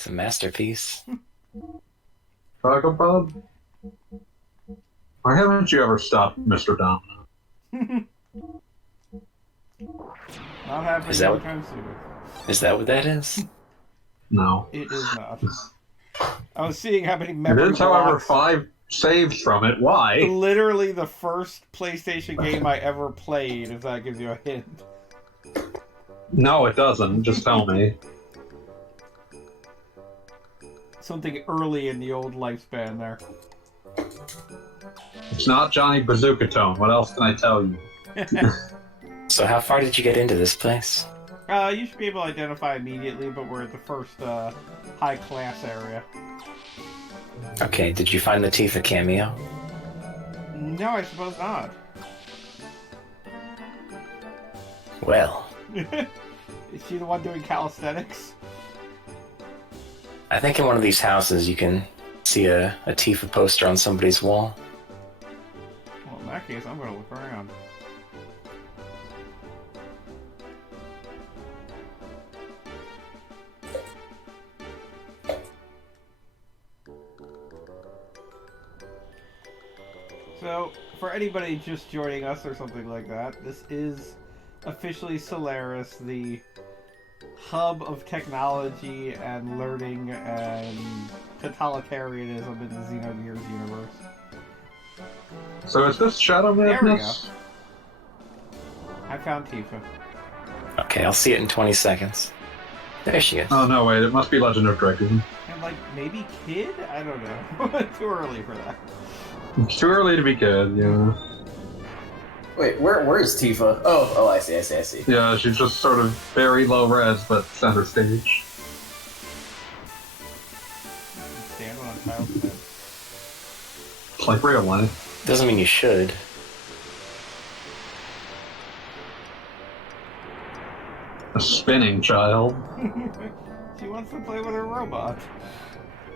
It's a masterpiece. Taco Bob? Why haven't you ever stopped Mr. Domino? Not happening anytime soon. Is that what that is? No. It is not. I was seeing how many It memory is, however, blocks. 5 saves from it. Why? Literally the first PlayStation game I ever played, if that gives you a hint. No, it doesn't. Just tell me. Something early in the old lifespan there. It's not Johnny Bazooka Tone. What else can I tell you? So how far did you get into this place? You should be able to identify immediately, but we're at the first high class area. Okay, did you find the Tifa cameo? No, I suppose not. Well, Is she the one doing calisthenics? I think in one of these houses you can see a Tifa poster on somebody's wall. Well, in that case, I'm going to look around. So, for anybody just joining us or something like that, this is officially Solaris, the hub of technology and learning and totalitarianism in the Xenogears universe. So is this Shadow Madness? I found Tifa. Okay, I'll see it in 20 seconds. There she is. Oh, no, wait. It must be Legend of Dragoon. And, like, maybe Kid? I don't know. Too early for that. It's too early to be good, yeah. Wait, where is Tifa? Oh, I see. Yeah, she's just sort of very low res, but center stage. Stand on a child's head. It's like real life. Doesn't mean you should. A spinning child. She wants to play with her robot.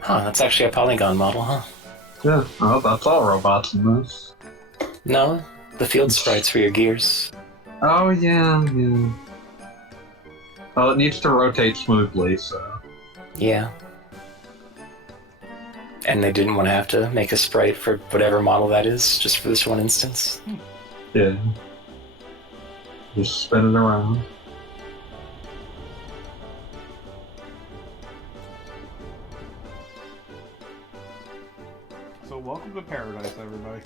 Huh, that's actually a polygon model, huh? Yeah, well, that's all robots in this. No, the field sprites for your gears. Oh, yeah. Well, it needs to rotate smoothly, so... Yeah. And they didn't want to have to make a sprite for whatever model that is, just for this one instance. Yeah. Just spin it around. So welcome to paradise, everybody.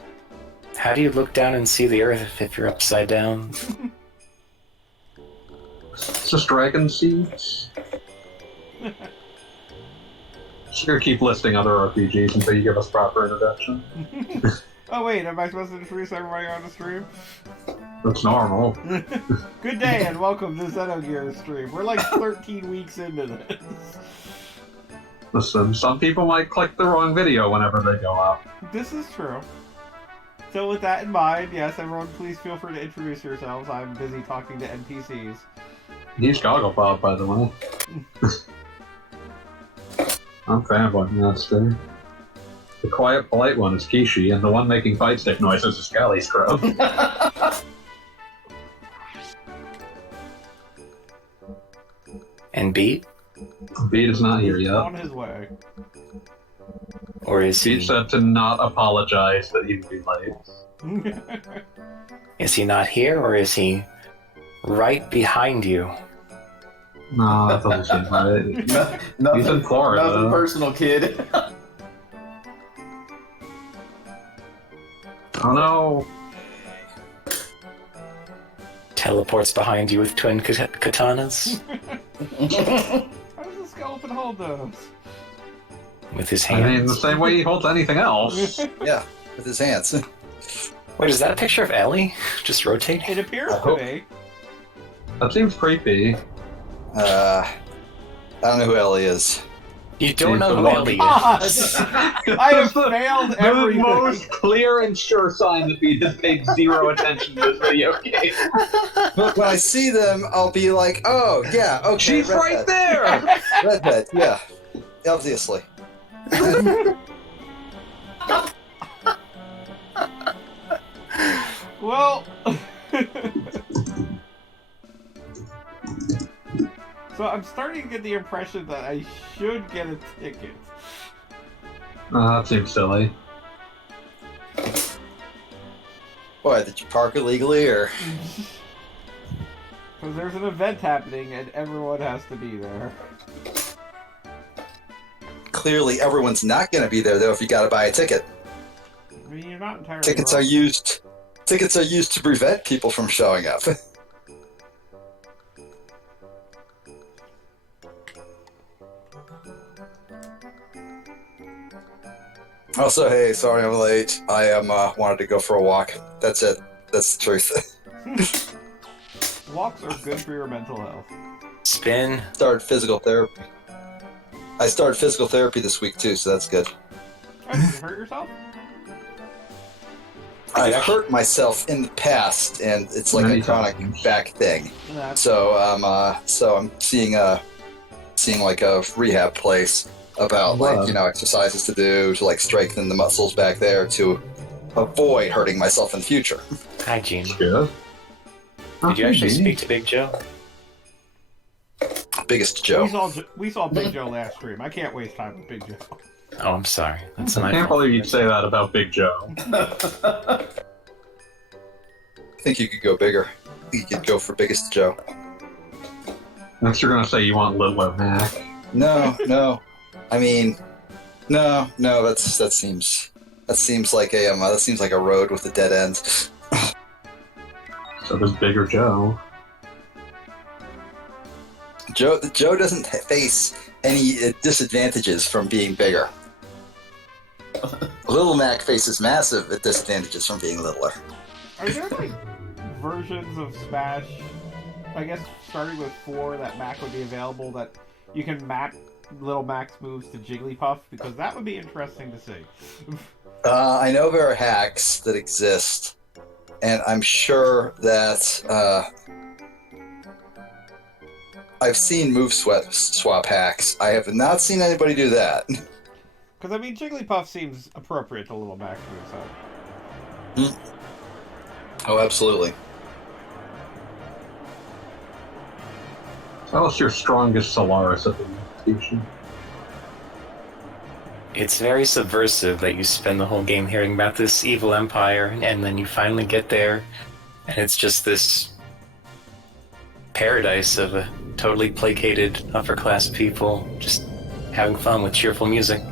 How do you look down and see the Earth if you're upside down? It's just dragon seeds. Just gonna keep listing other RPGs until you give us proper introduction. Oh wait, am I supposed to introduce everybody on the stream? That's normal. Good day and welcome to Xenogears stream. We're like 13 weeks into this. Listen, some people might click the wrong video whenever they go up. This is true. So with that in mind, yes, everyone please feel free to introduce yourselves. I'm busy talking to NPCs. He's Goggle Bob, by the way. I'm Fanboy Master. The quiet, polite one is Kishi, and the one making fight stick noises is Galley Scrub. And Beat? Beat is not here yet. On his way. Or is Beat he... said to not apologize that he'd be late. Is he not here, or is he right behind you? No, that doesn't seem right. Nothing, He's in Florida. nothing personal, kid. Oh no! Teleports behind you with twin katanas? How does the skeleton hold those? With his I mean, the hands? same way he holds anything else. Yeah, with his hands. Wait, is that a picture of Elly? Just rotating? It appears I to hope- be. That seems creepy. I don't know who Ellie is. You don't know who God. Elly God! is. I have failed The everything. most clear and sure sign that Beat has paid zero attention to this video game. But when I see them, I'll be like, oh, yeah, okay. She's right there! Redhead, yeah. Obviously. Well... So I'm starting to get the impression that I should get a ticket. That seems silly. What, did you park illegally, or? Because there's an event happening and everyone has to be there. Clearly, everyone's not going to be there, though, if you got to buy a ticket. I mean, you're not entirely Tickets wrong. are used. Tickets are used to prevent people from showing up. Also, hey, sorry I'm late. I wanted to go for a walk. That's it. That's the truth. Walks are good for your mental health. Spin. Started physical therapy. I started physical therapy this week too, so that's good. Oh, did you hurt yourself? I hurt myself in the past, and it's like Many a chronic times. back thing. Yeah. So I'm seeing like a rehab place about Wow. like exercises to do to like strengthen the muscles back there to avoid hurting myself in the future. Hi, Gene. Good. Did you actually speak to Big Joe? Biggest Joe. We saw Big Joe last stream. I can't waste time with Big Joe. Oh, I'm sorry. That's I my can't fault. believe you'd say that about Big Joe. I think you could go bigger. I think you could go for biggest Joe. Next, you're gonna say you want Littler Mac. No. I mean, no. That seems like a road with a dead end. So does Bigger Joe. Joe doesn't face any disadvantages from being bigger. Little Mac faces massive disadvantages from being littler. Are there like versions of Smash? I guess starting with 4 that Mac would be available that you can map Little Mac's moves to Jigglypuff, because that would be interesting to see. I know there are hacks that exist, and I'm sure that I've seen move swap hacks. I have not seen anybody do that. Because I mean, Jigglypuff seems appropriate to Little Mac's moveset. Oh, absolutely. Tell us your strongest Solaris at the station. It's very subversive that you spend the whole game hearing about this evil empire, and then you finally get there, and it's just this paradise of a totally placated upper-class people just having fun with cheerful music.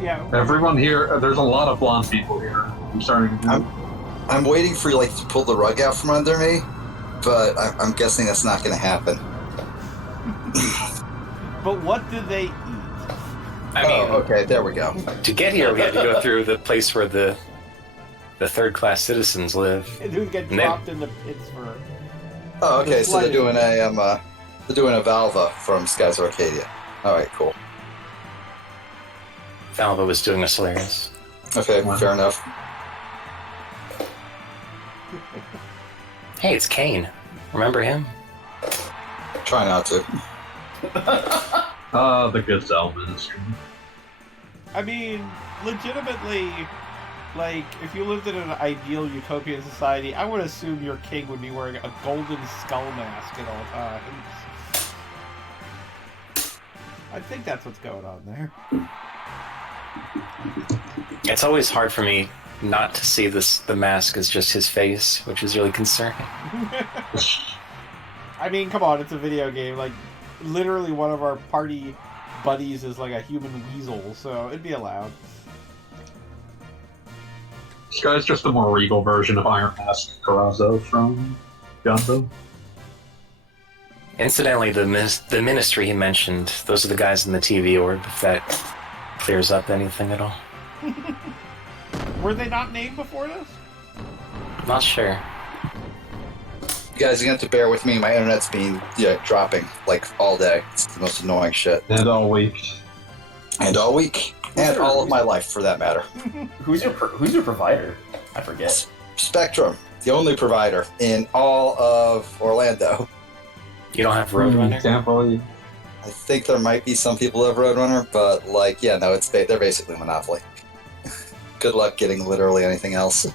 Yeah. Everyone here, there's a lot of blonde people here. I'm starting to... I'm waiting for you like to pull the rug out from under me, but I'm guessing that's not going to happen. But what do they eat? I mean, okay, there we go. to get here, we had to go through the place where the third-class citizens live. And who get And they- dropped in the pits for... Oh, okay, so they're Flooded. doing a Valva from Skies of Arcadia. All right, cool. Valva was doing a Solaris. Okay, Wow. fair enough. Hey, it's Kane. Remember him? Try not to. the good Zell Ministry. I mean, legitimately, like, if you lived in an ideal utopian society, I would assume your king would be wearing a golden skull mask at all times. I think that's what's going on there. It's always hard for me not to see the mask as just his face, which is really concerning. I mean, come on, it's a video game. Like, literally one of our party buddies is like a human weasel, so it'd be allowed. This guy's just a more regal version of Iron Mask Carazo from Gunzo. Incidentally, the ministry he mentioned, those are the guys in the TV orb, if that clears up anything at all. Were they not named before this? I'm not sure. You guys are going to have to bear with me. My internet's been dropping like all day. It's the most annoying shit. And all week. And all week. And all of my life, for that matter. Who's your provider? I forget. Spectrum, the only provider in all of Orlando. You don't have Roadrunner? Can't believe. I think there might be some people who have Roadrunner, but they're basically Monopoly. Good luck getting literally anything else.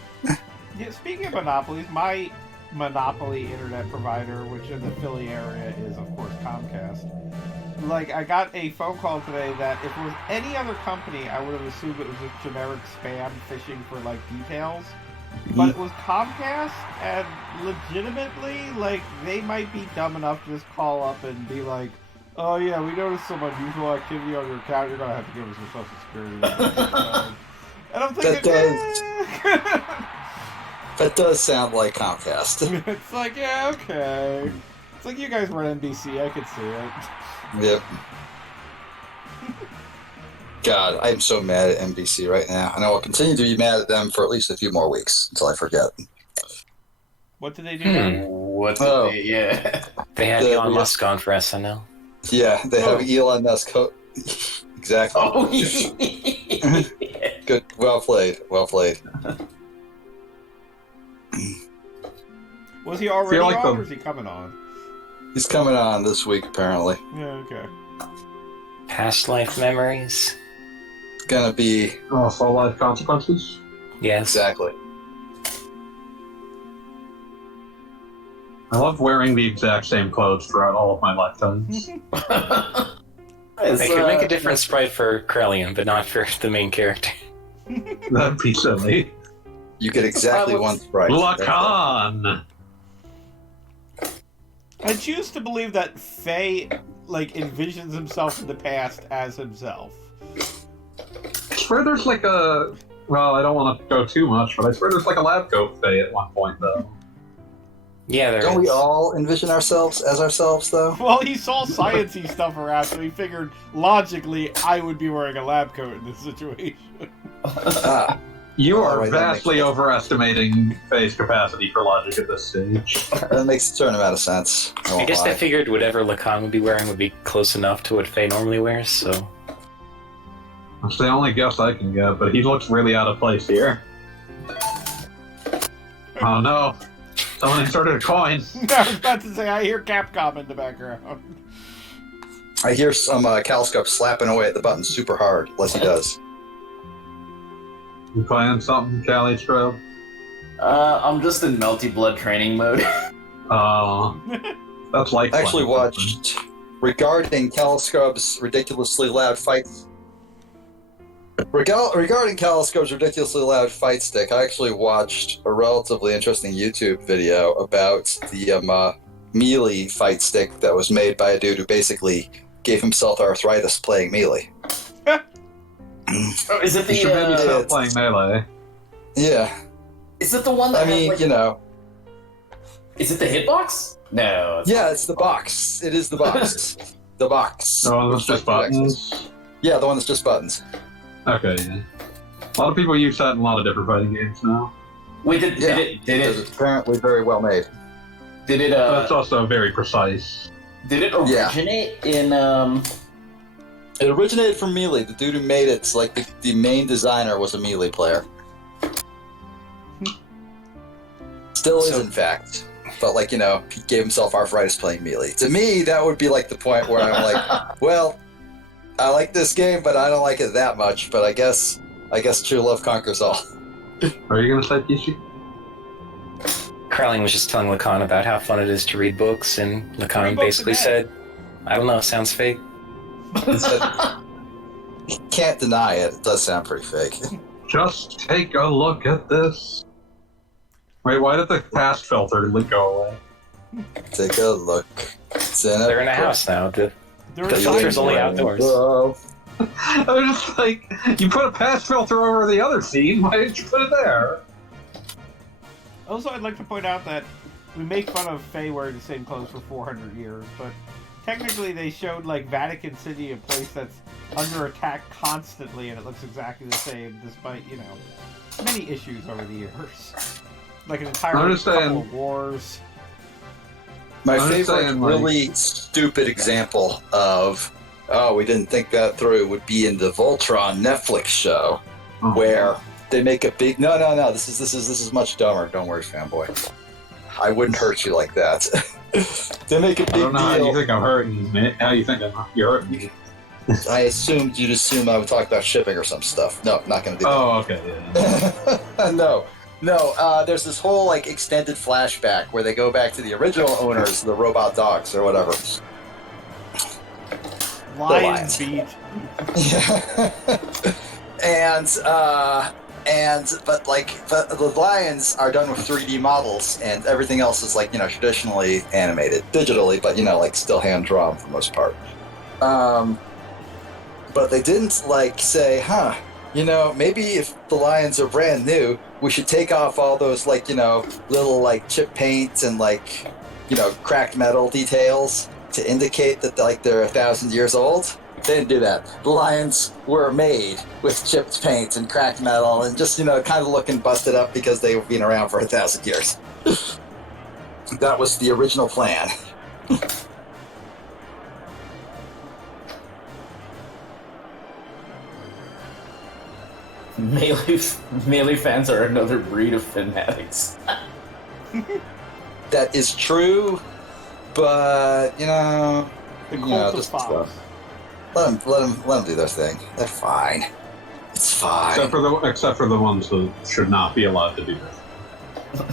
Yeah, speaking of monopolies, my monopoly internet provider, which in the Philly area is, of course, Comcast. Like, I got a phone call today that if it was any other company, I would have assumed it was just generic spam fishing for, like, details. But it was Comcast, and legitimately, like, they might be dumb enough to just call up and be like, oh yeah, we noticed some unusual activity on your account, you're gonna have to give us your social security number. And I'm thinking, That does sound like Comcast. It's like, yeah, okay. It's like you guys were on NBC, I could see it. Yep. God, I am so mad at NBC right now, and I will continue to be mad at them for at least a few more weeks until I forget. What did they do now? What? Oh. Yeah. They had Elon Musk on for SNL. Yeah, they have Elon Musk. Exactly. Oh, Good. Well played. Well played. Was he already like on, the- or is he coming on? He's coming on this week, apparently. Yeah, okay. Past life memories. It's gonna be Oh, full life consequences? Yes. exactly. I love wearing the exact same clothes throughout all of my lifetimes. They could make a different sprite for Krellian, but not for the main character. That'd be silly. You get exactly one sprite. Lacan! I choose to believe that Fei, like, envisions himself in the past as himself. I swear there's like a... Well, I don't want to go too much, but I swear there's like a lab coat Faye at one point, though. Yeah, there Don't is. we all envision ourselves as ourselves, though? Well, he saw sciencey stuff around, so he figured, logically, I would be wearing a lab coat in this situation. Ah, You Oh, are right, that makes vastly sense. overestimating Faye's capacity for logic at this stage. that makes a certain amount of sense. I guess they figured whatever Lacan would be wearing would be close enough to what Faye normally wears, so... That's the only guess I can get, but he looks really out of place here. Oh no. Someone inserted a coin. I was about to say, I hear Capcom in the background. I hear some Calscope slapping away at the button super hard, as he does. You playing something, Callie Strobe? I'm just in melty blood training mode. That's like I actually playing something. watched, regarding Calscope's ridiculously loud fights. Regarding Calscope's ridiculously loud fight stick, I actually watched a relatively interesting YouTube video about the Melee fight stick that was made by a dude who basically gave himself arthritis playing Melee. Oh, is it You should maybe the? stop playing Melee. Yeah, Is it the one that? I mean, has, like, you know, Is it the hitbox? No. yeah, it's the box. It is the box. The box. Oh, that's just buttons. Yeah, the one that's just buttons. Okay, yeah. A lot of people use that in a lot of different fighting games now. Wait, did Yeah, it? Because it's apparently very well made. Did it? But it's also very precise. Did it Yeah. originate in? It originated from Melee. The dude who made it's like the main designer was a Melee player. Still is, So- in fact. But like, you know, he gave himself arthritis playing Melee. To me, that would be like the point where I'm like, well, I like this game, but I don't like it that much. But I guess true love conquers all. Are you gonna say Kishi? Krellian was just telling Lacan about how fun it is to read books, and Lacan Read books basically a day. said, I don't know, sounds fake. You can't deny it. It does sound pretty fake. Just take a look at this. Wait, why did the cast filter go away? Take a look. It's in They're in a house now. The There The are filter's signs only for it. outdoors. Whoa. I was just like, you put a pass filter over the other scene, why didn't you put it there? Also, I'd like to point out that we make fun of Faye wearing the same clothes for 400 years, but technically they showed, like, Vatican City, a place that's under attack constantly, and it looks exactly the same, despite, you know, many issues over the years. Like an entire Understand. couple of wars. My I'm favorite saying, like- really stupid example of, oh, we didn't think that through would be in the Voltron Netflix show, Oh. where they make a big no, this is much dumber. Don't worry, fanboy. I wouldn't hurt you like that. They make a I big don't know how you deal. think I'm hurting you, mate. How you think you're hurting me? I assumed you'd assume I would talk about shipping or some stuff. No, not gonna do Oh, okay, yeah. that. No, No, there's this whole like extended flashback where they go back to the original owners, the robot dogs or whatever. Lions Beach. Yeah. but the lions are done with 3D models, and everything else is like traditionally animated digitally, but like still hand drawn for the most part. But they didn't like say, maybe if the lions are brand new, we should take off all those little chip paint and cracked metal details to indicate that they're 1,000 years old. They didn't do that. The lions were made with chipped paint and cracked metal and just kind of looking busted up because they've been around for 1,000 years. That was the original plan. Melee fans are another breed of fanatics. That is true, but The cult of just Fox. let them do their thing. They're fine. It's fine. Except for the ones that should not be allowed to do this.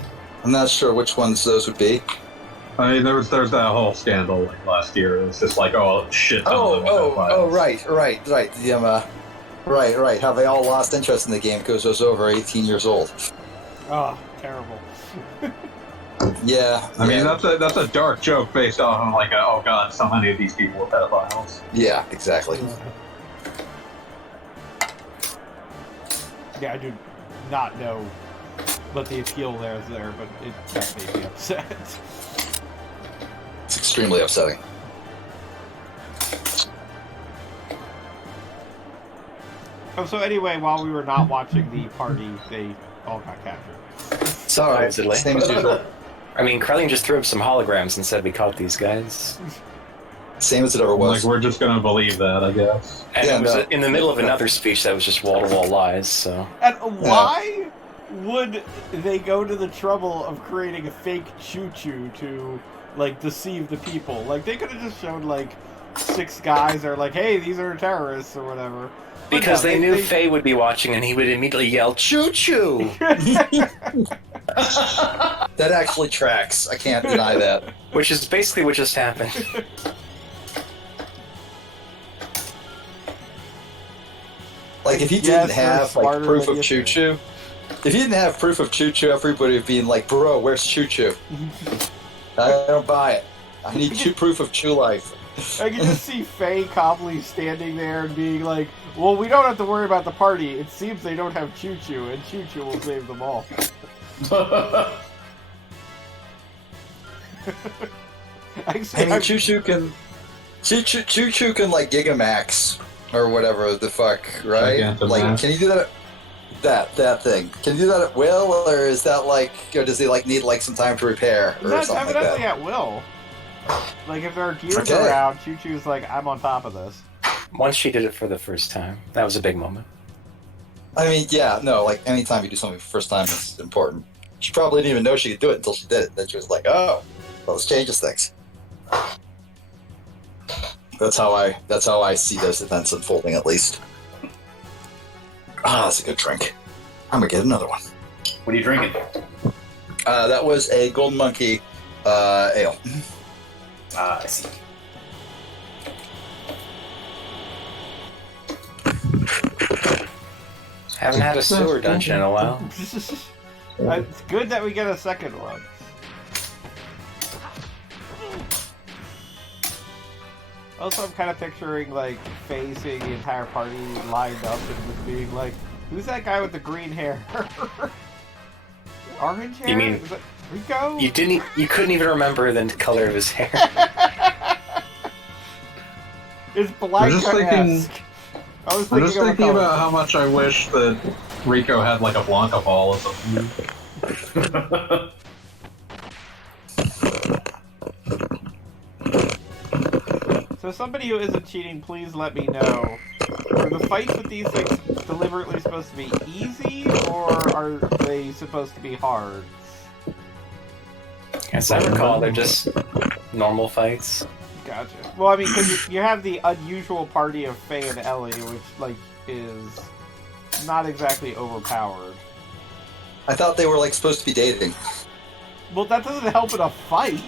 I'm not sure which ones those would be. I mean, there's that whole scandal last year. It was just shit. Right. How they all lost interest in the game because it was over 18 years old. Oh, terrible. Yeah. I mean, that's a dark joke based off of oh god, so many of these people are pedophiles. Yeah, exactly. Yeah, I do not know what the appeal there is there, but that made me upset. It's extremely upsetting. Oh, so anyway, while we were not watching the party, they all got captured. Supposedly. Same as usual. I mean, Krellian just threw up some holograms and said we caught these guys. Same as it ever was. We're just gonna believe that, I guess. And Yeah, it was no. in the middle of another speech that was just wall-to-wall lies, so... And why would they go to the trouble of creating a fake choo-choo to, deceive the people? They could have just shown, 6 guys that are hey, these are terrorists or whatever. But Because no, they knew Fei would be watching and he would immediately yell, choo-choo! That actually tracks. I can't deny that. Which is basically what just happened. If he didn't have proof of choo-choo, everybody would be bro, where's choo-choo? I don't buy it. I need proof of choo life. I can just see Fei calmly standing there and being well, we don't have to worry about the party. It seems they don't have choo-choo, and choo-choo will save them all. Actually, I mean, choo-choo can Gigamax or whatever the fuck, right? Gigantamax. Can you do that? That thing. Can you do that at will, or is that or does he need some time to repair or that's something like evidently that? at will. If there are gears Okay. around, choo-choo's I'm on top of this. Once she did it for the first time. That was a big moment. I mean, yeah, no, anytime you do something for the first time, it's important. She probably didn't even know she could do it until she did it. Then she was oh, well, this changes things. That's how I see those events unfolding, at least. Ah, that's a good drink. I'm gonna get another one. What are you drinking? That was a Golden Monkey ale. I see. Haven't had a sewer dungeon in a while. It's good that we get a second one. Also, I'm kind of picturing, Fei seeing the entire party lined up and just being who's that guy with the green hair? Orange hair? You mean- Is that Rico? You couldn't even remember the color of his hair. It's Blanca-esque. I was I'm just thinking thinking of a about color. how much I wish that Rico had a Blanca ball or something. So somebody who isn't cheating, please let me know. Are the fights with these things deliberately supposed to be easy, or are they supposed to be hard? As I recall, they're just normal fights. Gotcha. Well, I mean, because you have the unusual party of Fei and Elly, which, is not exactly overpowered. I thought they were like supposed to be dating. Well, that doesn't help in a fight.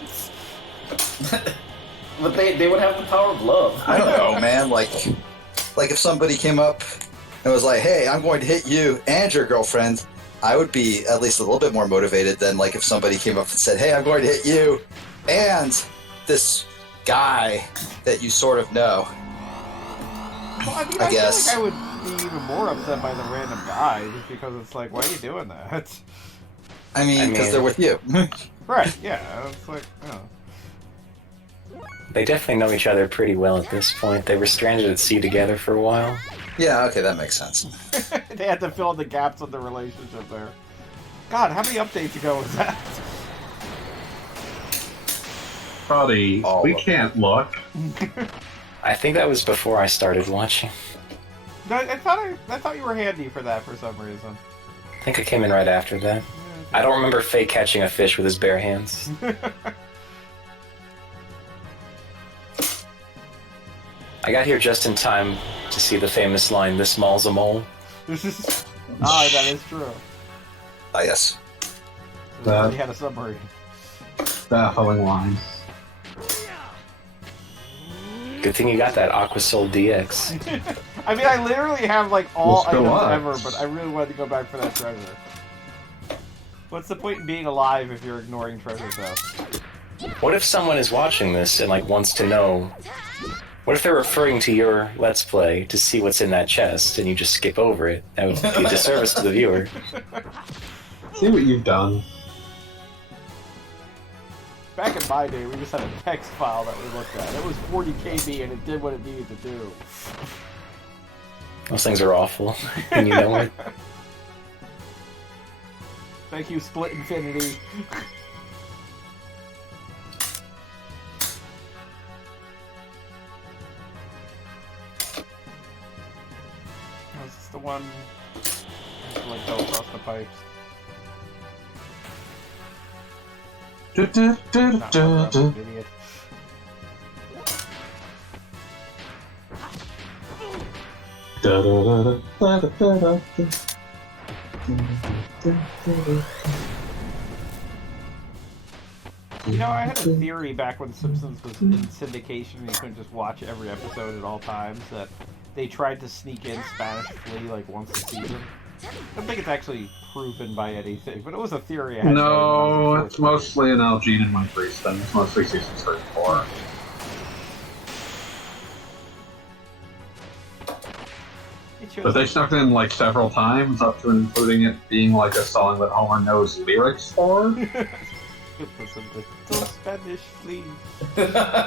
But they would have the power of love. I don't know, man. Like if somebody came up and was like, "Hey, I'm going to hit you and your girlfriend," I would be at least a little bit more motivated than like if somebody came up and said, "Hey, I'm going to hit you and this guy that you sort of know." Well, I mean, I guess. feel like I would be even more upset by the random guy, just because it's like, why are you doing that? I mean, because they're with you. Right, yeah, it's like, oh. They definitely know each other pretty well at this point. They were stranded at sea together for a while. Yeah, okay, that makes sense. They had to fill in the gaps of the relationship there. God, how many updates ago was that? Buddy, we can't look. I think that was before I started watching. I thought you were handy for that for some reason. I think I came in right after that. I don't remember Fei catching a fish with his bare hands. I got here just in time to see the famous line, "This mall's a mole." That is true. Ah, yes. He had a submarine. Baffling line. Good thing you got that Aqua Soul DX. I mean, I literally have like all Let's go items on. ever, but I really wanted to go back for that treasure. What's the point in being alive if you're ignoring treasure stuff? What if someone is watching this and like wants to know? What if they're referring to your Let's Play to see what's in that chest and you just skip over it? That would be a disservice to the viewer. See what you've done. Back in my day, we just had a text file that we looked at. It was 40 KB and it did what it needed to do. Those things are awful, and you know it. Thank you, Split Infinity. Is this the one? I have to like go across the pipes. Not one, I'm an idiot. You know, I had a theory back when Simpsons was in syndication and you couldn't just watch every episode at all times, that they tried to sneak in Spanish Flea like once a season. I don't think it's actually proven by anything, but it was a theory I had. No, it's mostly an Algene and Moncrief thing. It's mostly season 34. But they snuck it in like several times, up to and including it being like a song that Homer knows lyrics for. It was a little Spanish Flea.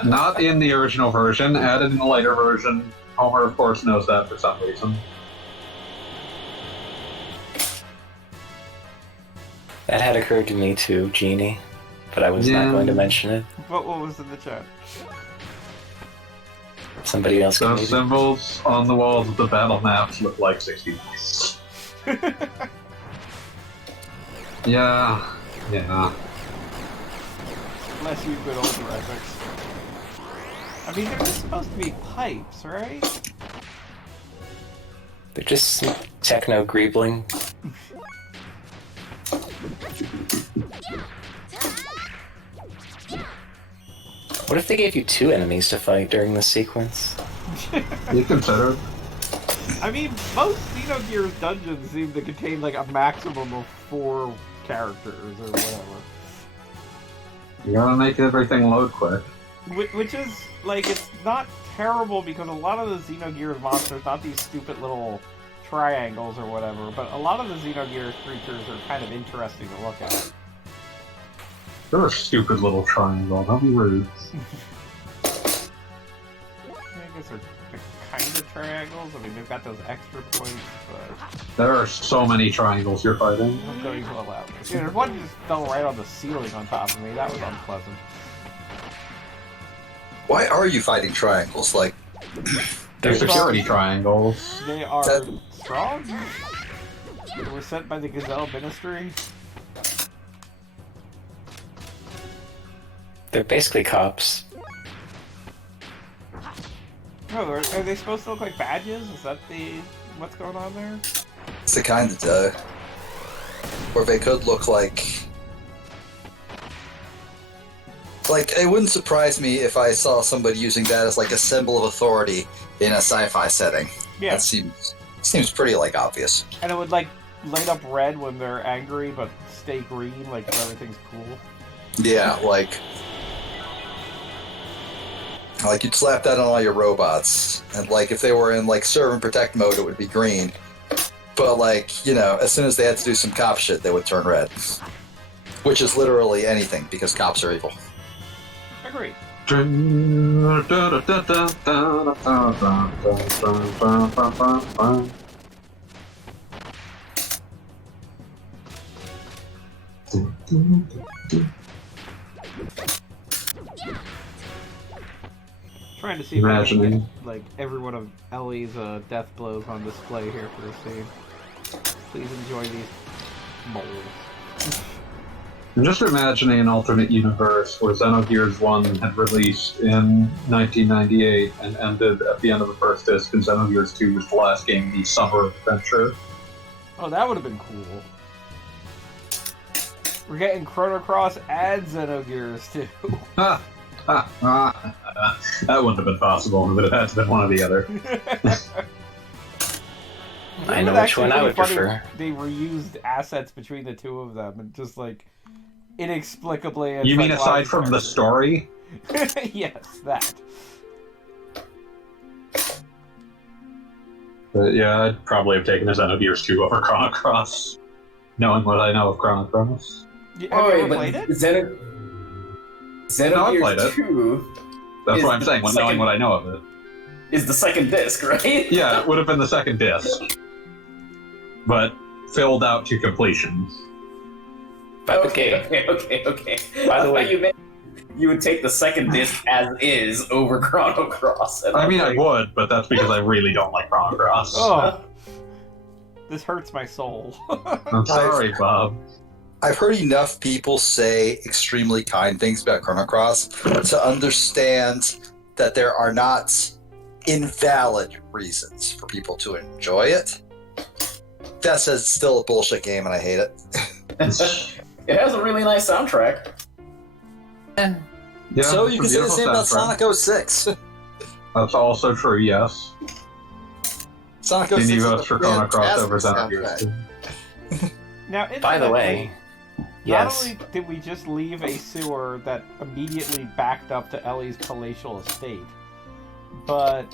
Not in the original version, added in the later version. Homer, of course, knows that for some reason. That had occurred to me too, Genie, but I was not going to mention it. But what was in the chat? Somebody else can The maybe. symbols on the walls of the battle maps look like 60s. Yeah. Bless you, good old graphics. I mean, they're just supposed to be pipes, right? They're just techno greebling. What if they gave you 2 enemies to fight during this sequence? You consider it. I mean, most Xenogears dungeons seem to contain like a maximum of 4 characters or whatever. You gotta make everything load quick. Which is, like, it's not terrible because a lot of the Xenogears monsters, not these stupid little triangles or whatever, but a lot of the Xenogears creatures are kind of interesting to look at. They're a stupid little triangle, don't be rude. I guess they're kind of triangles. I mean, they've got those extra points, but There are so many triangles you're fighting. I'm going to allow this. Yeah, there's one that just fell right on the ceiling on top of me. That was unpleasant. Why are you fighting triangles? Like, They're security triangles. They are That- strong. They were sent by the Gazelle Ministry. They're basically cops. Oh, are they supposed to look like badges? Is that what's going on there? it's the kind that, Or they could look like... Like, it wouldn't surprise me if I saw somebody using that as like a symbol of authority in a sci-fi setting. Yeah. That seems pretty like obvious. And it would like light up red when they're angry, but stay green, like so everything's cool. Yeah, like you'd slap that on all your robots, and like if they were in like serve and protect mode, it would be green. But like, you know, as soon as they had to do some cop shit, they would turn red. Which is literally anything, because cops are evil. Agree. Trying to see if I can get, like, every one of Ellie's death blows on display here for this scene. Please enjoy these moles. I'm just imagining an alternate universe where Xenogears 1 had released in 1998 and ended at the end of the first disc, and Xenogears 2 was the last game in the Summer of Adventure. Oh, that would have been cool. We're getting Chrono Cross and Xenogears too. That wouldn't have been possible, but it had to been one or the other. I know which one I would prefer. They reused assets between the two of them, and just like inexplicably. You mean aside from the story? Yes, that. But yeah, I'd probably have taken a Xenogears 2 over Chrono Cross, knowing what I know of Chrono Cross. Have you ever played it? Xenogears 2. That's what I'm saying, knowing what I know of it. Is the second disc, right? Yeah, it would have been the second disc, but filled out to completion. Okay. By the way, you would take the second disc as is over Chrono Cross. I mean, I would, but that's because I really don't like Chrono Cross. Oh, this hurts my soul. I'm sorry, Bob. I've heard enough people say extremely kind things about Chrono Cross to understand that there are not invalid reasons for people to enjoy it. That says it's still a bullshit game and I hate it. It has a really nice soundtrack. Yeah, So you can say the same about Sonic 06. That's also true, yes. Sonic Can 06 you is vote a for Chrono Cross over fantastic Xenogears soundtrack. 2? Now, by the way, not yes. only did we just leave a sewer that immediately backed up to Ellie's palatial estate, but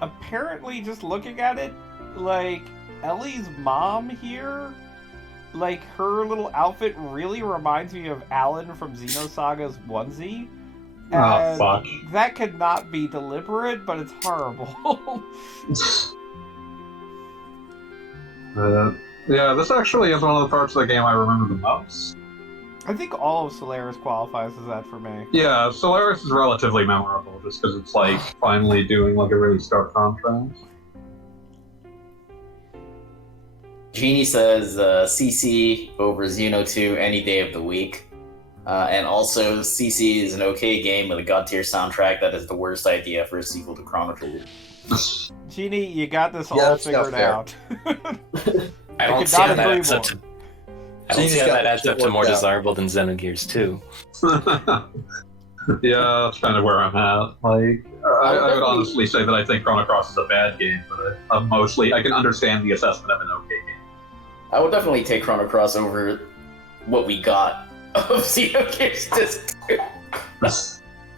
apparently, just looking at it, like, Ellie's mom here, like, her little outfit really reminds me of Alan from Xenosaga's onesie. Oh, fuck. That could not be deliberate, but it's horrible. Yeah, this actually is one of the parts of the game I remember the most. I think all of Solaris qualifies as that for me. Yeah, Solaris is relatively memorable just because it's like finally doing like a really stark contrast. Genie says CC over Xeno 2 any day of the week. And also, CC is an okay game with a god tier soundtrack. That is the worst idea for a sequel to Chrono Trigger. Genie, you got this Yeah, all that's not figured fair. out. I don't could see not how that agree adds up more. to. I don't Genie's see how got that the adds shit up to more worked out. desirable than Xenogears 2. Yeah, that's kind of where I'm at. Like, I would honestly say that I think Chrono Cross is a bad game, but I can understand the assessment of an okay game. I would definitely take Chrono Cross over what we got of Xenogears Disc 2.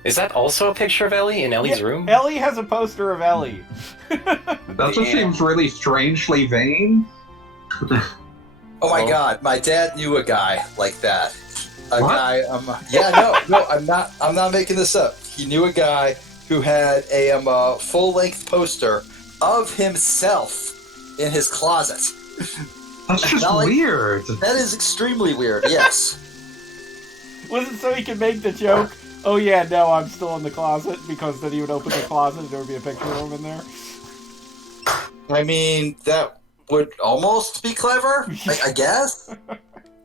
Is that also a picture of Ellie in Ellie's room? Ellie has a poster of Ellie. That just seems really strangely vain. Oh my god, my dad knew a guy like that. A guy, I'm not making this up. He knew a guy who had a full-length poster of himself in his closet. That's just Not like- weird. That is extremely weird, yes. Was it so he could make the joke, oh yeah, no, I'm still in the closet, because then he would open the closet and there would be a picture of him in there? I mean, that would almost be clever, I guess.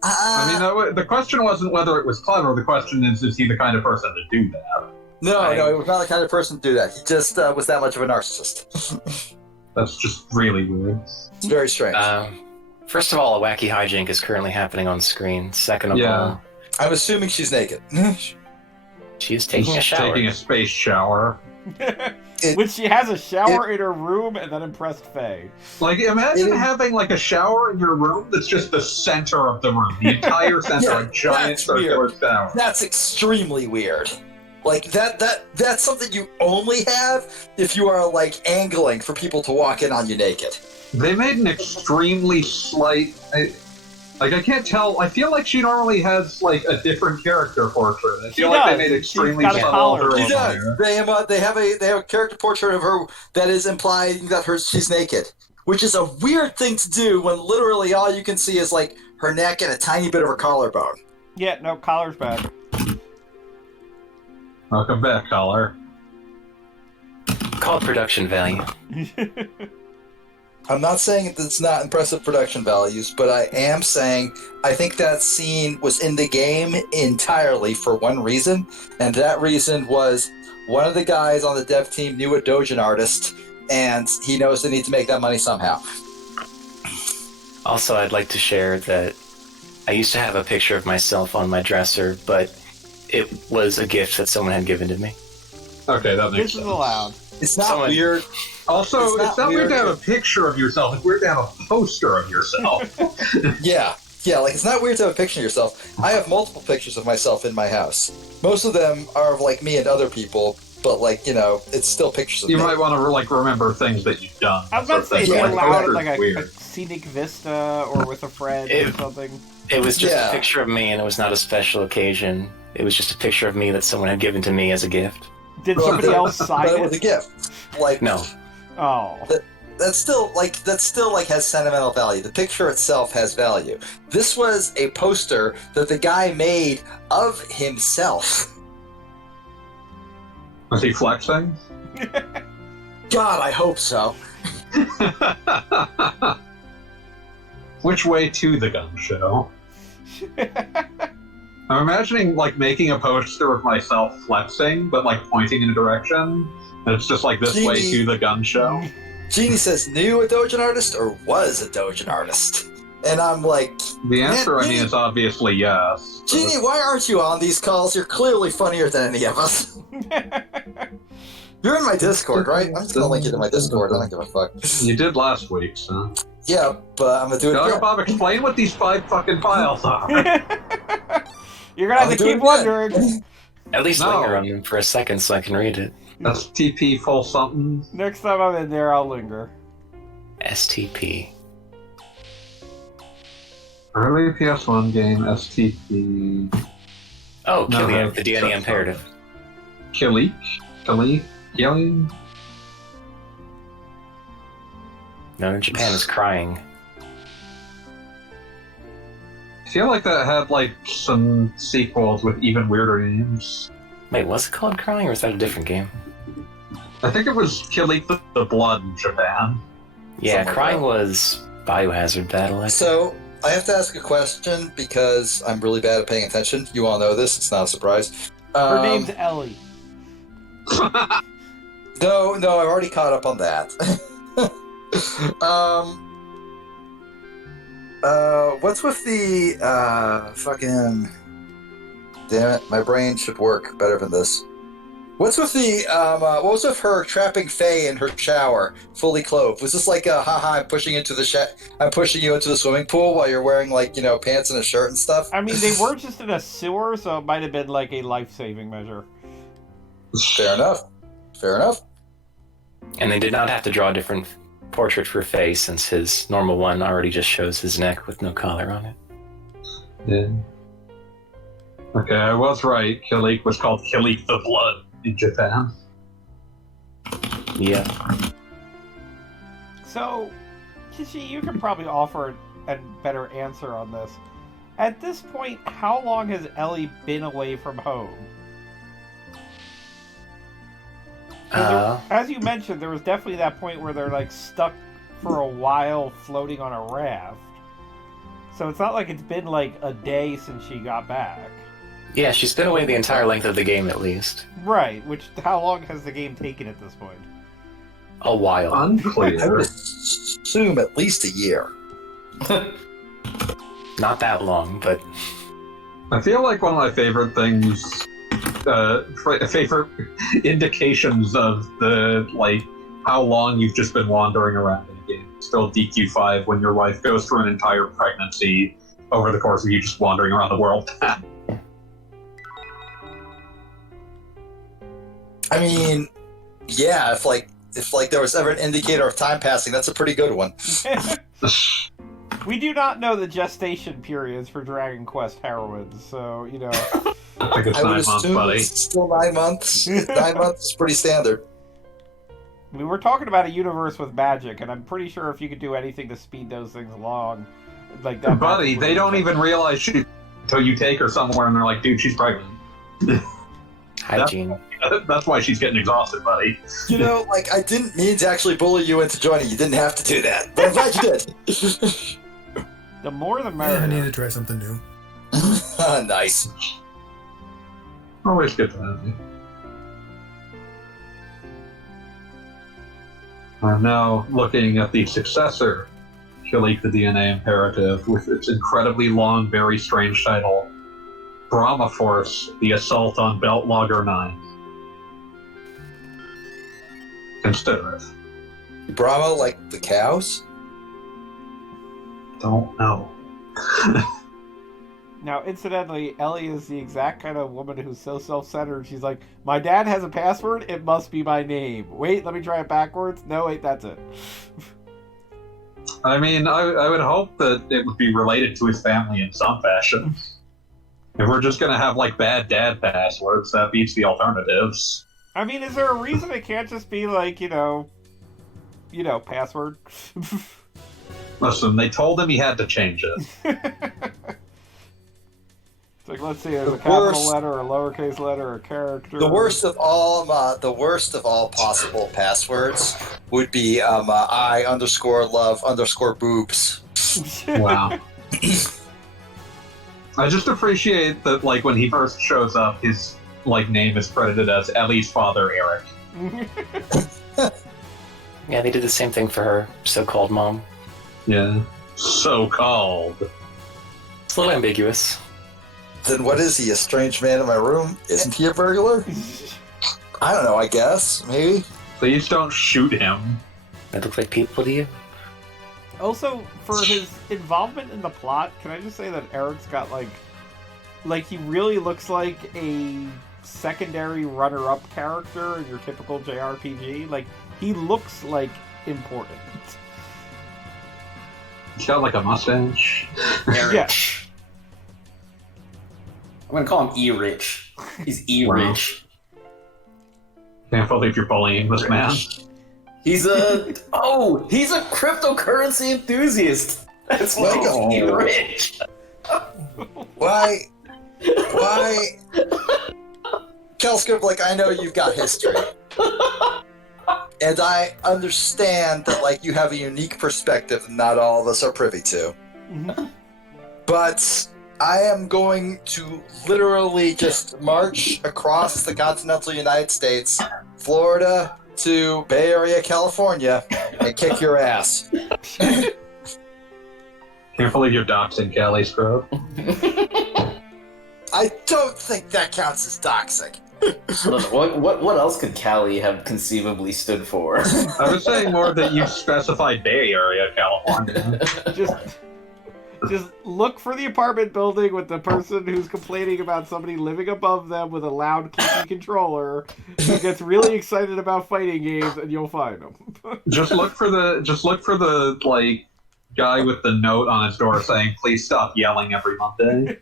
I mean, the question wasn't whether it was clever. The question is he the kind of person to do that? No, he was not the kind of person to do that. He just was that much of a narcissist. That's just really weird. It's very strange. First of all, a wacky hijink is currently happening on screen. Second of Yeah. all, I'm assuming she's naked. she is taking a shower. Taking a space shower. Which she has a shower in her room and then impressed Fei. Like, imagine having like a shower in your room that's just the center of the room. The entire center, Yeah, a giant that's circular weird. shower. That's extremely weird. Like that's something you only have if you are like angling for people to walk in on you naked. They made an extremely slight. I can't tell. I feel like she normally has like a different character portrait. I feel like they made extremely She's got a subtle collar. her She on does. there. They have a character portrait of her that is implying that she's naked, which is a weird thing to do when literally all you can see is like her neck and a tiny bit of her collarbone. Yeah, no, collar's back. Welcome back, collar. Called production value. I'm not saying it's not impressive production values, but I am saying I think that scene was in the game entirely for one reason, and that reason was one of the guys on the dev team knew a Dojin artist, and he knows they need to make that money somehow. Also, I'd like to share that I used to have a picture of myself on my dresser, but it was a gift that someone had given to me. Okay, that makes This sense. is allowed. It's not Someone- weird. Also, it's not weird to have a picture of yourself. It's weird to have a poster of yourself. Yeah, like it's not weird to have a picture of yourself. I have multiple pictures of myself in my house. Most of them are of like me and other people, but like it's still pictures of You me. might want to like remember things that you've done. I was about to say, That you sort of thing. allowed Poster's like a weird. scenic vista or with a friend or something. It was just Yeah. a picture of me, and it was not a special occasion. It was just a picture of me that someone had given to me as a gift. Did somebody else But sign it was a it? gift. Like No. Oh. That still has sentimental value. The picture itself has value. This was a poster that the guy made of himself. Was he flexing? God, I hope so. Which way to the gun show? I'm imagining like making a poster of myself flexing, but like pointing in a direction. And it's just like this way to the gun show. Jeannie says, knew a Dojin artist or was a Dojin artist? And I'm like, The answer, Man, I mean, is obviously yes. Jeannie, why aren't you on these calls? You're clearly funnier than any of us. You're in my Discord, right? I'm just gonna link you to my Discord. I don't give a fuck. You did last week, so. Yeah, but I'm gonna do it Go, again. Bob, explain what these 5 fucking files are. You're gonna have to do it keep again. wondering. At least No. linger on them for a second so I can read it. STP full something. Next time I'm in there, I'll linger. STP. Early PS1 game, STP. Oh, No, Killian, that's- the DNA that's imperative. Killik? Killian? Known in Japan as crying. I feel like that had like some sequels with even weirder names. Wait, was it called crying or was that a different game? I think it was Killik the Blood in Japan. Yeah, Something like crying that. was Biohazard Battle. I think. So, I have to ask a question because I'm really bad at paying attention. You all know this, it's not a surprise. Her name's Ellie. No, I've already caught up on that. What's with the, fucking... Damn it, my brain should work better than this. What's with the, what was with her trapping Fei in her shower, fully clothed? Was this like a, haha, I'm pushing you into the swimming pool while you're wearing, like, pants and a shirt and stuff? I mean, they were just in a sewer, so it might have been like a life-saving measure. Fair enough. And they did not have to draw a different portrait for Fei since his normal one already just shows his neck with no collar on it. Yeah. Okay, I was right. Killik was called Killik the Blood in Japan. Yeah. So, Kishi, you can probably offer a better answer on this. At this point, how long has Ellie been away from home? 'Cause as you mentioned, there was definitely that point where they're like stuck for a while floating on a raft. So it's not like it's been like a day since she got back. Yeah, she's been away the entire length of the game at least. Right, which how long has the game taken at this point? A while. I would Unclear. assume at least a year. Not that long, but I feel like one of my favorite things, favorite indications of the, like, how long you've just been wandering around in a game. Still DQ5 when your wife goes through an entire pregnancy over the course of you just wandering around the world. I mean, yeah, if there was ever an indicator of time passing, that's a pretty good one. We do not know the gestation periods for Dragon Quest heroines, so, you know. I think it's I 9 would months, assume buddy. it's still 9 months. 9 months is pretty standard. We were talking about a universe with magic, and I'm pretty sure if you could do anything to speed those things along, like that. Buddy, magic would they be don't like- even realize she until you take her somewhere and they're like, dude, she's pregnant. hygiene. That's why she's getting exhausted, buddy. You know, like, I didn't mean to actually bully you into joining. You didn't have to do that, but I'm glad you did. The more the I merrier. need to try something new. Nice. Always good to have you. I'm now looking at the successor to Leak the DNA Imperative with its incredibly long, very strange title, Brahma Force, The Assault on Belt Logger 9. Consider it. Brahma, like the cows? Don't know. Now, incidentally, Ellie is the exact kind of woman who's so self-centered. She's like, my dad has a password, it must be my name. Wait, let me try it backwards. No, wait, that's it. I mean, I would hope that it would be related to his family in some fashion. If we're just gonna have, like, bad dad passwords, that beats the alternatives. I mean, is there a reason it can't just be like, you know, password? Listen, they told him he had to change it. It's like, let's see, there's a The capital worst- letter, a lowercase letter, a character. The worst of all possible passwords would be I_love_boobs. Wow. I just appreciate that, like, when he first shows up, his, like, name is credited as Ellie's father, Eric. Yeah, they did the same thing for her so-called mom. Yeah. So-called. It's a little ambiguous. Then what is he? A strange man in my room? Isn't he a burglar? I don't know. I guess maybe. Please don't shoot him. They look like people to you. Also, for his involvement in the plot, can I just say that Eric's got, like he really looks like a secondary runner-up character in your typical JRPG. Like, he looks, like, important. He's got, like, a mustache. Eric. Yeah. I'm gonna call him E-Rich. He's E-Rich. Can't believe you're bullying this man. He's a cryptocurrency enthusiast. That's why he's Oh. E-Rich. Why? Kelskip, like, I know you've got history. And I understand that, like, you have a unique perspective that not all of us are privy to. But I am going to literally just march across the continental United States, Florida to Bay Area, California, and kick your ass. Can't believe you're doxing Callie Scrub. I don't think that counts as doxing. What else could Callie have conceivably stood for? I was saying more that you specified Bay Area, California. Just look for the apartment building with the person who's complaining about somebody living above them with a loud clicky controller who gets really excited about fighting games, and you'll find them. Just look for the like guy with the note on his door saying, "Please stop yelling every Monday."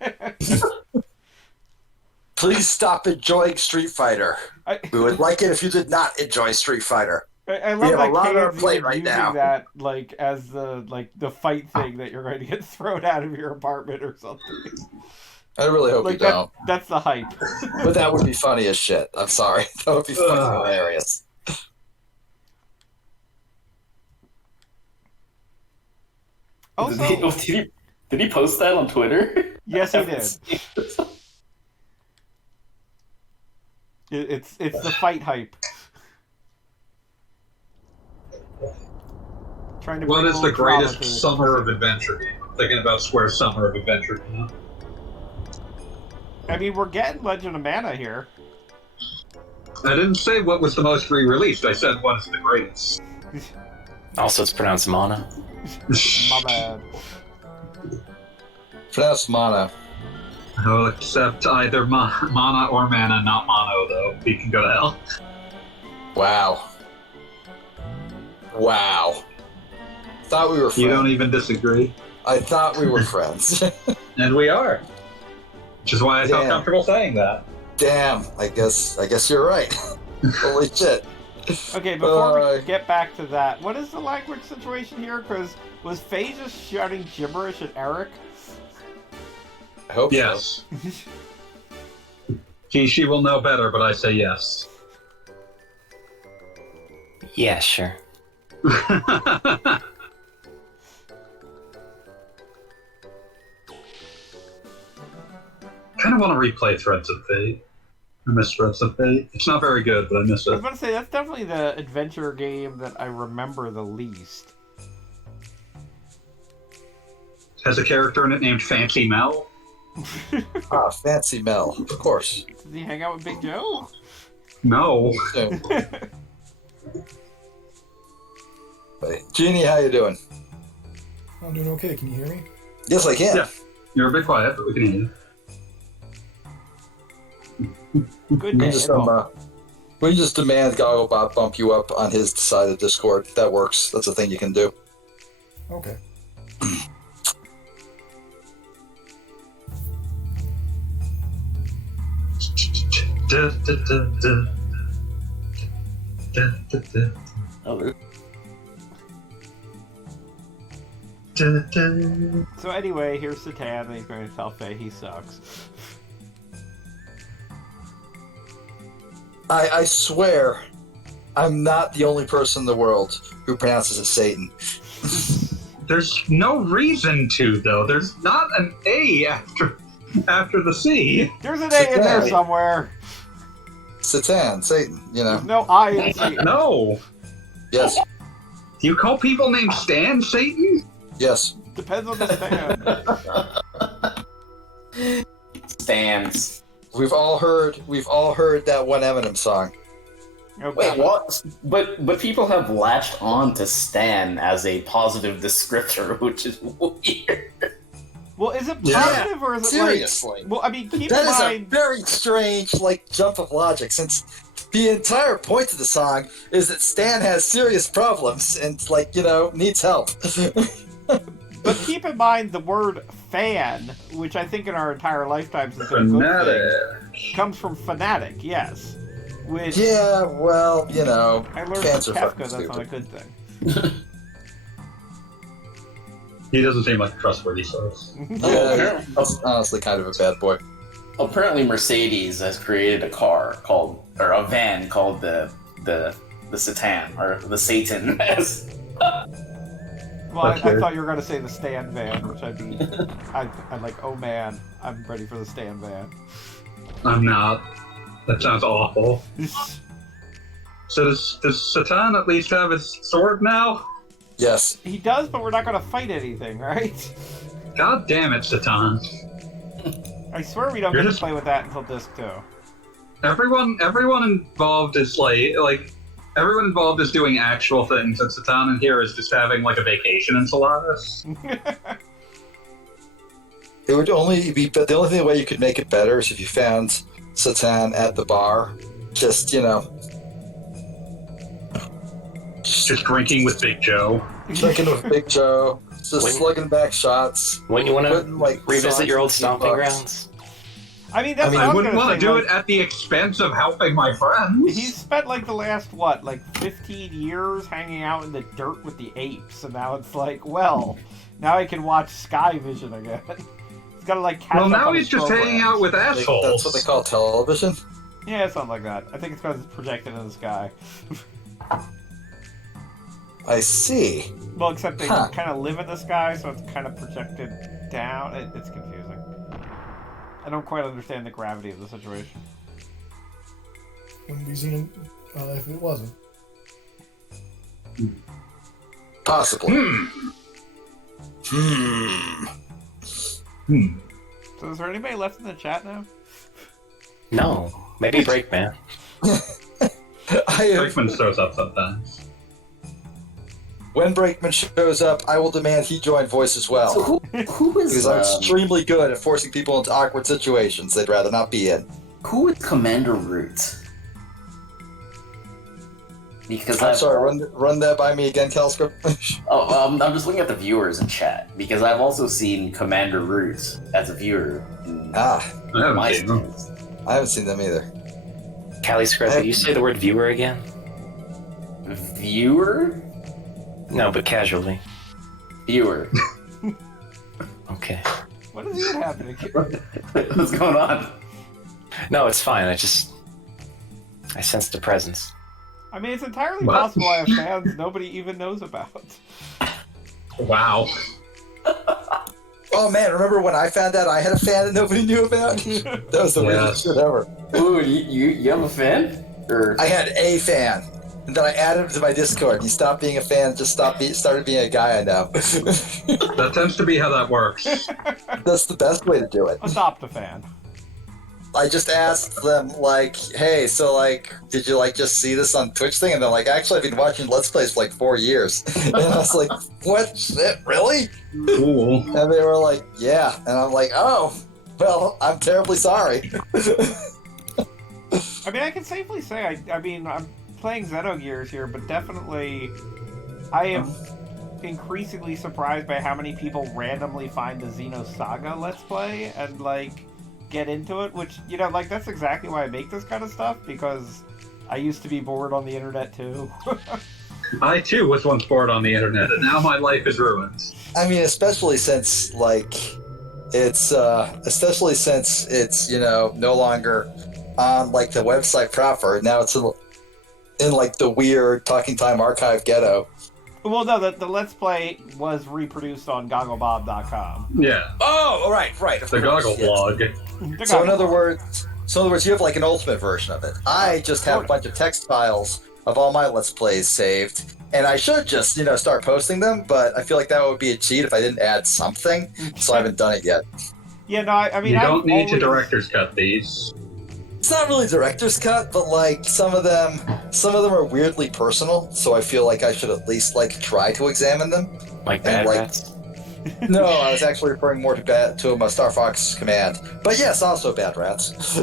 Please stop enjoying Street Fighter. We would like it if you did not enjoy Street Fighter. I We love have that a lot on our Kane's plate even right using now. that like as the fight thing that you're going to get thrown out of your apartment or something. I really hope Like you don't. that's the hype. But that would be funny as shit. I'm sorry. That would be fucking hilarious. Also, Did he post that on Twitter? yes, he did. It's the fight hype. Trying to What bring is a the little drama greatest to the Summer of Adventure game? I'm thinking about Square's Summer of Adventure now. I mean, we're getting Legend of Mana here. I didn't say what was the most re-released. I said what is the greatest. Also, it's pronounced mana. My bad. Pronounced mana. I will accept either mana or mana, not mono, though. He can go to hell. Wow. Wow. Thought we were friends. You don't even disagree. I thought we were friends. And we are. Which is why I felt Damn. comfortable saying that. Damn. I guess you're right. Holy shit. Okay, before we get back to that, what is the language situation here? Because was Fei just shouting gibberish at Eric? I hope Yes. She will know better, but I say yes. Yeah, sure. Kind of want to replay Threads of Fate. I miss Threads of Fate. It's not very good, but I miss I was it. about to say, that's definitely the adventure game that I remember the least. Has a character in it named Fancy Mel. Ah, Fancy Mel. Of course. Did he hang out with Big Joe? No. Yeah. Hey, Jeannie, how you doing? I'm doing okay. Can you hear me? Yes, I can. Yeah. You're a bit quiet, but we can hear you. Good day. We just demand Gogglebot bump you up on his side of Discord. That works. That's a thing you can do. Okay. Da, da, da, da. Da, da, da. Oh, Da, da. So anyway, here's Satan, and he's going to tell Faye he sucks. I swear, I'm not the only person in the world who pronounces it Satan. There's no reason to, though. There's not an A after the C. There's an A in there Satan. somewhere. Satan, Satan, you know. There's no I in Satan. No. Yes, Do you call people named Stan Satan? yes. Depends on the stand. stands. We've all heard that one Eminem song. Okay. Wait, what? But people have latched on to Stan as a positive descriptor, which is weird. Well, is it Yeah. positive or is it Seriously. like... Well, I mean, keep That in is a mind... very strange, jump of logic, since the entire point of the song is that Stan has serious problems and, needs help. But keep in mind the word fan, which I think in our entire lifetimes is a good Fanatic. thing, comes from fanatic, yes. Which Yeah, well, I learned fans from are Kafka, fucking that's not a stupid. good thing. He doesn't seem like a trustworthy source. Yeah, he's honestly kind of a bad boy. Apparently, Mercedes has created a van called the Satan or the Satan. Well, I That's weird. thought you were going to say the stand van, which I'd be... I'm like, oh man, I'm ready for the stand van. I'm not. That sounds awful. So does Satan at least have his sword now? Yes. He does, but we're not going to fight anything, right? God damn it, Satan. I swear we don't You're get just- to play with that until disc 2. Everyone involved is everyone involved is doing actual things, and Satan in here is just having a vacation in Solaris. It would only be the only way you could make it better is if you found Satan at the bar, just Just drinking with Big Joe. drinking with Big Joe, just Wait. slugging back shots. When you want to Wouldn't, revisit your old songs stomping and grounds? I mean, that's I mean, what I I was wouldn't going want to to say. do it at the expense of helping my friends. He's spent the last 15 years hanging out in the dirt with the apes, and now it's now I can watch Sky Vision again. He's got to catch Well, up now on he's his just hanging programs. out with assholes. That's what they call television. Yeah, something like that. I think it's because it's projected in the sky. I see. Well, except they Huh. kind of live in the sky, so it's kind of projected down. It's confusing. I don't quite understand the gravity of the situation. Wouldn't be Xeno if it wasn't. Possibly. So is there anybody left in the chat now? No, maybe Breakman. Brakeman shows up sometimes. When Brakeman shows up, I will demand he join voice as well. So who is Because I'm extremely good at forcing people into awkward situations they'd rather not be in. who is Commander Root? Because I'm sorry, run that by me again, Calscript. I'm just looking at the viewers in chat because I've also seen Commander Root as a viewer. In I haven't my seen them. streams. I haven't seen them either. Callie Scrub, did you say the word viewer again? Viewer? No, but casually. Viewer. Okay. What is even happening? What's going on? No, it's fine. I sensed a presence. I mean, it's entirely What? possible I have fans nobody even knows about. Wow. Oh man, remember when I found out I had a fan that nobody knew about? That was the weirdest shit ever. Ooh, you have a fan? Or I had a fan, and then I added him to my Discord. He stopped being a fan and just started being a guy I know. That tends to be how that works. That's the best way to do it. Adopt a fan. I just asked them, like, hey, so, like, did you, like, just see this on Twitch thing? And they're like, actually, I've been watching Let's Plays for, like, 4 years. And I was like, what? Shit, really? Cool. And they were like, yeah. And I'm like, oh, well, I'm terribly sorry. I mean, I can safely say, I mean, I'm playing Xenogears here, but definitely, I am increasingly surprised by how many people randomly find the Xenosaga Let's Play and, like, get into it, which, you know, like, that's exactly why I make this kind of stuff, because I used to be bored on the internet, too. I too was once bored on the internet, and now my life is ruined. I mean, especially since, it's, you know, no longer on, like, the website proper. Now it's in like, the weird Talking Time archive ghetto. Well, no, the Let's Play was reproduced on gogglebob.com. Yeah. Oh, right. The Goggle blog. So in other words, you have like an ultimate version of it. I just have a bunch of text files of all my Let's Plays saved, and I should just, you know, start posting them, but I feel like that would be a cheat if I didn't add something, so I haven't done it yet. Yeah, no, I mean, You don't need to always... director's cut these. It's not really director's cut, but like some of them are weirdly personal, so I feel like I should at least like try to examine them. Like Bad like- Rats? No, I was actually referring more to Star Fox Command, but yes, also Bad Rats.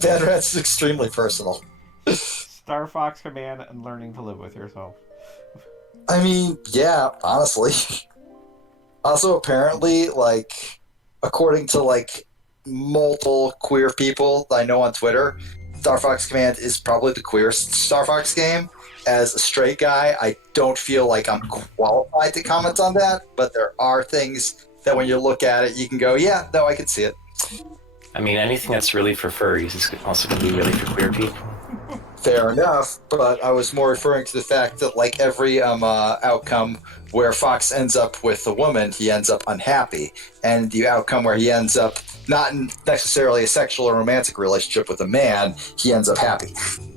Bad Rats is extremely personal. Star Fox Command and learning to live with yourself. I mean, yeah, honestly. Also, apparently, like, according to, like, multiple queer people that I know on Twitter, Star Fox Command is probably the queerest Star Fox game. As a straight guy, I don't feel like I'm qualified to comment on that, but there are things that when you look at it, you can go, yeah, no, I can see it. I mean, anything that's really for furries is also going to be really for queer people. Fair enough, but I was more referring to the fact that, like, every outcome where Fox ends up with a woman, he ends up unhappy. And the outcome where he ends up not in necessarily a sexual or romantic relationship with a man, he ends up happy.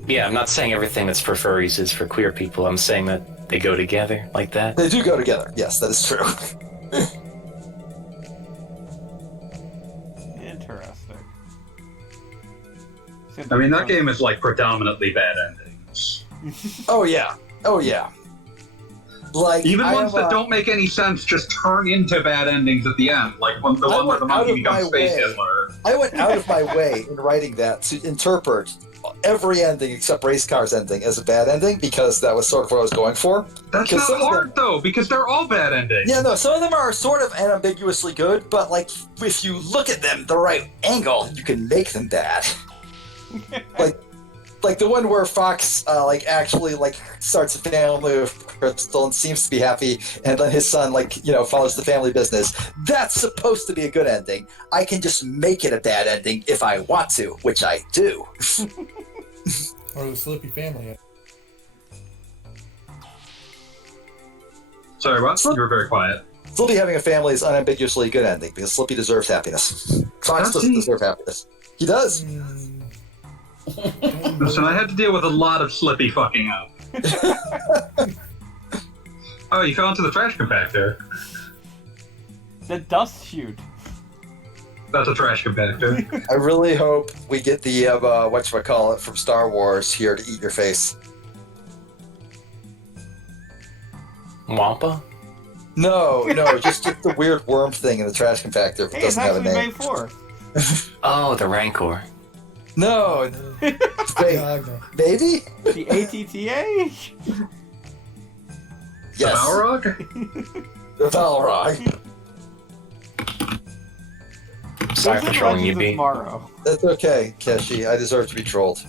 Yeah, I'm not saying everything that's for furries is for queer people. I'm saying that they go together like that. They do go together. Yes, that is true. Interesting. I mean, that game is like predominantly bad endings. Oh, yeah. Like, Even ones that don't make any sense just turn into bad endings at the end, like the one where the monkey becomes Space Hitler. I went out of my way in writing that to interpret every ending except Race Car's ending as a bad ending, because that was sort of what I was going for. That's Because not hard, though, because they're all bad endings. Yeah, no, some of them are sort of unambiguously good, but, like, if you look at them the right angle, you can make them bad. Like the one where Fox, actually, starts a family with Crystal and seems to be happy, and then his son, follows the family business. That's supposed to be a good ending. I can just make it a bad ending if I want to, which I do. Or the Slippy family. Sorry, what? You were very quiet. Slippy having a family is unambiguously a good ending, because Slippy deserves happiness. Fox doesn't deserve happiness. He does. Listen, I had to deal with a lot of Slippy fucking up. Oh, you fell into the trash compactor. The dust chute. That's a trash compactor. I really hope we get the whatchamacallit from Star Wars here to eat your face. Wampa? No, just the weird worm thing in the trash compactor if it Hey, it's doesn't have a actually name. May 4th. Oh, the Rancor. No, wait, No. maybe? The ATTA? Yes, Balrog? the Balrog. Sorry for trolling you, B. Tomorrow. That's okay, Keshi. I deserve to be trolled.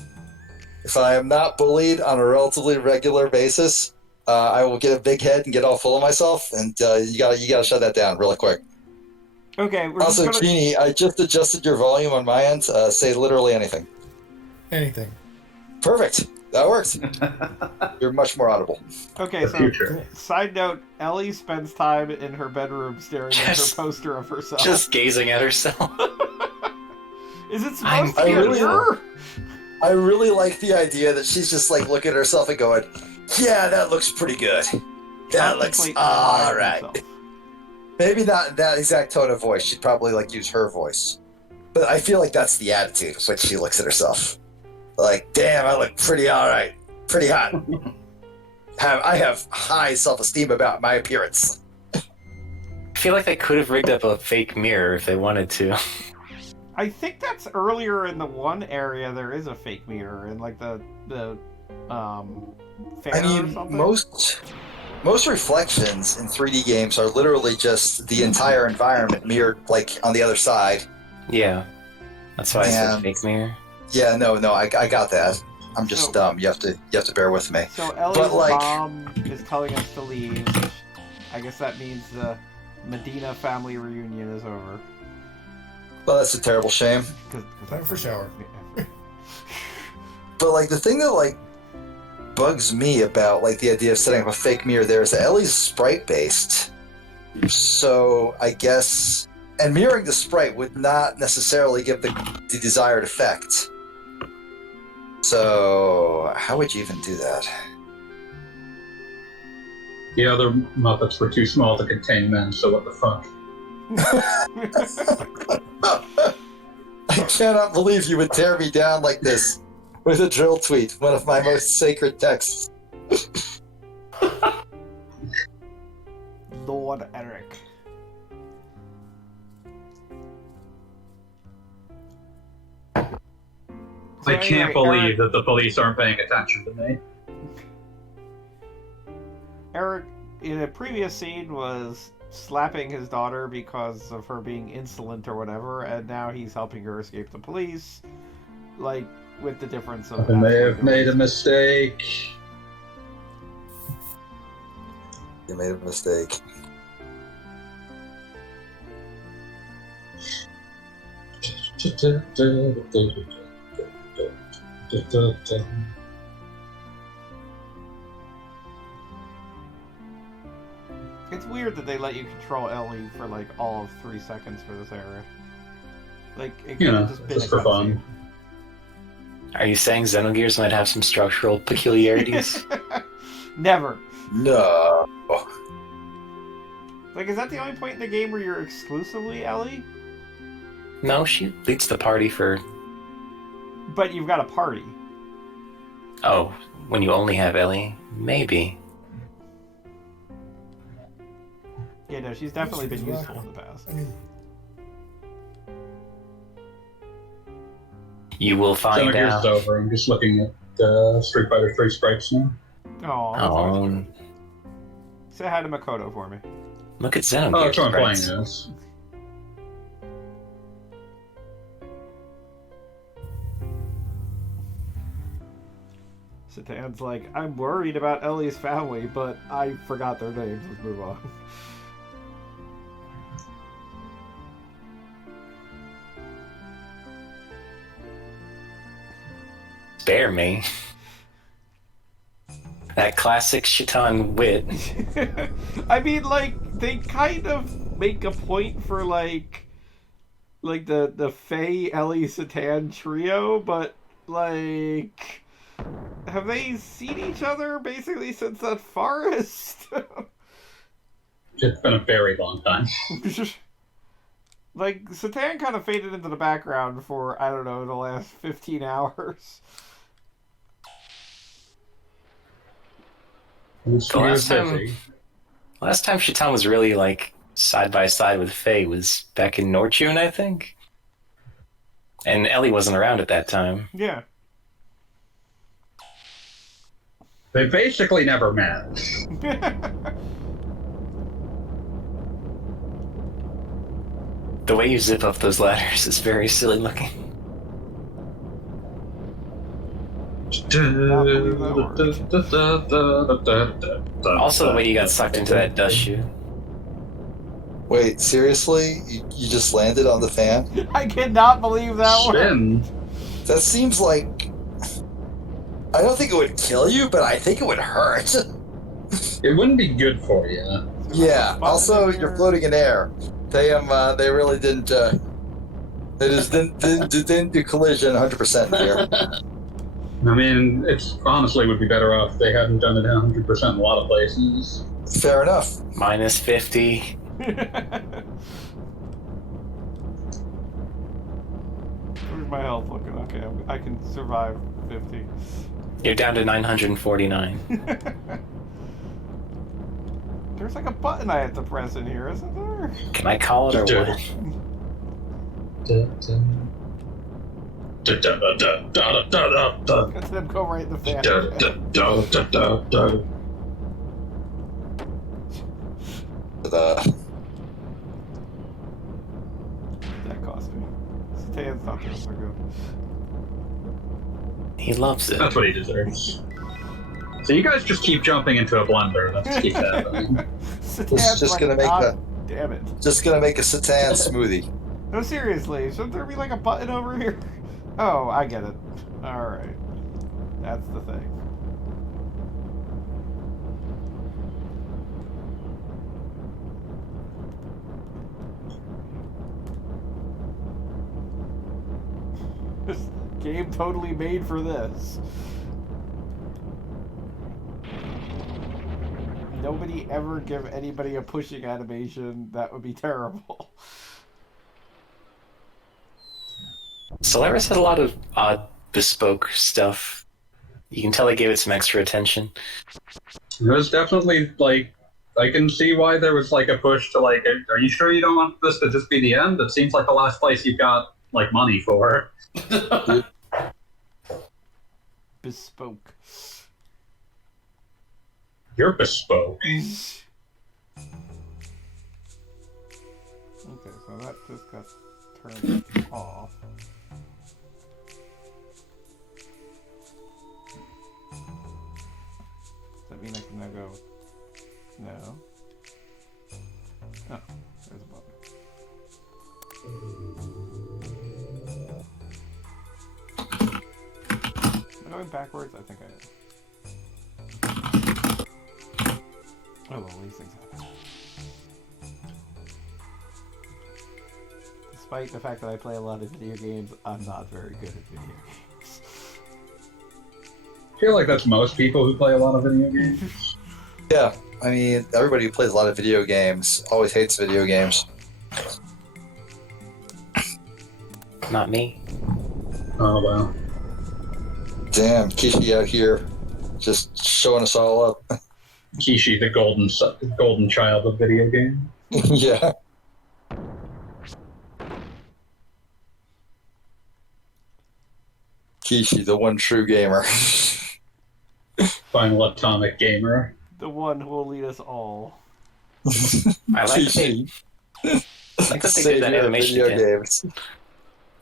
If I am not bullied on a relatively regular basis, I will get a big head and get all full of myself, and you gotta shut that down really quick. Okay, we're Also, just gonna... Genie, I just adjusted your volume on my end. Say literally anything. Anything. Perfect. That works. You're much more audible. Okay, The so future. side note, Ellie spends time in her bedroom staring at her Just- poster of herself. Just gazing at herself. Is it I'm- supposed to I be a really- mirror? I really like the idea that she's just like looking at herself and going, "Yeah, that looks pretty good. That looks Contemplate all admiring right." herself. Maybe not in that exact tone of voice. She'd probably like use her voice. But I feel like that's the attitude when she looks at herself. Like, damn, I look pretty all right. Pretty hot. I have high self-esteem about my appearance. I feel like they could have rigged up a fake mirror if they wanted to. I think that's earlier in the one area there is a fake mirror in like the fair I or mean, something. most reflections in 3D games are literally just the entire environment mirrored like on the other side. Yeah. That's why I said And- fake mirror. Yeah, no, I got that. I'm just So- dumb. You have to bear with me. So Ellie's But, like- mom is telling us to leave. I guess that means the Medina family reunion is over. Well, that's a terrible shame. Time for shower. But like the thing that like bugs me about like the idea of setting up a fake mirror there is that Ellie's sprite based. So I guess and mirroring the sprite would not necessarily give the desired effect. So how would you even do that? The other Muppets were too small to contain men, so what the fuck? I cannot believe you would tear me down like this with a drill tweet, one of my most sacred texts. Lord Eric. I can't anyway, believe that the police aren't paying attention to me. Eric, in a previous scene, was slapping his daughter because of her being insolent or whatever, and now he's helping her escape the police. Like, with the difference of... I may have made a mistake. You made a mistake. It's weird that they let you control Ellie for, like, all of 3 seconds for this area. Like, it You could know, have just been just a for fun. Are you saying Xenogears might have some structural peculiarities? cutscene. Never. No. Like, is that the only point in the game where you're exclusively Ellie? No, she leads the party for... But you've got a party. Oh, when you only have Ellie? Maybe. Yeah, no, she's definitely been useful in the past. I mean, You will find Xenogears out. is over. I'm just looking at Street Fighter 3 sprites now. Oh, Oh, say hi to Makoto for me. look at Oh, Xenogears. that's what I'm playing sprites. as. Satan's like, I'm worried about Ellie's family, but I forgot their names. Let's move on. Spare me. That classic Shitan wit. I mean, like, they kind of make a point for, like the Fei, Ellie, Satan trio, but, like, have they seen each other basically since that forest? It's been a very long time. Like, Satan kind of faded into the background for, I don't know, the last 15 hours. So last time Shaitan was really, like, side by side with Fei was back in Norchun, I think? And Elly wasn't around at that time. Yeah. They basically never met. The way you zip up those ladders is very silly looking. Also, the way you got sucked into that dust chute. Wait, seriously? You just landed on the fan? I cannot believe that one. Spin. That seems like... I don't think it would kill you, but I think it would hurt. It wouldn't be good for you. Yeah, also, you're floating in air. They really didn't, they just didn't do collision 100% here. I mean, it's honestly would be better off if they hadn't done it 100% in a lot of places. Fair enough. Minus 50. Where's my health looking? Okay, I can survive 50. You're down to 949. There's like a button I have to press in here, isn't there? Can I call it or what? Let them go right in the fan. That cost me. Satan's not doing so good. He loves it. That's what he deserves. So you guys just keep jumping into a blender. Let's keep that. Satan's just like, gonna make God that- damn it. Just gonna make a Satan smoothie. No, seriously, shouldn't there be like a button over here? Oh, I get it. Alright. That's the thing. This game totally made for this. Nobody ever give anybody a pushing animation. That would be terrible. Solaris had a lot of odd, bespoke stuff. You can tell they gave it some extra attention. It was definitely, like, I can see why there was, like, a push to, like, are you sure you don't want this to just be the end? It seems like the last place you've got, like, money for. Bespoke. You're bespoke. Okay, so that just got turned off. Does that mean I can now go? No. Oh, there's a button. Am I going backwards? I think I am. Oh well, these things happen. Despite the fact that I play a lot of video games, I'm not very good at video games. I feel like that's most people who play a lot of video games. Yeah, I mean, everybody who plays a lot of video games always hates video games. Not me. Oh, wow. Damn, Kishi out here just showing us all up. Kishi, the golden child of video games. Yeah. Kishi, the one true gamer. Final atomic gamer. The one who will lead us all. I like Kishi. that they did that animation video again. games.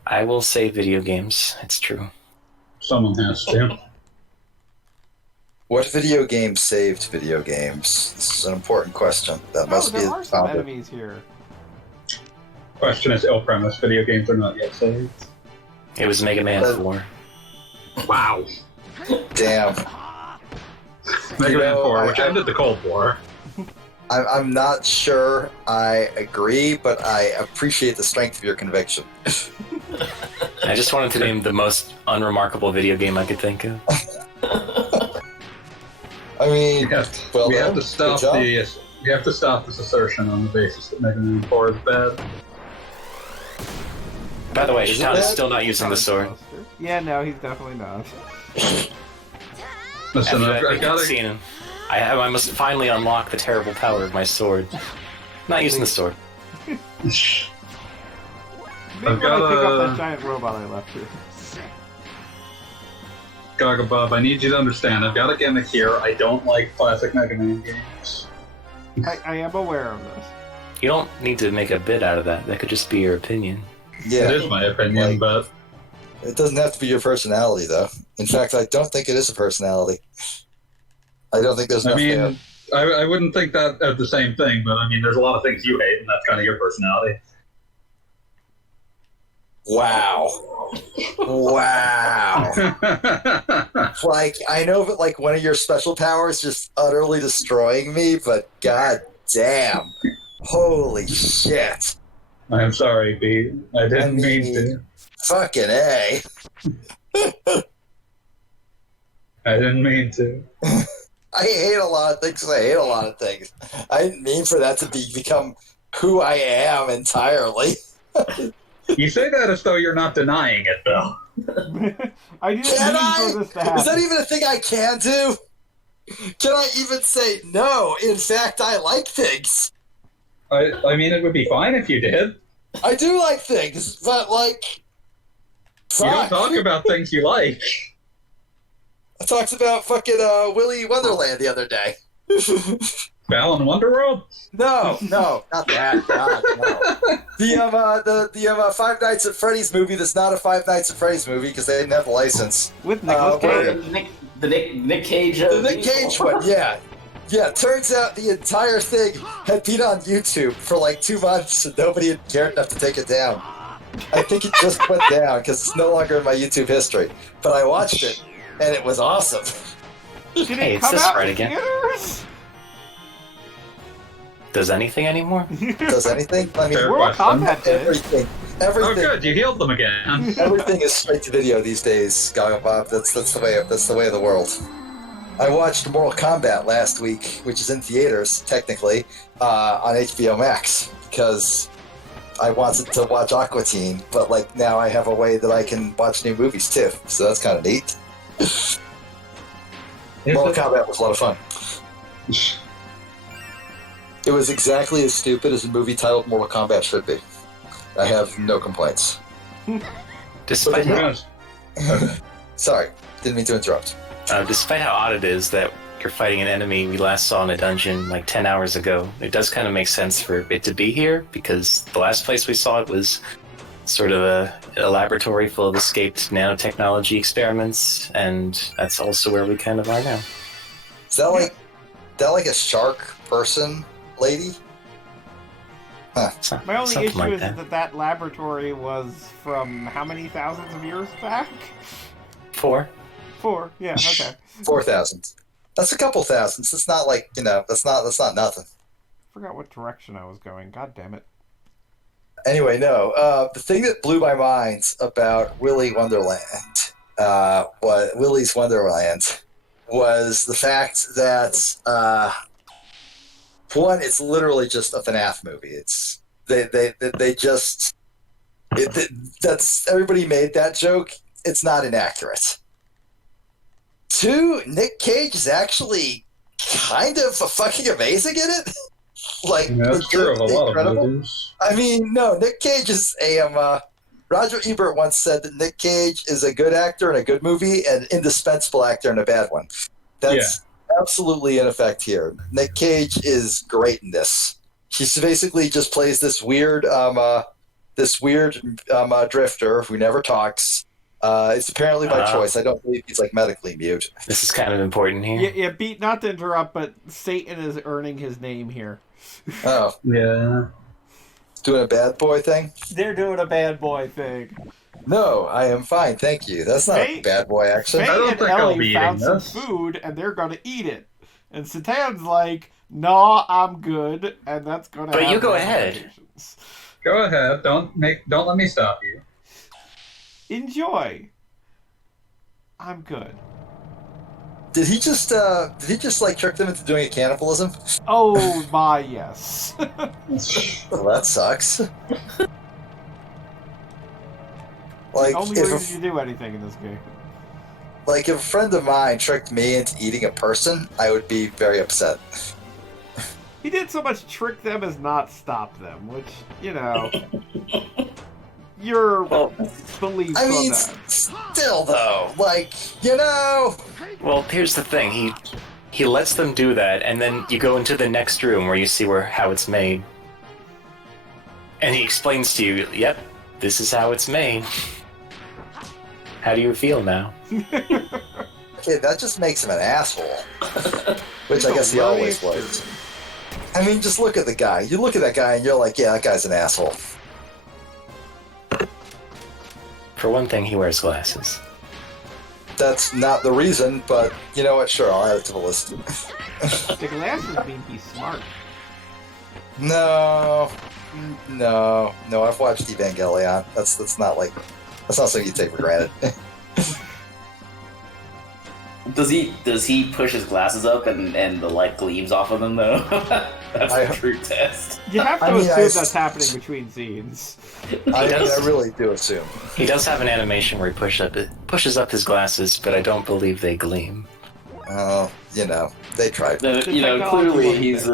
I will say video games. It's true. Someone has to. What video game saved video games? This is an important question. That must be there are some founded. enemies here. Question is ill premise. Video games are not yet saved. It was Mega Man 4. Wow. Damn. Mega Man 4, I- which ended the Cold War. I'm not sure I agree, but I appreciate the strength of your conviction. I just wanted to name the most unremarkable video game I could think of. I mean, well we done. have to stop Good job. You have to stop this assertion on the basis that Mega Man 4 is bad. By the way, Is it Shitown is bad? still not using the sword. Yeah, no, he's definitely not. Listen, After I that gotta... scene, I must finally unlock the terrible power of my sword. Not using the sword. Maybe I've when I pick up gotta- that giant robot I left here. Gagabub, I need you to understand. I've got a gimmick here. I don't like classic Mega Man games. I am aware of this. You don't need to make a bit out of that. That could just be your opinion. Yeah, It is my opinion, Like- but it doesn't have to be your personality, though. In fact, I don't think it is a personality. I don't think there's I enough there. mean, I wouldn't think that of the same thing, but I mean, there's a lot of things you hate, and that's kind of your personality. Wow. Wow. Like, I know that, like, one of your special powers just utterly destroying me, but god damn. Holy shit. I'm sorry, Pete. I didn't mean to. Fucking A. I didn't mean to. I hate a lot of things. I hate a lot of things. I didn't mean for that to become who I am entirely. You say that as though you're not denying it, though. I didn't Can mean I? for this to happen. Is that even a thing I can do? Can I even say, no, in fact, I like things? I mean, it would be fine if you did. I do like things, but, like... You don't Fuck. talk about things you like. I talked about fucking Willy Wonderland the other day. Balan Wonderworld? No, not that. God, no. The Five Nights at Freddy's movie that's not a Five Nights at Freddy's movie because they didn't have the license. With Nicolas where- Cage. Nick Cage. The Nick Cage one, yeah. Yeah, turns out the entire thing had been on YouTube for like 2 months and nobody had cared enough to take it down. I think it just went down because it's no longer in my YouTube history. But I watched it and it was awesome. Did Hey, it it's come this out right in again. theaters? Does anything anymore? Does anything? I mean, Fair Mortal question. Kombat did. everything. Oh, Everything. good, you healed them again. Everything is straight to video these days, Gaga Bob. That's the way of the world. I watched Mortal Kombat last week, which is in theaters technically on HBO Max because I wanted to watch Aqua Teen, but like now I have a way that I can watch new movies too, so that's kind of neat. Mortal Kombat was a lot of fun. It was exactly as stupid as a movie titled Mortal Kombat should be. I have no complaints. Despite Sorry, didn't mean to interrupt. despite how odd it is that you're fighting an enemy we last saw in a dungeon like 10 hours ago, it does kind of make sense for it to be here because the last place we saw it was sort of a laboratory full of escaped nanotechnology experiments, and that's also where we kind of are now. Is that like a shark person lady? My only Something issue like is that. that laboratory was from how many thousands of years back? 4. 4. Yeah, okay. 4,000. That's a couple thousands. That's not like, that's not nothing. Forgot what direction I was going. God damn it. Anyway, no. The thing that blew my mind about Willy's Wonderland was the fact that one, it's literally just a FNAF movie. It's that's everybody made that joke. It's not inaccurate. 2, Nick Cage is actually kind of fucking amazing in it. Like, That's true of a lot incredible. of movies. I mean, no, Nick Cage is Roger Ebert once said that Nick Cage is a good actor in a good movie and an indispensable actor in a bad one. That's absolutely in effect here. Nick Cage is great in this. He basically just plays this weird drifter who never talks. It's apparently by choice. I don't believe he's like medically mute. This is kind of important here. Yeah, Pete, not to interrupt, but Satan is earning his name here. Oh, Yeah. doing a bad boy thing? They're doing a bad boy thing. No, I am fine, thank you. That's not a bad boy action. Faye don't and think I'll Elly be found eating some this. food, and they're gonna eat it. And Satan's like, "Nah, I'm good," and that's gonna. But have you go ahead. ramifications. Go ahead. Don't let me stop you. Enjoy. I'm good. Did he just like trick them into doing a cannibalism? Oh my yes. Well, that sucks. Like, Only if reason you do anything in this game. if a friend of mine tricked me into eating a person, I would be very upset. He did so much trick them as not stop them, which, you know, your beliefs I mean, on that. still though, like, you know. Well, here's the thing. He lets them do that, and then you go into the next room where you see how it's made. And he explains to you, yep, this is how it's made. How do you feel now? Okay, that just makes him an asshole. Which I guess he always was. I mean, just look at the guy. You look at that guy and you're like, yeah, that guy's an asshole. For one thing, he wears glasses. That's not the reason, but you know what? Sure, I'll add it to the list. The glasses mean he's smart. No, I've watched Evangelion. That's not something you take for granted. Does he push his glasses up and the light gleams off of them though? That's a true test. You have to assume that's happening between scenes. I really do assume. He does have an animation where he pushes up his glasses, but I don't believe they gleam. Oh, you know, they tried. Clearly he's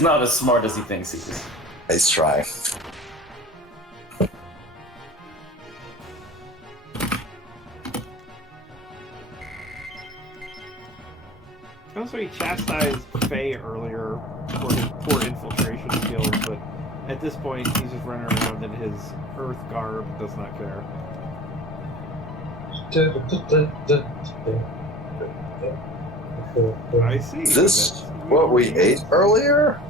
not as smart as he thinks he is. He's trying. Also, he chastised Fei earlier for his poor infiltration skills, but at this point, he's just running around in his Earth garb, does not care. I see. Is this what we ate earlier?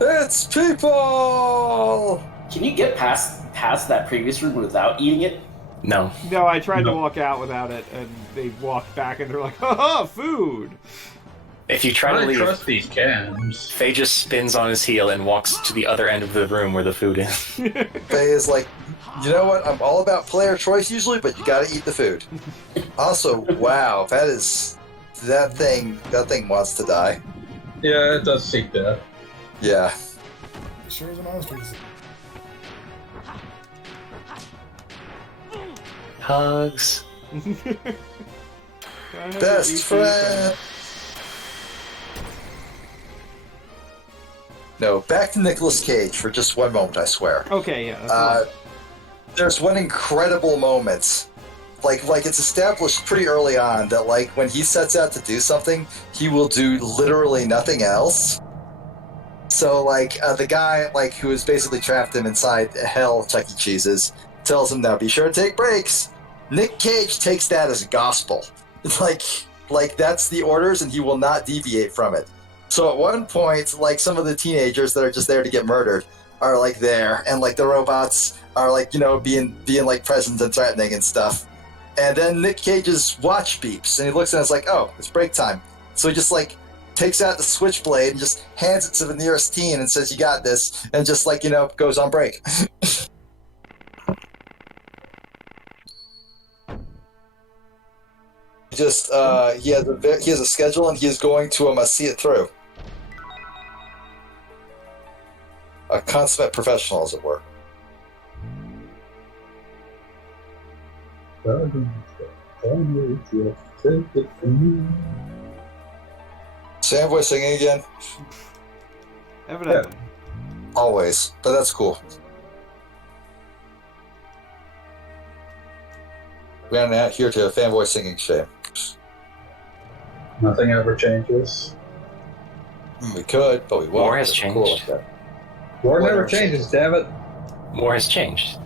It's people! Can you get past that previous room without eating it? No. No, I tried to walk out without it, and they walked back, and they're like, "Haha, food!" If you try to leave, trust these cans. Faye just spins on his heel and walks to the other end of the room where the food is. Faye is like, you know what? I'm all about player choice usually, but you gotta eat the food. Also, wow, that thing wants to die. Yeah, it does seek death. Yeah. Sure as a monsters. Hugs. Best friend. No, back to Nicolas Cage for just one moment, I swear. Okay, yeah. That's There's one incredible moment. Like it's established pretty early on that like when he sets out to do something, he will do literally nothing else. So like the guy like who has basically trapped him inside hell Chuck E. Cheese's tells him now be sure to take breaks. Nick Cage takes that as gospel. It's like that's the orders and he will not deviate from it. So at one point, like some of the teenagers that are just there to get murdered are like there, and like the robots are like, you know, being like present and threatening and stuff. And then Nick Cage's watch beeps and he looks and it's like, oh, it's break time. So he just like takes out the switchblade and just hands it to the nearest teen and says, you got this, and just like, you know, goes on break. Just he has a schedule and he is going to see it through. A consummate professional, as it were. Sam voice singing again? evidently. Always, but that's cool. We're not here to fanboy singing shame. Nothing ever changes. We could, but we won't. War has We're cool changed. like that. War Whatever. never changes, damn it. More has changed.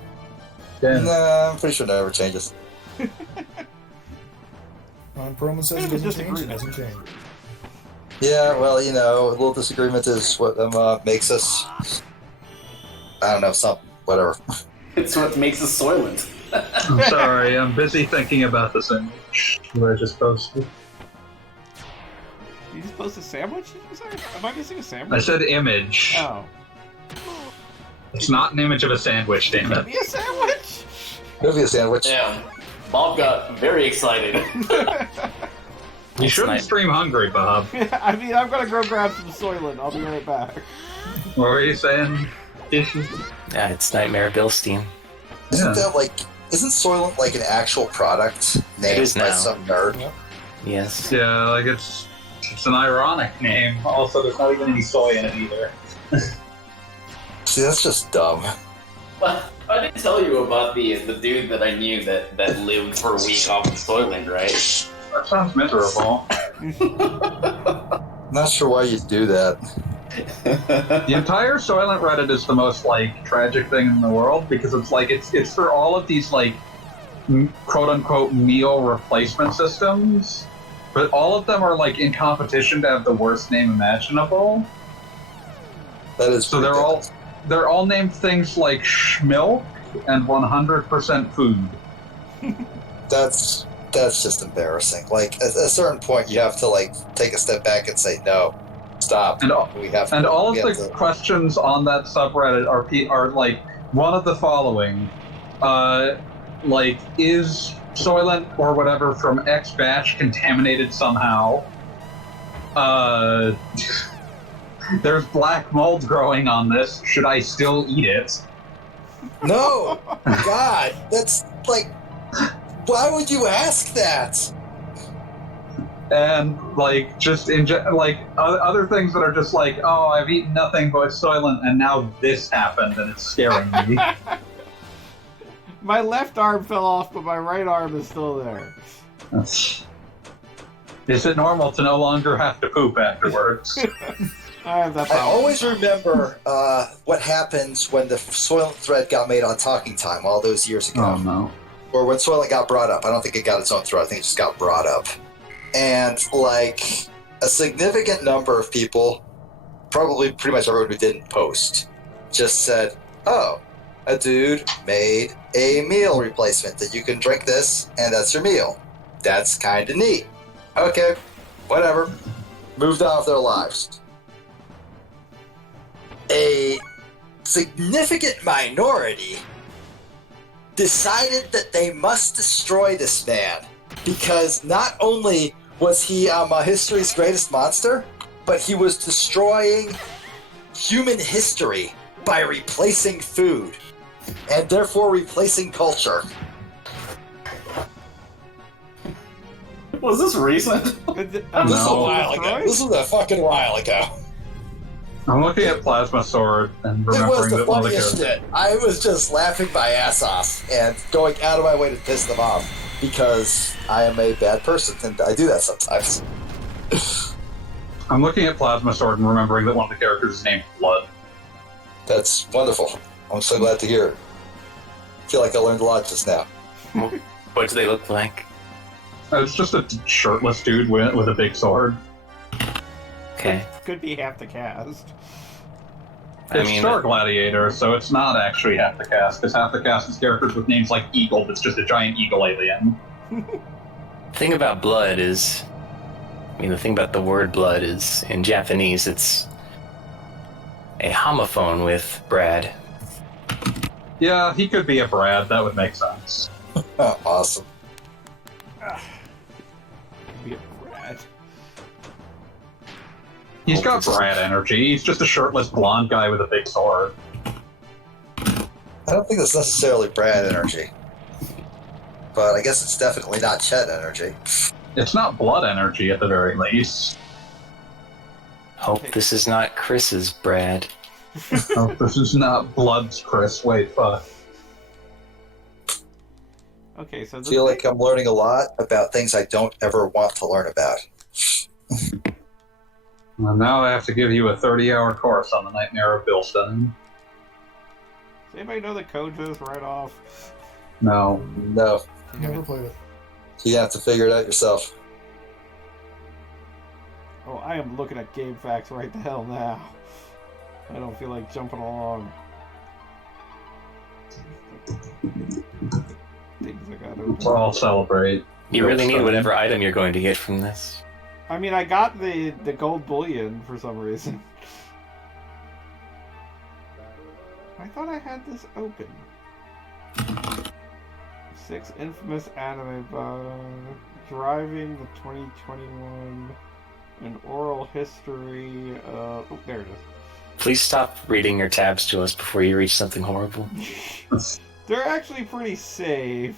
Damn. Nah, I'm pretty sure that never changes. Ron Perlman says it Maybe doesn't change, it disagreement. doesn't change. Yeah, well, you know, a little disagreement is what makes us. I don't know, something, whatever. It's what makes us soylent. I'm sorry, I'm busy thinking about this image where I just posted. You just post a sandwich? Did you say? Am I missing a I sandwich? said image. Oh. It's not an image of a sandwich, damn Give it. me a sandwich? It'll be a sandwich. Yeah. Bob got very excited. You shouldn't nice. stream hungry, Bob. I mean, I'm gonna go grab some Soylent. I'll be right back. What were you saying? Yeah, it's Nightmare Bilstein. Isn't Soylent like an actual product named is by now. some nerd? Yes. Yeah, like it's an ironic name. Also, there's not even any soy in it either. See, that's just dumb. Well, I didn't tell you about the dude that I knew that lived for a week off of Soylent, right? That sounds miserable. Not sure why you'd do that. The entire Soylent Reddit is the most like tragic thing in the world because it's like it's for all of these like quote unquote meal replacement systems, but all of them are like in competition to have the worst name imaginable. That is So they're all named things like Schmilk and 100% food. That's just embarrassing. Like at a certain point, you have to like take a step back and say no, stop. And All of the questions on that subreddit are like one of the following: like, is Soylent or whatever from X batch contaminated somehow? There's black mold growing on this. Should I still eat it? No, God, that's like, why would you ask that? And like just like other things that are just like, oh, I've eaten nothing but Soylent, and now this happened, and it's scaring me. My left arm fell off, but my right arm is still there. Is it normal to no longer have to poop afterwards? That's I how- always remember what happens when the Soylent thread got made on Talking Time all those years ago. Oh no. Or when Soylent got brought up. I don't think it got its own thread. I think it just got brought up. And like a significant number of people, probably pretty much everyone who didn't post, just said, oh, a dude made a meal replacement that you can drink this and that's your meal. That's kind of neat. Okay, whatever. Moved on with their lives. A significant minority decided that they must destroy this man because not only was he history's greatest monster, but he was destroying human history by replacing food and therefore replacing culture. Was this recent? This was a while ago. This was a fucking while ago. I'm looking at Plasma Sword and It was remembering the that one of the funniest characters. shit. I was just laughing my ass off and going out of my way to piss them off because I am a bad person and I do that sometimes. I'm looking at Plasma Sword and remembering that one of the characters is named Blood. That's wonderful. I'm so glad to hear it. I feel like I learned a lot just now. What do they look like? It's just a shirtless dude with a big sword. Okay. Could be half the cast. It's Star Gladiator, so it's not actually half the cast, because half the cast is characters with names like Eagle, that's just a giant eagle alien. The thing about blood is, the thing about the word blood is, in Japanese, it's a homophone with Brad. Yeah, he could be a Brad, that would make sense. Oh, awesome. Be a brat. He's got Brad energy, he's just a shirtless blonde guy with a big sword. I don't think that's necessarily Brad energy. But I guess it's definitely not Chet energy. It's not blood energy at the very least. Hope this is not Chris's Brad. Oh, this is not Blood's Chris, wait, fuck. Okay, so I feel like I'm learning a lot about things I don't ever want to learn about. Well, now I have to give you a 30-hour course on the Nightmare of Bilstein. Does anybody know the code to this right off? No. No, Never played it. you have to figure it out yourself. Oh, I am looking at game facts right the hell now. I don't feel like jumping along. Things I got open. So I'll celebrate. You really need whatever item you're going to get from this. I mean, I got the gold bullion for some reason. I thought I had this open. 6 infamous anime driving the 2021, an oral history of... Oh, there it is. Please stop reading your tabs to us before you reach something horrible. They're actually pretty safe.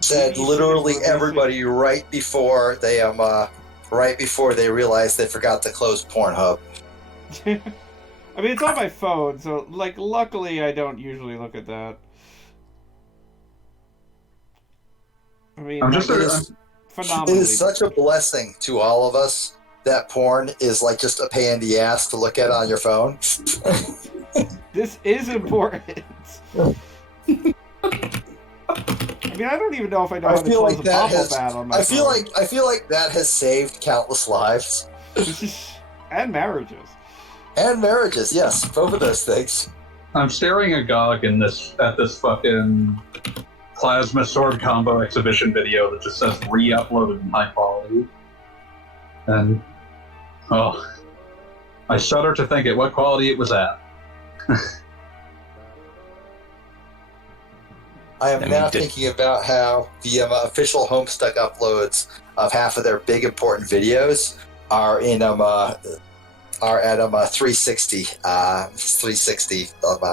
Said literally everybody right before they realized they forgot to close Pornhub. I mean, it's on my phone, so, like, luckily I don't usually look at that. I mean, I'm just phenomenally. It is such a blessing to all of us that porn is like just a pain in the ass to look at on your phone. This is important. I mean, I don't even know if I know how to close a bubble bat on my phone. I feel like that has saved countless lives. And marriages. And marriages, yes, both of those things. I'm staring agog at this fucking plasma sword combo exhibition video that just says re-uploaded in high quality. And I shudder to think at what quality it was at. I am now thinking about how the official Homestuck uploads of half of their big important videos are in at 360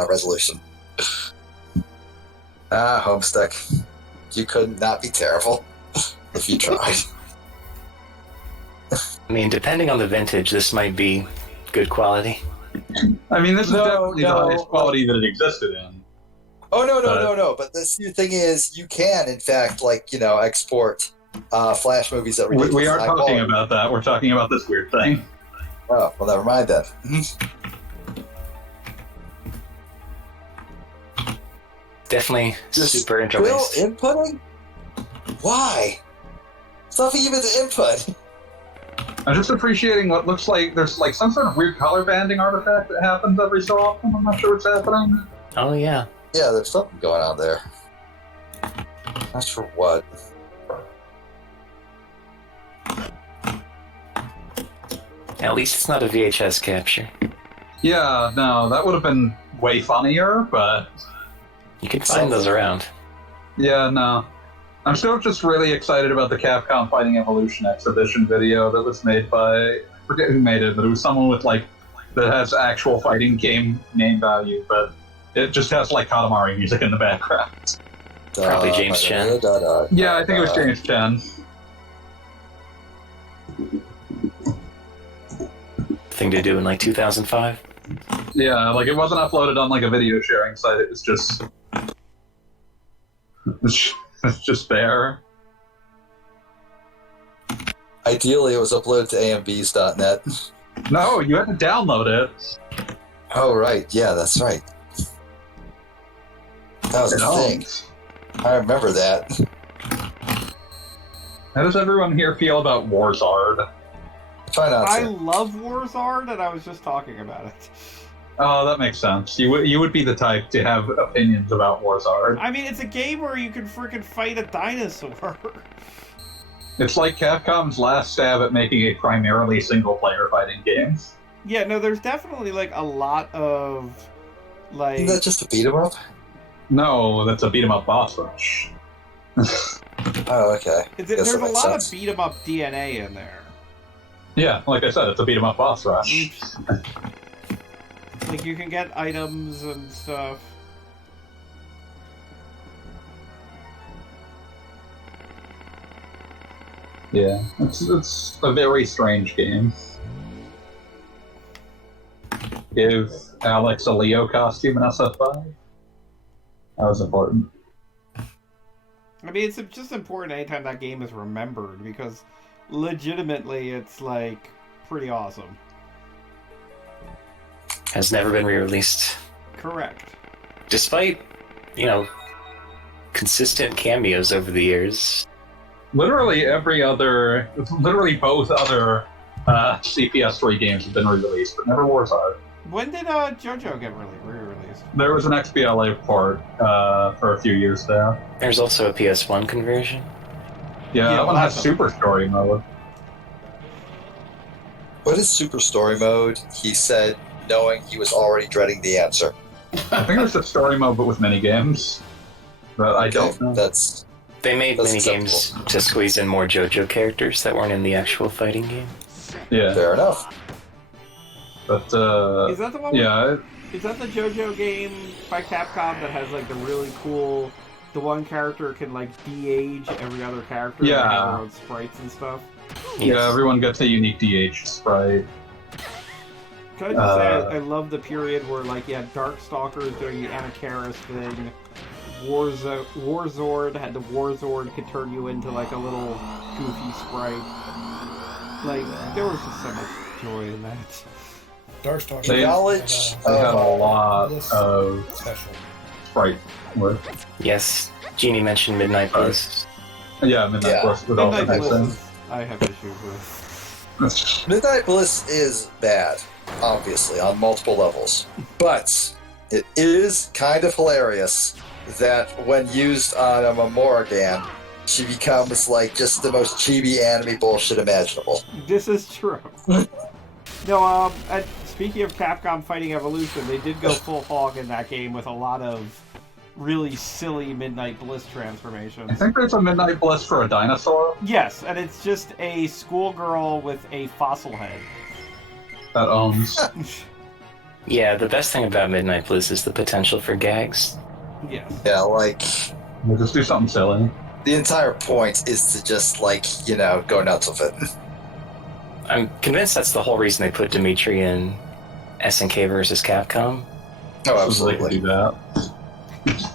resolution. Homestuck, you could not be terrible if you tried. I mean, depending on the vintage, this might be good quality. I mean, this is definitely the highest quality that it existed in. Oh, no. But the thing is, you can, in fact, export Flash movies that we are talking about that. We're talking about this weird thing. Oh, well, never mind then. Definitely Just super intro-based. Still inputting? Why? It's nothing even to input. I'm just appreciating what looks like there's like some sort of weird color banding artifact that happens every so often. I'm not sure what's happening. Oh, yeah. Yeah, there's something going on there. Not sure what. At least it's not a VHS capture. Yeah, no, that would have been way funnier, but... You can find those around. Yeah, no. I'm still just really excited about the Capcom Fighting Evolution exhibition video that was made by... I forget who made it, but it was someone with, that has actual fighting game name value, but it just has, Katamari music in the background. Probably James Chen. Yeah, I think it was James Chen. Thing to do in, 2005? Yeah, it wasn't uploaded on, a video sharing site, it was just... It's just there. Ideally, it was uploaded to ambs.net. No, you had to download it. Oh, right. Yeah, that's right. That was a thing. I remember that. How does everyone here feel about Warzard? Try not to. I love Warzard, and I was just talking about it. Oh, that makes sense. You would be the type to have opinions about Warzard. I mean, it's a game where you can freaking fight a dinosaur. It's like Capcom's last stab at making a primarily single-player fighting game. Yeah, no, there's definitely, a lot of, Isn't that just a beat-em-up? No, that's a beat-em-up boss rush. Oh, okay. There's a lot of beat-em-up DNA in there. Yeah, like I said, it's a beat-em-up boss rush. You can get items and stuff. Yeah, it's a very strange game. Give Alex a Leo costume in SF5. That was important. I mean, it's just important anytime that game is remembered, because legitimately it's, pretty awesome. Has never been re-released. Correct. Despite, consistent cameos over the years. Literally both other CPS3 games have been re-released, but never Warzard. When did JoJo get re-released? There was an XBLA port for a few years there. There's also a PS1 conversion. Yeah, that one has Super Story mode. What is Super Story mode? He said, knowing he was already dreading the answer. I think it was a story mode, but with mini games. But I don't know. That's They made That's mini games to squeeze in more JoJo characters that weren't in the actual fighting game. Yeah, fair enough. but Is that the one? yeah, Is that the JoJo game by Capcom that has like the really cool? The one character can like de-age every other character. Yeah. And they have their own sprites and stuff. yeah, everyone gets a unique DH sprite. Can I just say I love the period where like you had Darkstalkers doing the Anacharis thing. Warzord had the Warzord could turn you into like a little goofy sprite. Like there was just so much joy in that. Darkstalker. They- Knowledge They had a lot Bliss of special. sprite work. Yes, Jeannie mentioned Midnight Bliss. Yeah, Midnight Yeah. Bliss with all the Midnight nice Bliss things. is- I have issues with. Midnight Bliss is bad, obviously, on multiple levels. But it is kind of hilarious that when used on a Morrigan, she becomes like just the most chibi anime bullshit imaginable. This is true. No, speaking of Capcom Fighting Evolution, they did go full hog in that game with a lot of really silly Midnight Bliss I transformations. think there's a Midnight Bliss for a dinosaur Yes, and it's just a schoolgirl with a fossil head. that owns. Yeah, the best thing about Midnight Bliss is the potential for gags. Yes. Yeah, like, We'll just do something silly. the entire point is to just, like, go nuts with it. I'm convinced that's the whole reason they put Dimitri in SNK versus Capcom. Oh, So they could absolutely. do that.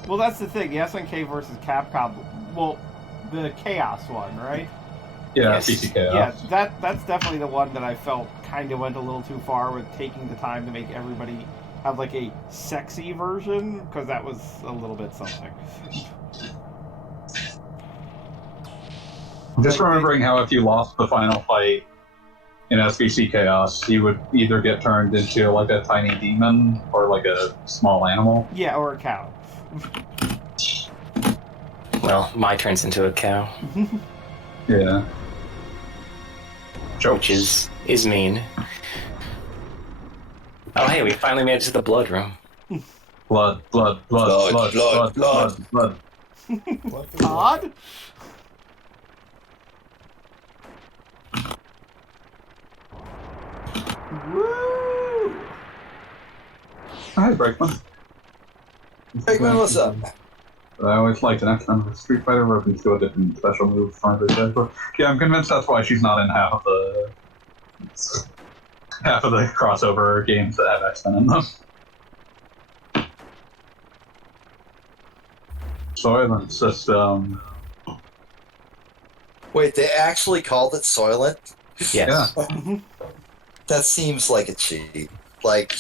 Well, that's the thing. The SNK versus Capcom. Well, the Chaos one, right? Yeah, Yes. PCK. Yeah, that's definitely the one that I felt kind of went a little too far with taking the time to make everybody have like a sexy version, because that was a little bit something. I'm just Like, remembering how if you lost the final fight in SBC Chaos, you would either get turned into like a tiny demon or like a small animal. Yeah, or a cow. Well, Mai turns into a cow, Yeah. which is mean. Oh, hey, we finally made it to the blood room. Blood, blood, blood, blood, blood, blood, blood. Blood for blood. Odd? Woo! Hi, Brakeman. Brakeman, what's up? I always liked an next member of Street Fighter where we can do a different special move from every type. Yeah, I'm convinced that's why she's not in half of the crossover games that have X-Men in them. Soylent System. Wait, they actually called it Soylent? Yes. Yeah. That seems like a cheat. Like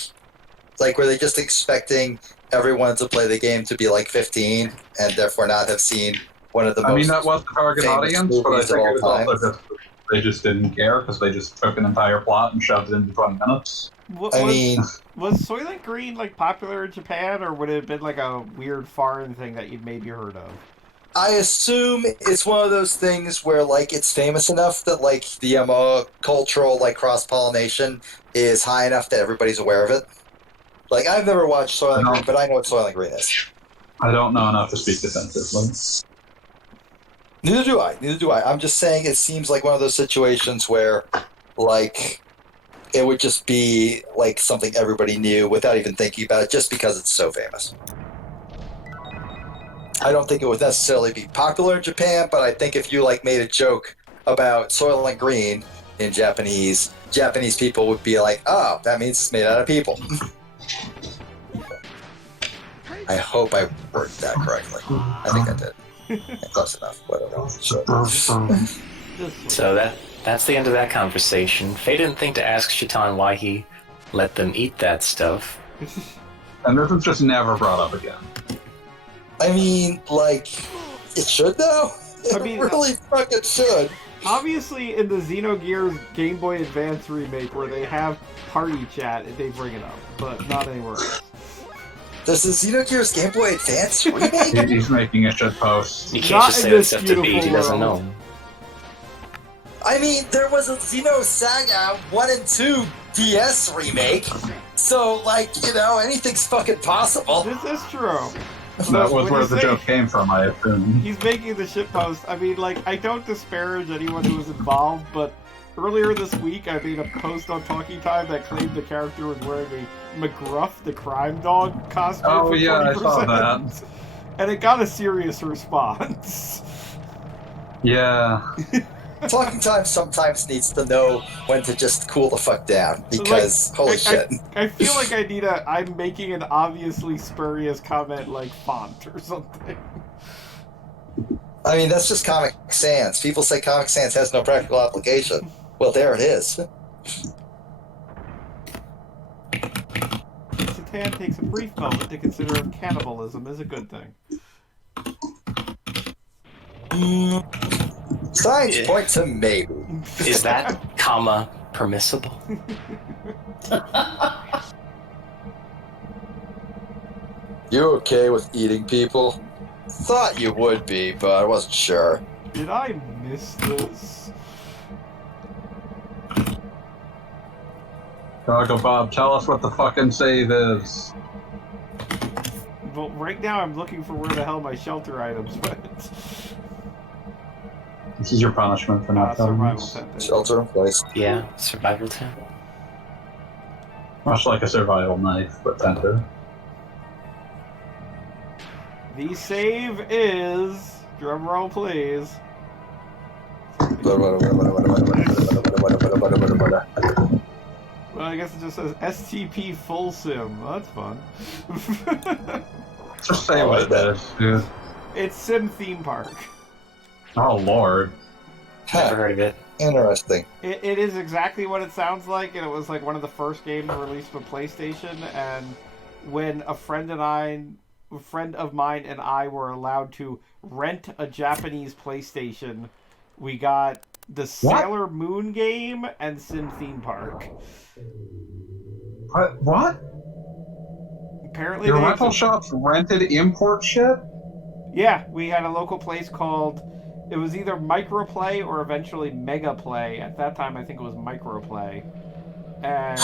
were they just expecting everyone to play the game to be like 15 and therefore not have seen one of the most... I mean, that was the target famous audience, but I movies of think it all was time. also just they just didn't care because they just took an entire plot and shoved it into 20 minutes. I mean, Was Soylent Green like popular in Japan, or would it have been like a weird foreign thing that you'd maybe heard of? I assume it's one of those things where like it's famous enough that like the cultural like cross-pollination is high enough that everybody's aware of it. Like, I've never watched Soylent Green, but I know what Soylent Green is. I don't know enough to speak defensively. Neither do I. I'm just saying it seems like one of those situations where, like, it would just be, like, something everybody knew without even thinking about it, just because it's so famous. I don't think it would necessarily be popular in Japan, but I think if you, like, made a joke about Soylent Green in Japanese people would be like, oh, that means it's made out of people. I hope I worded that correctly. I think I did. Close enough. Whatever. So that's the end of that conversation. Faye didn't think to ask Shaitan why he let them eat that stuff. And this was just never brought up again. I mean, like, it should though. It really fucking should. Obviously, in the Xenogears Game Boy Advance remake, where they have party chat, they bring it up, but not anywhere else. There's a Xenogears Game Boy Advance remake? He's making a shit post. You can't Not just in say that this stuff to Pete, he beautiful doesn't world. know. I mean, there was a Xenosaga 1 and 2 DS remake. So, like, anything's fucking possible. This is true. That was When where you the say joke came from, I assume. He's making the shitpost. I mean, like, I don't disparage anyone who was involved, but earlier this week I made a post on Talking Time that claimed the character was wearing a McGruff the crime dog costume. Oh, for yeah, 20%. I saw that. And it got a serious response. Yeah. Talking Time sometimes needs to know when to just cool the fuck down, because, holy shit. I feel like I'm making an obviously spurious comment like font or something. I mean, that's just Comic Sans. People say Comic Sans has no practical application. Well, there it is. Satan takes a brief moment to consider if cannibalism is a good thing. Signs point to maybe. Is that, comma, permissible? You okay with eating people? Thought you would be, but I wasn't sure. Did I miss this? Doggo Bob, tell us what the fucking save is. Well, right now I'm looking for where the hell my shelter items went. This is your punishment for not telling Survival us. tent. Shelter in place. Yeah, survival tent. Much like a survival knife, but tender. The save is... Drumroll, please. Well, I guess it just says STP full sim. Well, that's fun. Just say what it is, dude. It's Sim Theme Park. Oh, Lord. Never heard of it. Interesting. It is exactly what it sounds like, and it was like one of the first games released for PlayStation, and when a friend of mine and I were allowed to rent a Japanese PlayStation, we got the Sailor Moon game and Sim Theme Park. What? Apparently Your they rental shops rented import shit? Yeah, we had a local place called... It was either Microplay or eventually Megaplay. At that time, I think it was Microplay. And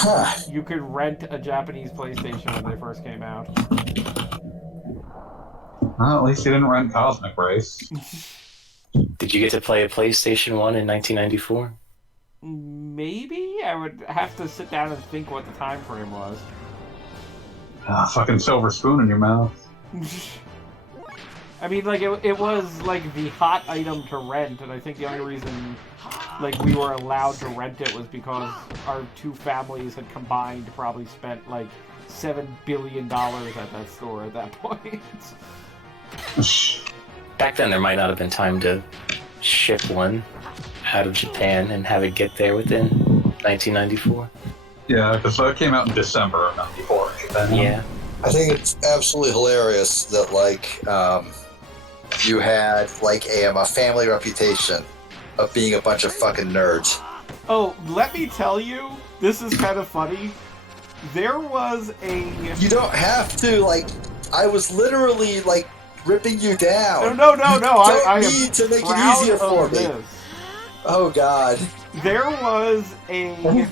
you could rent a Japanese PlayStation when they first came out. Well, at least you didn't rent Cosmic Race. Did you get to play a PlayStation 1 in 1994? Maybe? I would have to sit down and think what the time frame was. Fucking silver spoon in your mouth. I mean, like, it was, like, the hot item to rent, and I think the only reason, like, we were allowed to rent it was because our two families had combined probably spent, like, $7 billion at that store at that point. Back then, there might not have been time to ship one out of Japan and have it get there within 1994. Yeah, because that came out in December of 94 in Japan. Yeah. I think it's absolutely hilarious that, like, you had, like, a family reputation of being a bunch of fucking nerds. Oh, let me tell you, this is kind of funny. There was a... You don't have to, like, I was literally, like, ripping you down. No, I am need to make it proud easier for of me. this. Oh, God. There was a...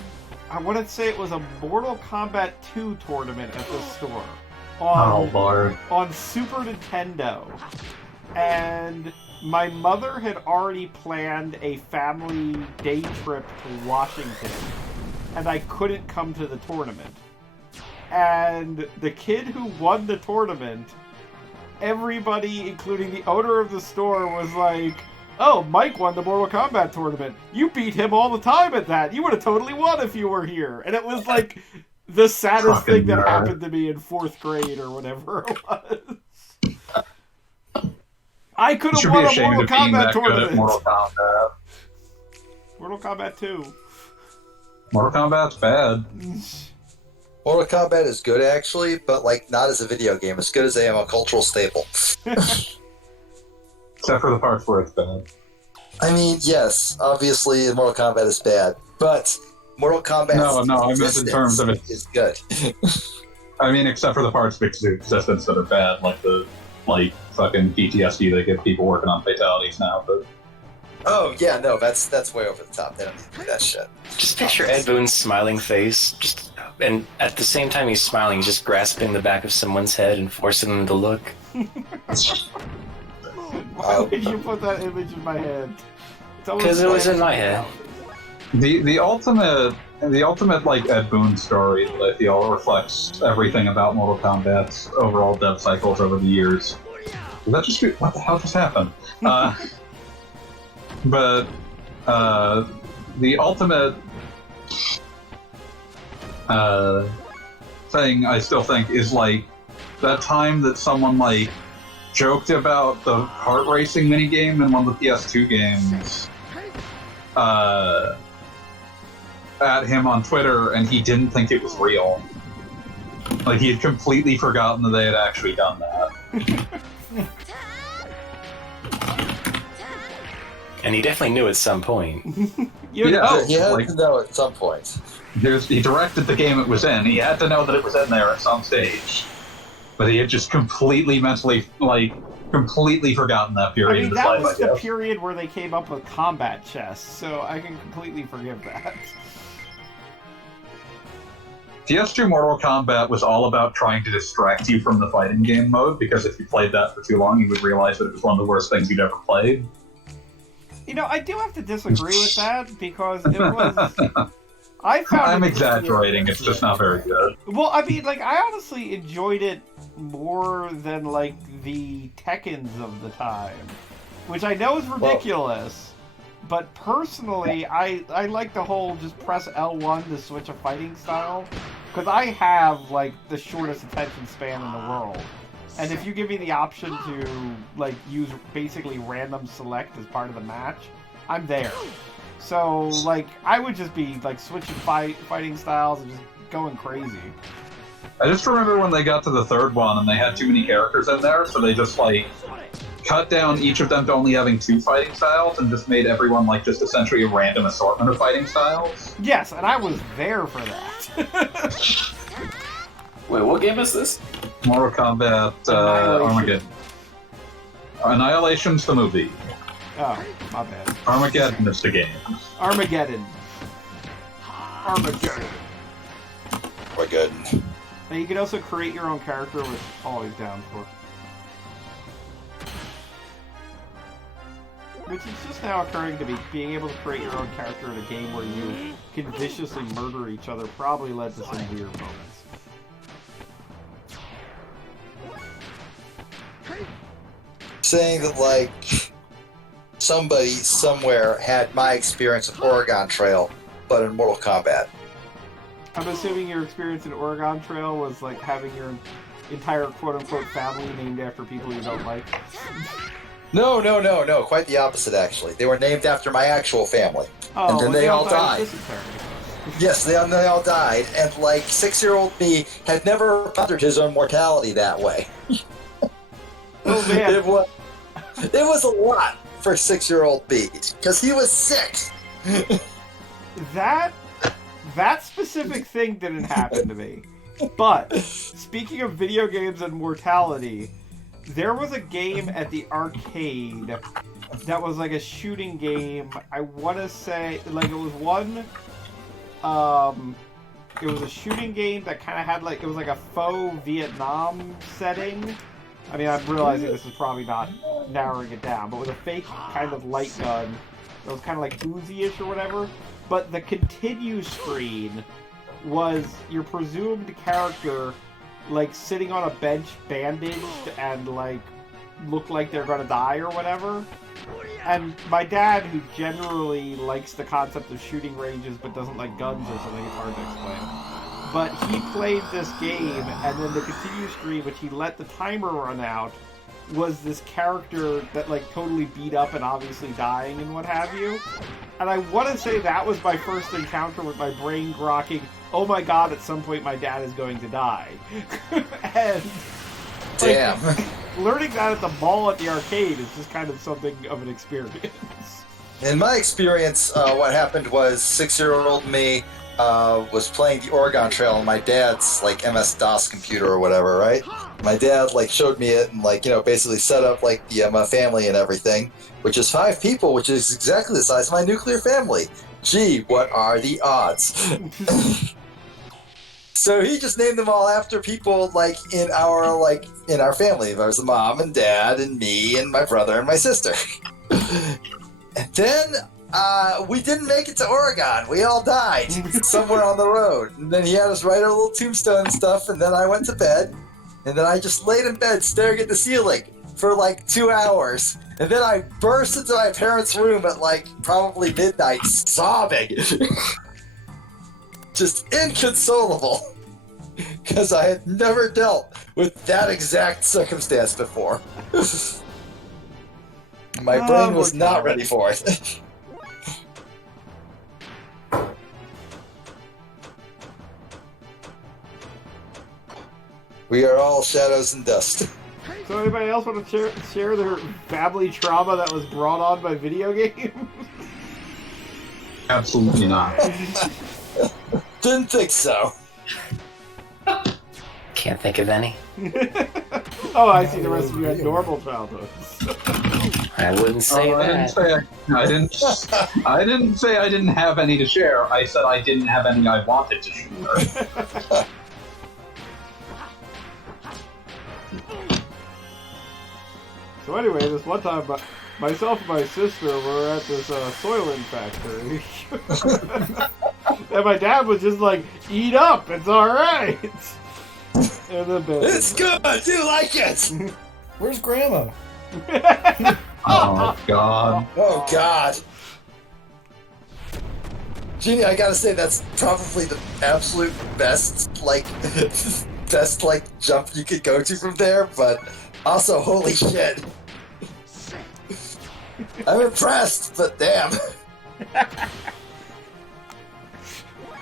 I want to say it was a Mortal Kombat 2 tournament at the store. Oh, Lord. On Super Nintendo. And my mother had already planned a family day trip to Washington. And I couldn't come to the tournament. And the kid who won the tournament, everybody, including the owner of the store, was like, "Oh, Mike won the Mortal Kombat tournament. You beat him all the time at that. You would have totally won if you were here." And it was like the saddest Fucking thing that nerd. happened to me in 4th grade or whatever it was. I could You have should won be a ashamed Mortal of being Kombat that good at tournament. Mortal Kombat. Mortal Kombat 2. Mortal Kombat's bad. Mortal Kombat is good, actually, but, like, not as a video game. It's good as a cultural staple. Except for the parts where it's bad. I mean, yes, obviously Mortal Kombat is bad, but Mortal Kombat No, I meant in terms of it. is good. I mean, except for the parts of its existence that are bad, like the fucking PTSD they give people working on fatalities now. But Oh yeah, no, that's way over the top. They don't need to do that shit. Just picture Ed Boon's smiling face, just and at the same time he's smiling, he's just grasping the back of someone's head and forcing them to look. Why did you put that image in my head? Because it was in my head. The ultimate like Ed Boon story that I feel reflects everything about Mortal Kombat's overall dev cycles over the years. Did that just what the hell just happened? But the ultimate thing I still think is like that time that someone like joked about the kart racing minigame in one of the PS2 games at him on Twitter, and he didn't think it was real. Like, he had completely forgotten that they had actually done that. And he definitely knew at some point. He had like, to know at some point. He directed the game it was in. He had to know that it was in there at some stage. But he had just completely completely forgotten that period. I mean, of his that life, was I the guess. period where they came up with combat chess, so I can completely forgive that. PS2 Mortal Kombat was all about trying to distract you from the fighting game mode, because if you played that for too long, you would realize that it was one of the worst things you'd ever played. You know, I do have to disagree with that, because it was... I found I'm it exaggerating, it's just not very good. Well, I mean, like, I honestly enjoyed it more than, like, the Tekkens of the time. Which I know is ridiculous, but personally, I like the whole just press L1 to switch a fighting style. Because I have, like, the shortest attention span in the world. And if you give me the option to, like, use basically random select as part of the match, I'm there. So, like, I would just be, like, switching fighting styles and just going crazy. I just remember when they got to the third one and they had too many characters in there, so they just, like, cut down each of them to only having 2 fighting styles and just made everyone, like, just essentially a random assortment of fighting styles. Yes, and I was there for that. Wait, what game is this? Mortal Kombat Armageddon. Annihilation's the movie. Oh, my bad. Armageddon is the game. Armageddon. Armageddon. Now, you can also create your own character, which I'm always down for. Which is just now occurring to me, being able to create your own character in a game where you can viciously murder each other probably led to some weird moments. Saying that, like, somebody somewhere had my experience of Oregon Trail, but in Mortal Kombat. I'm assuming your experience in Oregon Trail was like having your entire quote-unquote family named after people you don't like. No. Quite the opposite, actually. They were named after my actual family. Oh, and then they all died. Dysentery. Yes, they all died. And, like, 6-year-old me had never pondered his own mortality that way. Oh, man. It was a lot for 6-year-old me, because he was 6. That specific thing didn't happen to me. But, speaking of video games and mortality, there was a game at the arcade that was like a shooting game. I want to say, like, it was one, it was a shooting game that kind of had, like, it was like a faux Vietnam setting. I mean, I'm realizing this is probably not narrowing it down, but with a fake kind of light gun that was kind of like Uzi-ish or whatever. But the continue screen was your presumed character, like, sitting on a bench bandaged and, like, look like they're gonna die or whatever. And my dad, who generally likes the concept of shooting ranges but doesn't like guns or something, it's hard to explain. But he played this game, and then the continue screen, which he let the timer run out, was this character that, like, totally beat up and obviously dying and what have you. And I want to say that was my first encounter with my brain grokking, oh my god, at some point my dad is going to die. And, Damn. like, learning that at the mall at the arcade is just kind of something of an experience. In my experience, what happened was 6-year-old me was playing the Oregon Trail on my dad's, like, MS-DOS computer or whatever, right? My dad, like, showed me it and, like, you know, basically set up, like, the my family and everything, which is 5 people, which is exactly the size of my nuclear family. Gee, what are the odds? So he just named them all after people like in our family. There was a mom and dad and me and my brother and my sister. And then we didn't make it to Oregon. We all died somewhere on the road. And then he had us write our little tombstone and stuff. And then I went to bed. And then I just laid in bed staring at the ceiling for like 2 hours. And then I burst into my parents' room at like probably midnight, sobbing. Just inconsolable. Because I had never dealt with that exact circumstance before. My brain was not ready for it. We are all shadows and dust. So anybody else want to share their family trauma that was brought on by video games? Absolutely not. Didn't think so. Can't think of any. Oh, I see. The rest of you had normal childhoods. I wouldn't say I that. I didn't say I didn't have any to share. I said I didn't have any I wanted to share. So anyway, this one time, myself and my sister were at this Soylent factory. And my dad was just like, eat up, it's alright. And then It's good, you like it! Where's Grandma? Oh, God. Oh, God. Jeannie, I gotta say, that's probably the absolute best, jump you could go to from there, but also, holy shit. I'm impressed, but damn.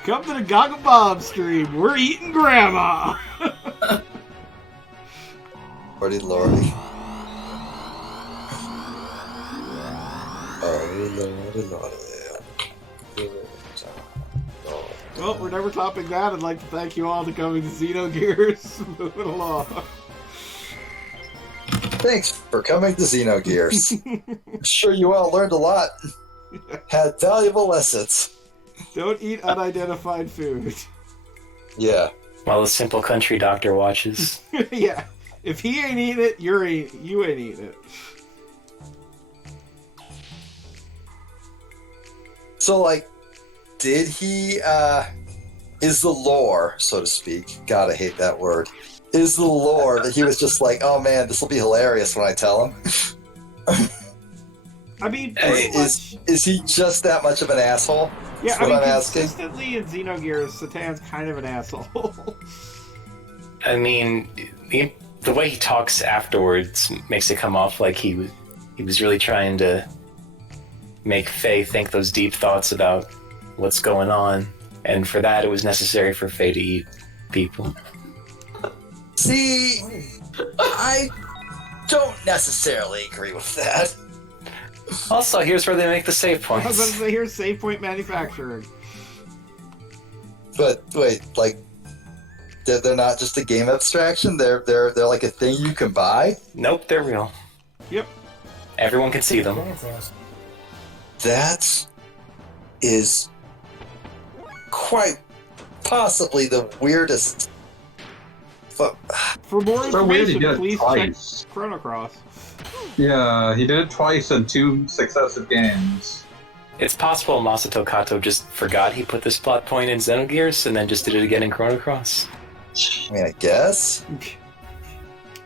Come to the Gaga Bob stream. We're eating grandma. Lordy, lordy. Oh, lordy, lordy. Well, we're never topping that. I'd like to thank you all for coming to Xenogears. Moving along. Thanks for coming to Xenogears. I'm sure you all learned a lot. Had valuable lessons. Don't eat unidentified food. Yeah. While the simple country doctor watches. Yeah. If he ain't eating it, you ain't eating it. So, did he, is the lore, so to speak, God, I hate that word, is the lore that he was just like, oh man, this will be hilarious when I tell him? I mean, pretty much... Is he just that much of an asshole? Yeah, That's what I'm asking. Consistently in Xenogears, Satan's kind of an asshole. I mean, the way he talks afterwards makes it come off like he was really trying to make Fei think those deep thoughts about what's going on, and for that it was necessary for Fei to eat people. See, I don't necessarily agree with that. Also, here's where they make the save I was going to points. say, here's save point manufacturing. But wait, they're not just a game abstraction. They're like a thing you can buy. Nope, they're real. Yep. Everyone can see them. Chrono Cross. That is quite possibly the weirdest. For more So weird he information, did it please twice. check Chrono Cross. Yeah, he did it twice in 2 successive games. It's possible Masato Kato just forgot he put this plot point in Xenogears and then just did it again in Chrono Cross. I mean, I guess.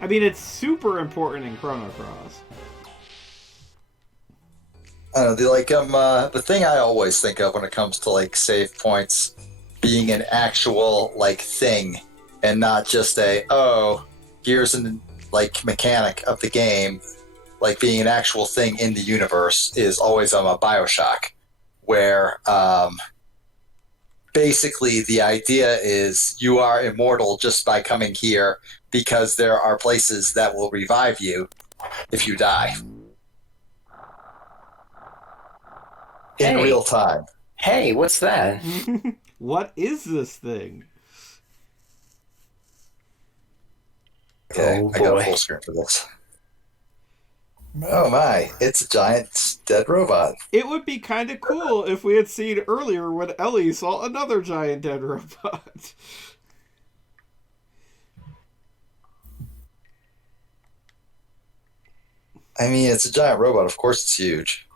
I mean, it's super important in Chrono Cross. I don't know. The thing I always think of when it comes to save points being an actual thing and not just here's an mechanic of the game. Being an actual thing in the universe is always a BioShock, where basically the idea is you are immortal just by coming here because there are places that will revive you if you die. In real time. Hey, what's that? What is this thing? Okay, Oh, I got boy. a full screen for this. Oh my, it's a giant dead robot. It would be kind of cool if we had seen earlier when Elly saw another giant dead robot. I mean, it's a giant robot. Of course it's huge.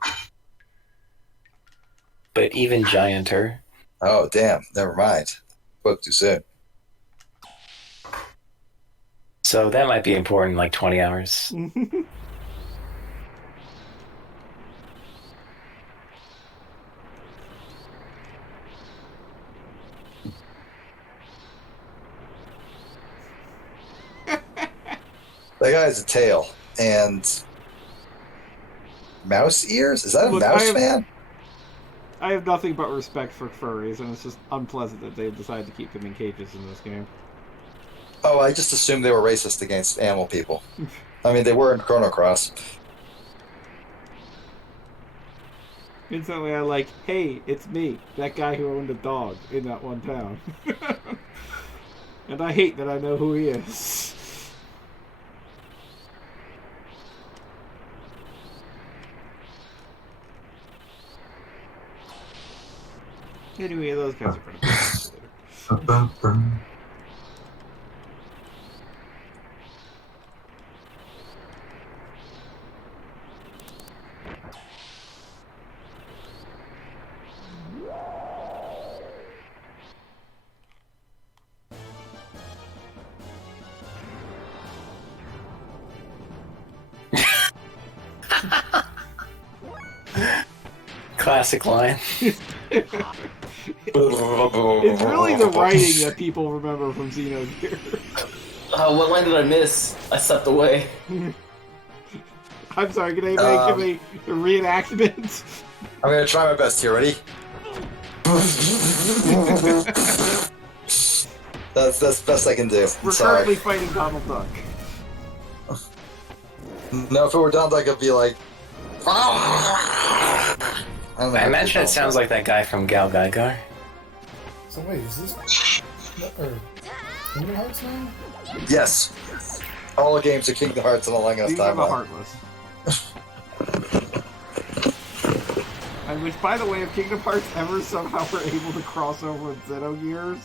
But even gianter. Oh, damn. Never mind. Spoke too soon. So that might be important in like 20 hours. That guy has a tail and mouse ears? Is that a Look, mouse fan? I have nothing but respect for furries, and it's just unpleasant that they decided to keep them in cages in this game. Oh, I just assumed they were racist against animal people. I mean, they were in Chrono Cross. Instantly, I like, hey, it's me, that guy who owned a dog in that one town. And I hate that I know who he is. Anyway, those guys are pretty cool. Classic line. It's really the writing that people remember from Xenogears. What line did I miss? I stepped away. I'm sorry, can anybody give a reenactment? I'm going to try my best here. Ready? That's the best I can do. We're Sorry. currently fighting Donald Duck. No, if it were Donald Duck, I'd be like... I imagine it sounds like that guy from Gal Gaigar. So wait, is this Kingdom Hearts now? Yes. All the games are Kingdom Hearts in a long enough These are the timeline. Heartless. And which, by the way, if Kingdom Hearts ever somehow were able to cross over with Xenogears,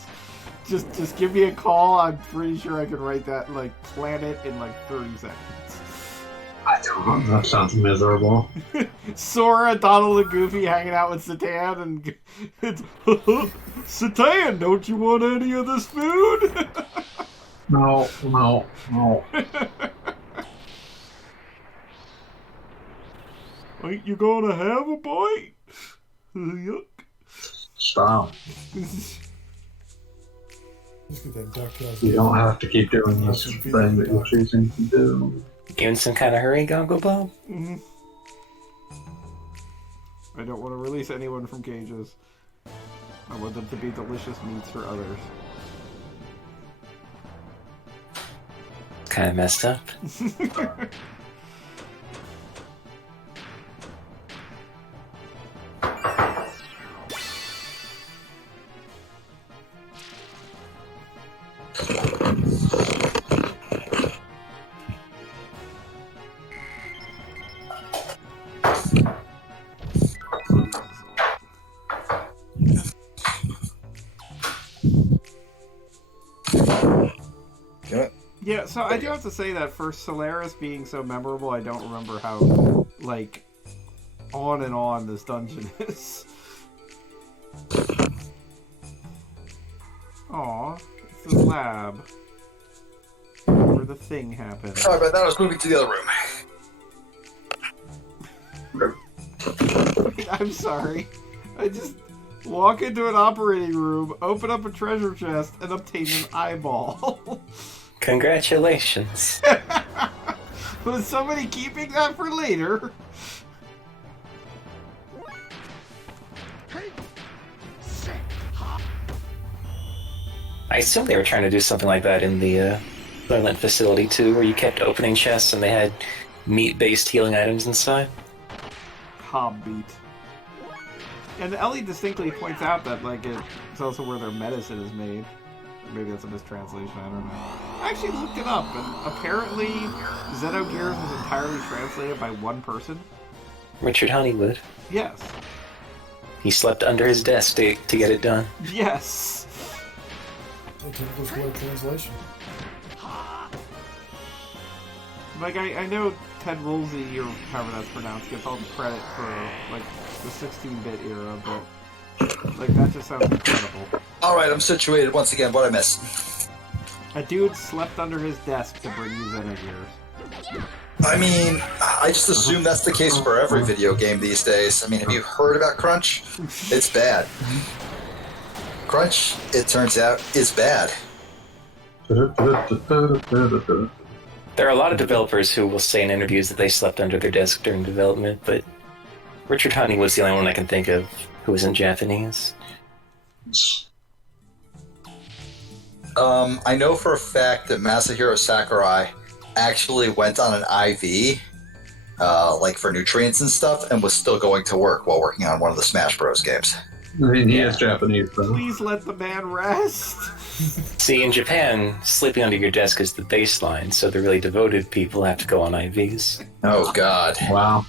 just give me a call. I'm pretty sure I could write that, like, planet in, like, 30 seconds. I don't know. That sounds miserable. Sora, Donald, and Goofy hanging out with Satan, and it's, Satan, don't you want any of this food? No. Ain't you gonna have a bite? Yuck. Stop. Let's get that duck out. You don't have to keep doing this thing that you're choosing to do. You in some kind of hurry, Gongo Bob? Mm-hmm. I don't want to release anyone from cages. I want them to be delicious meats for others. Kind of messed up. Yeah, so I do have to say that for Solaris being so memorable, I don't remember how, like, on and on this dungeon is. Aw, it's the lab. Where the thing happened. Sorry about that, I was moving to the other room. I'm sorry. I just walk into an operating room, open up a treasure chest, and obtain an eyeball. Congratulations. Was somebody keeping that for later? I assume they were trying to do something like that in the Toilet facility too, where you kept opening chests and they had meat-based healing items inside. Hobbeat. And Ellie distinctly points out that, like, it's also where their medicine is made. Maybe that's a mistranslation, I don't know. I actually looked it up, and apparently Xenogears was entirely translated by one person. Richard Honeywood. Yes. He slept under his desk to get it done. Yes. A typical square translation. Like, I know Ted Woolsey, or however that's pronounced, gets all the credit for like the 16-bit era, but like that just sounds incredible. All right, I'm situated once again. What I miss? A dude slept under his desk to bring you Xenogears. I mean, I just assume that's the case for every video game these days. I mean, have you heard about crunch? It's bad. Crunch, it turns out, is bad. There are a lot of developers who will say in interviews that they slept under their desk during development, but Richard Honey was the only one I can think of who was in Japanese. I know for a fact that Masahiro Sakurai actually went on an IV, like for nutrients and stuff, and was still going to work while working on one of the Smash Bros. Games. I mean, he is Japanese, though. Please let the man rest. See, in Japan, sleeping under your desk is the baseline, so the really devoted people have to go on IVs. Oh God, Wow.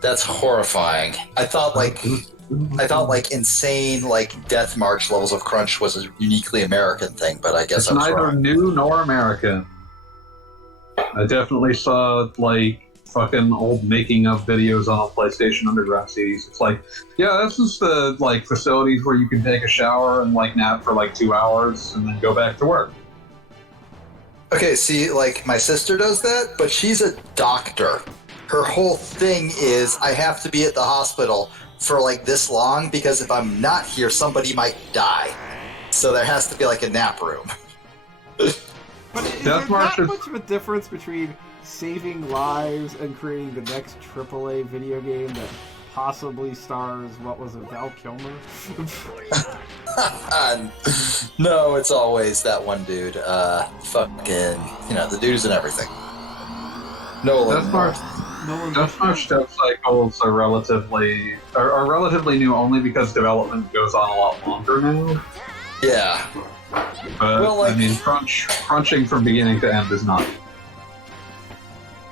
that's horrifying. I thought like insane like death march levels of crunch was a uniquely American thing, but I guess It's I was neither wrong. new nor American. I definitely saw, like, fucking old making of videos on PlayStation Underground CDs. It's like, yeah, this is the, like, facilities where you can take a shower and, like, nap for, like, 2 hours and then go back to work. Okay, see, like my sister does that, but she's a doctor. Her whole thing is I have to be at the hospital for like this long because if I'm not here, somebody might die. So there has to be like a nap room. But is Death there March not is- much of a difference between saving lives and creating the next AAA video game that possibly stars, what was it, Val Kilmer? No, it's always that one dude. Fucking, the dude who's in everything. Nolan. Death March death cycles are relatively new only because development goes on a lot longer now. Yeah. But Well, like- I mean, crunching from beginning to end is not.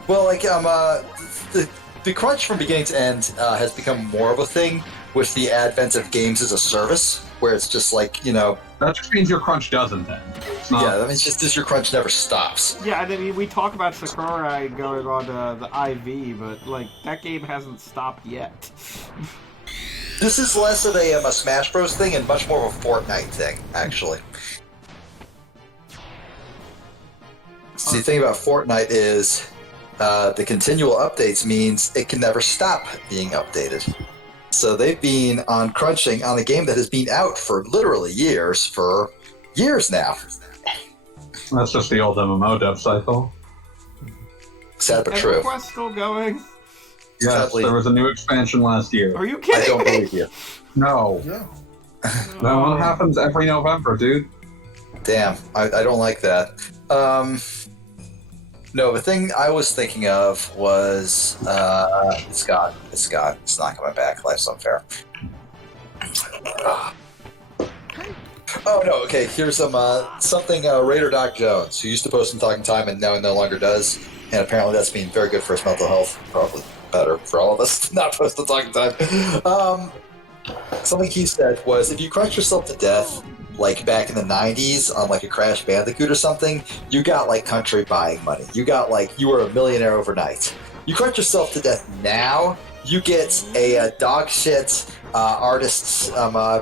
Well, like, the crunch from beginning to end has become more of a thing with the advent of games as a service, where it's just like, That just means your crunch doesn't end. It's not. yeah, that means just your crunch never stops. Yeah, I mean, we talk about Sakurai going on the IV, but, like, that game hasn't stopped yet. This is less of a Smash Bros. Thing and much more of a Fortnite thing, actually. See, the thing about Fortnite is the continual updates means it can never stop being updated. So they've been on crunching on a game that has been out for literally for years now. That's just the old MMO dev cycle. Sad but And true. the quest still going? Yes, Sadly, there was a new expansion last year. Are you I kidding don't me? believe you. No, Yeah. that one happens every November, dude. Damn, I don't like that. No, the thing I was thinking of was Scott. It's not coming back. Life's unfair. Oh no, okay. Here's something Raider Doc Jones, who used to post in Talking Time and now no longer does, and apparently that's been very good for his mental health. Probably better for all of us to not post in Talking Time. Something he said was, if you crunch yourself to death, like back in the 90s on like a Crash Bandicoot or something, you got like country buying money. You were a millionaire overnight. You crunch yourself to death now, you get a dog shit artist's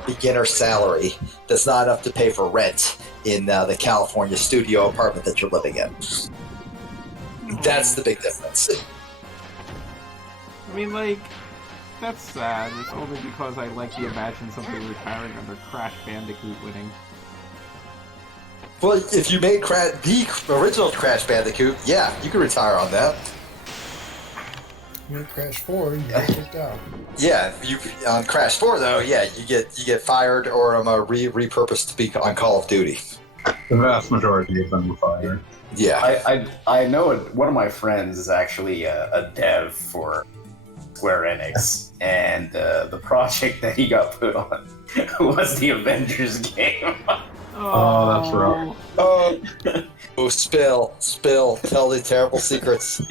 beginner salary that's not enough to pay for rent in the California studio apartment that you're living in. That's the big difference. I mean, like, that's sad. It's only because I like to imagine somebody retiring under Crash Bandicoot winning. Well, if you made the original Crash Bandicoot, yeah, you could retire on that. You Crash 4, you get kicked out. Yeah, you on Crash 4 though, yeah, you get fired or repurposed to be on Call of Duty. The vast majority of them were fired. Yeah. I know one of my friends is actually a dev for Square Enix, and the project that he got put on was the Avengers game. Oh, that's rough. Oh, spill, tell the terrible secrets.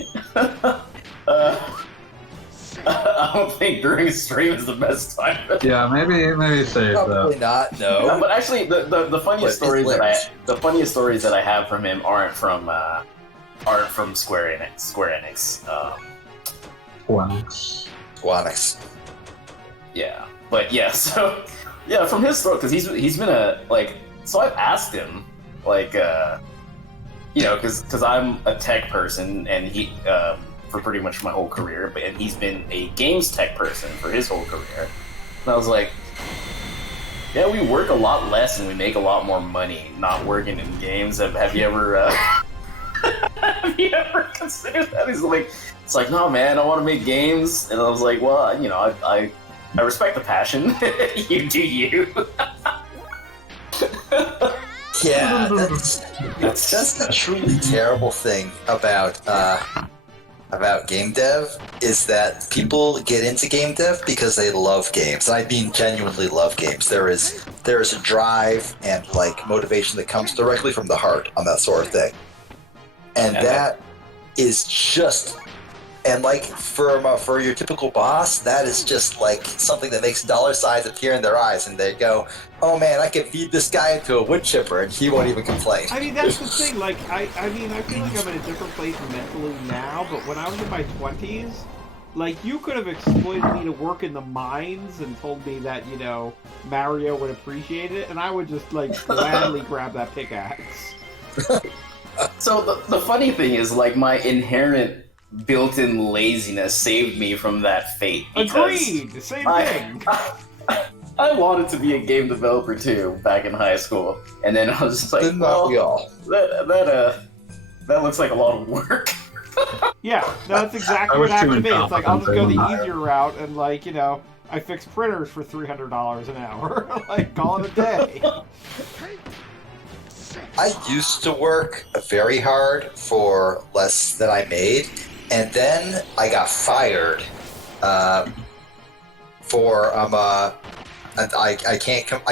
I don't think during a stream is the best time. Yeah, maybe save Probably that. not. No. But actually, the funniest But stories it's that I have from him aren't from art from Square Enix. Wanix. Yeah, but yeah, so yeah, from his throat, because he's been a like. So I've asked him, like, because I'm a tech person, and he for pretty much my whole career, and he's been a games tech person for his whole career. And I was like, yeah, we work a lot less and we make a lot more money not working in games. Have you ever have you ever considered that? He's like, it's like, no, man, I want to make games. And I was like, well, I respect the passion. You do you. Yeah, that's the truly terrible thing about game dev is that people get into game dev because they love games. I mean, genuinely love games. There is a drive and like motivation that comes directly from the heart on that sort of thing, and that is just. And like for your typical boss, that is just like something that makes dollar signs appear in their eyes, and they go, "Oh man, I can feed this guy into a wood chipper, and he won't even complain." I mean, that's the thing. Like, I mean, I feel like I'm in a different place mentally now. But when I was in my 20s, like, you could have exploited me to work in the mines and told me that Mario would appreciate it, and I would just like gladly grab that pickaxe. So the funny thing is, like, my inherent built-in laziness saved me from that fate. Agreed. Same thing. I wanted to be a game developer too back in high school, and then I was just like, well, that looks like a lot of work. Yeah, that's exactly what happened to me. It's like, I'll just go the easier route and I fix printers for $300 an hour. Like, call it a day. I used to work very hard for less than I made, and then I got fired I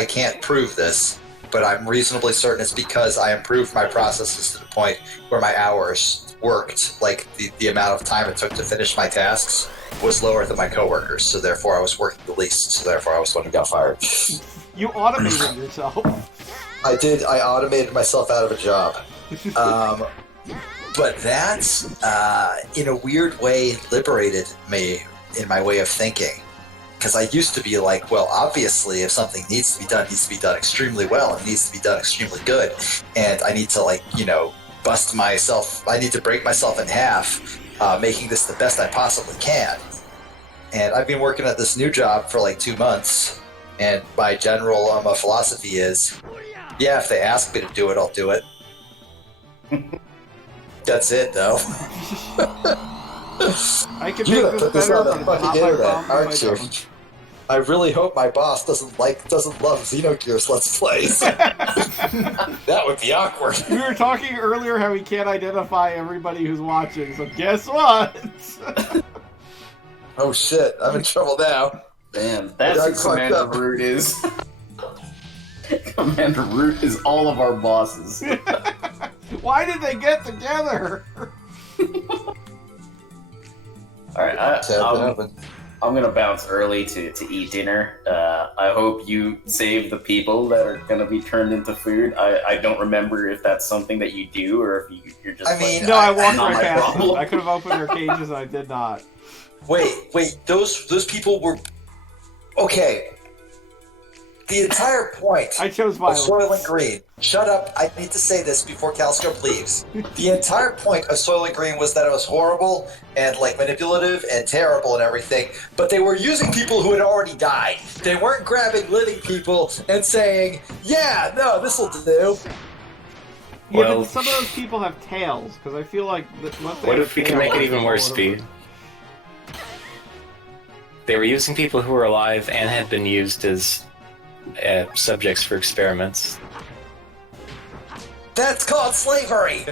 can't prove this, but I'm reasonably certain it's because I improved my processes to the point where my hours worked, like the amount of time it took to finish my tasks was lower than my coworkers, so therefore I was working the least, so therefore I was the one who got fired. You automated yourself. I did. I automated myself out of a job. But that, in a weird way, liberated me in my way of thinking. Because I used to be like, well, obviously, if something needs to be done extremely well. It needs to be done extremely good. And I need to, bust myself. I need to break myself in half, making this the best I possibly can. And I've been working at this new job for 2 months. And my general philosophy is, yeah, if they ask me to do it, I'll do it. That's it, though. I can You're make gonna put this this on better, the but it's not fucking my internet, problem. aren't you? I really hope my boss doesn't love Xenogears Let's Plays. That would be awkward. We were talking earlier how we can't identify everybody who's watching, so guess what? Oh shit, I'm in trouble now. Damn, that's who Commander Root is. Commander Root is all of our bosses. Why did they get together? Alright, I'm gonna bounce early to eat dinner. I hope you save the people that are gonna be turned into food. I don't remember if that's something that you do or if you're just. No, I walked right past them. I could have opened their cages and I did not. Wait, those people were okay. The entire point I chose of violence. Soylent Green. Shut up! I need to say this before Calscope leaves. The entire point of Soylent Green was that it was horrible and manipulative and terrible and everything. But they were using people who had already died. They weren't grabbing living people and saying, "Yeah, no, this will do." Yeah, but some of those people have tails because I feel like. What if we can make it even worse, Speed? They were using people who were alive and had been used as subjects for experiments. That's called slavery!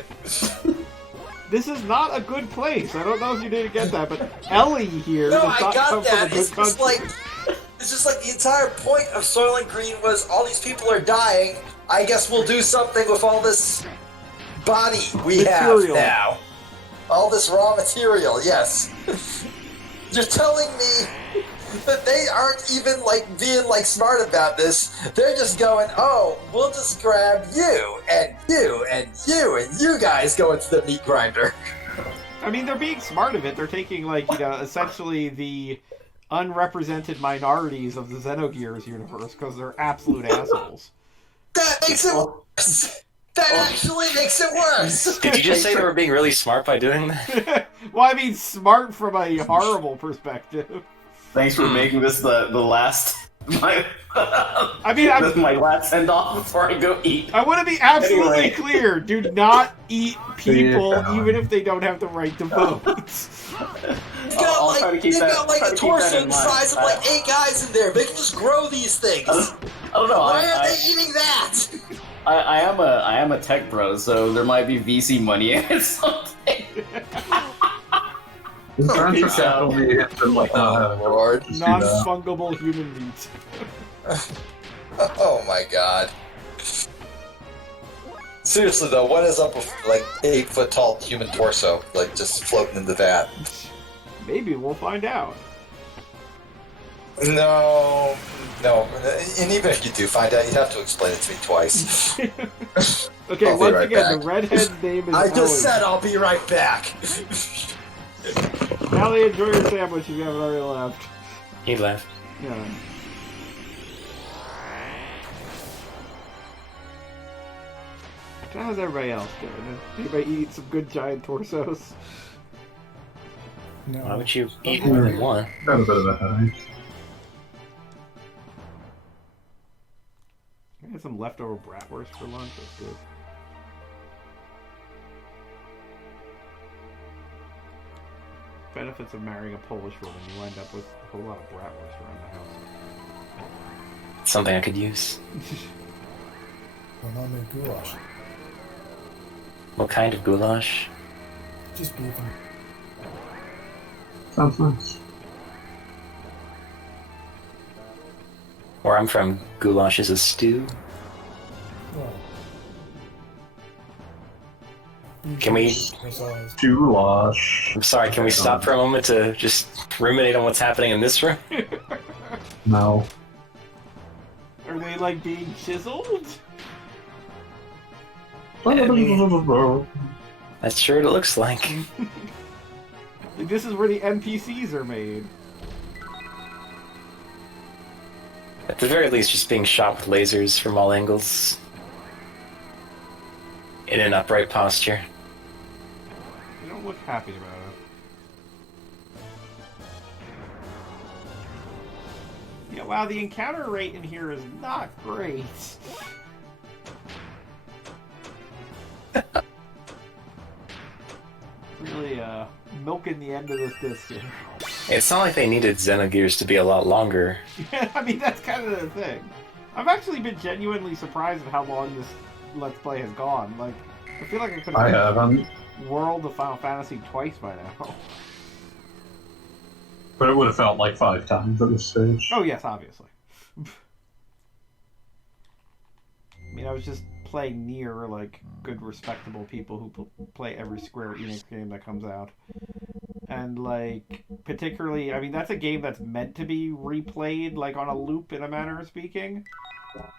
This is not a good place. I don't know if you didn't get that, but Elly here No, does I not got come that. from a good country. It's just like the entire point of Soylent Green was all these people are dying. I guess we'll do something with all this body we have now. All this raw material, yes. You're telling me that they aren't even like being like smart about this. They're just going, oh, we'll just grab you and you and you and you guys go into the meat grinder. I mean, they're being smart of it. They're taking, like, essentially the unrepresented minorities of the Xenogears universe because they're absolute assholes. That makes it worse. That actually makes it worse. Did you just say they were being really smart by doing that? Well, I mean, smart from a horrible perspective. Thanks for making this the last. I mean, this is my last send off before I go eat. I want to be absolutely Anyway. clear. Do not eat people, Yeah. even if they don't have the right to vote. They've got try to like, keep they've that- got like try a to keep that torso in the mind. size of like 8 guys in there. They can just grow these things. I don't know. Why are they eating that? I am a tech bro, so there might be VC money in it something. Venture capital be like not having Lord. just do that. Non-fungible human meat. Oh my god. Seriously though, what is up with like 8-foot tall human torso, like just floating in the vat? Maybe we'll find out. No, and even if you do find out, you'd have to explain it to me twice. Okay, I'll be once right again, back. the redhead's name is I Elly. just said I'll be right back. Elly, enjoy your sandwich if you haven't already left. He left. Yeah. How's everybody else doing? Anybody eat some good giant torsos? No. Why would you eat more than one? Got a bit of a headache. I had some leftover bratwurst for lunch. That's good. Benefits of marrying a Polish woman: you end up with a whole lot of bratwurst around the house. Something I could use. My mom made goulash. What kind of goulash? Just beef and Sounds nice. Where I'm from, goulash is a stew. well. Can we- Massage. Goulash. I'm sorry, can we stop for a moment to just ruminate on what's happening in this room? No. Are they like being chiseled? That's sure what it looks like. Like, this is where the NPCs are made. At the very least, just being shot with lasers from all angles. In an upright posture. You don't look happy about it. Yeah, wow, the encounter rate in here is not great. Really, milking the end of this disc here. It's not like they needed Xenogears to be a lot longer. I mean, that's kind of the thing. I've actually been genuinely surprised at how long this Let's Play has gone. Like, I feel like I could I have haven't, World of Final Fantasy twice by now. but it would have felt like 5 times at this stage. Oh, yes, obviously. I mean, I was just playing near, like, good, respectable people who play every Square Enix game that comes out. And, like, particularly, I mean, that's a game that's meant to be replayed, like, on a loop, in a manner of speaking.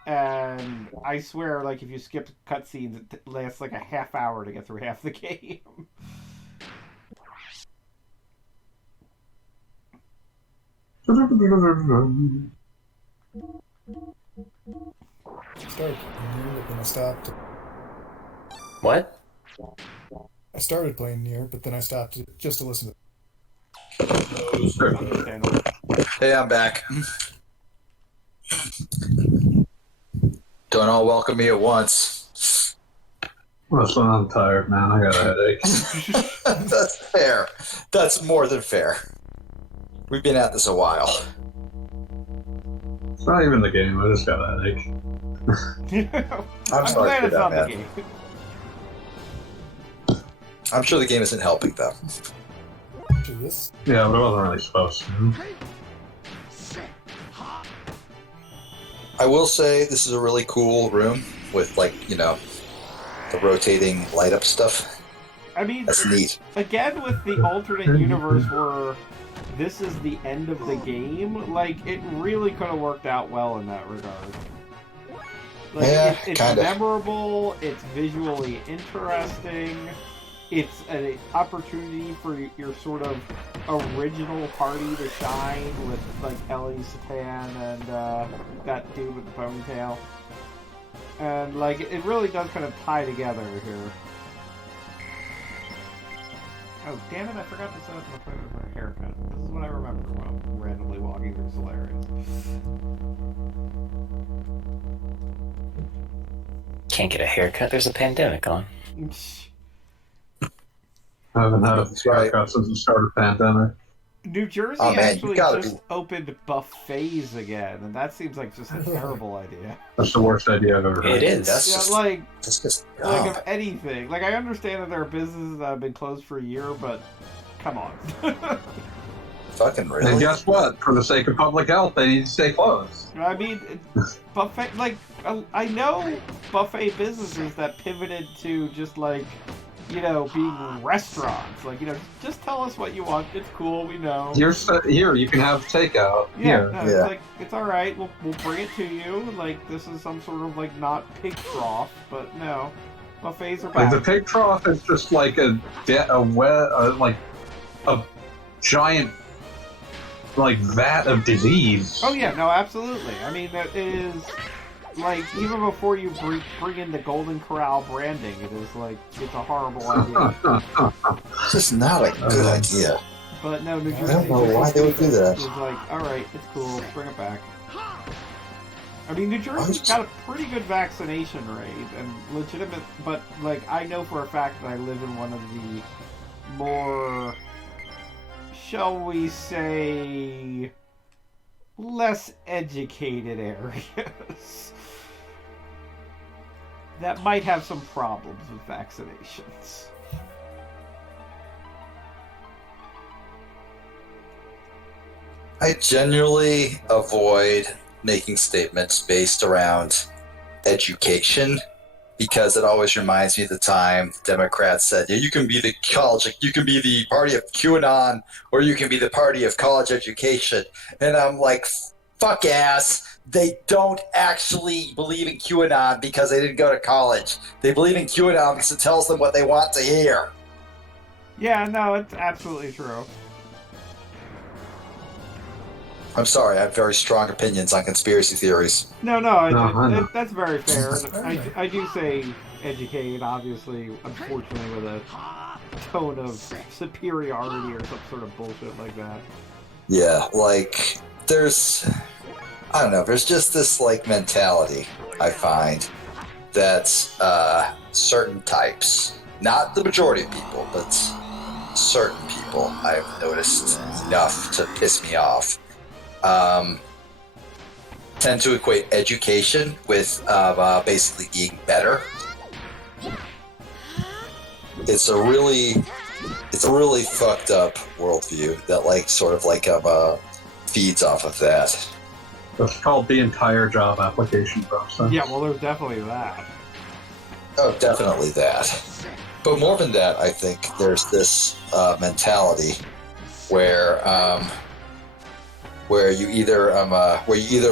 And I swear, like, if you skip cutscenes, it lasts, like, a half hour to get through half the game. Started playing Nier, but then I stopped. What? I started playing Nier, but then I stopped just to listen to. Understandable. Hey, I'm back. Don't all welcome me at once. Listen, I'm tired, man. I got a headache. That's fair. That's more than fair. We've been at this a while. It's not even the game. I just got a headache. I'm I'm sorry glad for it's that, not the man. game. I'm sure the game isn't helping, though. Actually, this Yeah, but it wasn't really supposed to. I will say this is a really cool room with, like, you know, the rotating light up stuff. I mean, That's neat. again with the alternate universe where this is the end of the game, like, it really could have worked out well in that regard. Like, Yeah, it's kinda. memorable, it's visually interesting, it's an opportunity for your sort of original party to shine with, like, Elly, Satan, and that dude with the ponytail. And, like, it really does kind of tie together here. Oh, damn it, I forgot to set up an appointment for a haircut. This is what I remember when I'm randomly walking through Solaris. Can't get a haircut. There's a pandemic on. I haven't had a That's right. haircut since the start of the pandemic. New Jersey Oh, man, you actually gotta just opened buffets again, and that seems like just a terrible idea. That's the worst idea I've ever heard. It is. That's Yeah, just, like that's just if anything. Like, I understand that there are businesses that have been closed for a year, but come on. fucking And really. guess what? For the sake of public health, they need to stay closed. I mean, buffet, like, I know buffet businesses that pivoted to just, like, you know, being restaurants. Like, you know, just tell us what you want. It's cool, we know. Here, you can have takeout. Yeah, Here. no, Yeah. it's like, it's alright, we'll bring it to you. Like, this is some sort of, like, not pig trough, but no. Buffets are Like, back. the pig trough is just like a giant, like, vat of disease. Oh yeah, no, absolutely. I mean, it is like even before you bring in the Golden Corral branding, it is like it's a horrible idea. It's just not a good idea. But no, New Jersey I don't know why they would do that. is like, all right, it's cool, bring it back. I mean, New Jersey's got a pretty good vaccination rate and legitimate, but like I know for a fact that I live in one of the more, shall we say, less educated areas that might have some problems with vaccinations. I generally avoid making statements based around education because it always reminds me of the time the Democrats said, yeah, you can be the party of QAnon, or you can be the party of college education. And I'm like, fuck ass. They don't actually believe in QAnon because they didn't go to college. They believe in QAnon because it tells them what they want to hear. Yeah, no, it's absolutely true. I'm sorry, I have very strong opinions on conspiracy theories. No, I know. that's very fair. That's fair. I do say educated, obviously, unfortunately, with a tone of superiority or some sort of bullshit like that. Yeah, like, there's just this, like, mentality, I find, that certain types, not the majority of people, but certain people I've noticed enough to piss me off, tend to equate education with basically being better. It's a really fucked up worldview that feeds off of that. That's called the entire job application process. Yeah, well, there's definitely that. Oh, definitely that. But more than that, I think there's this mentality where you either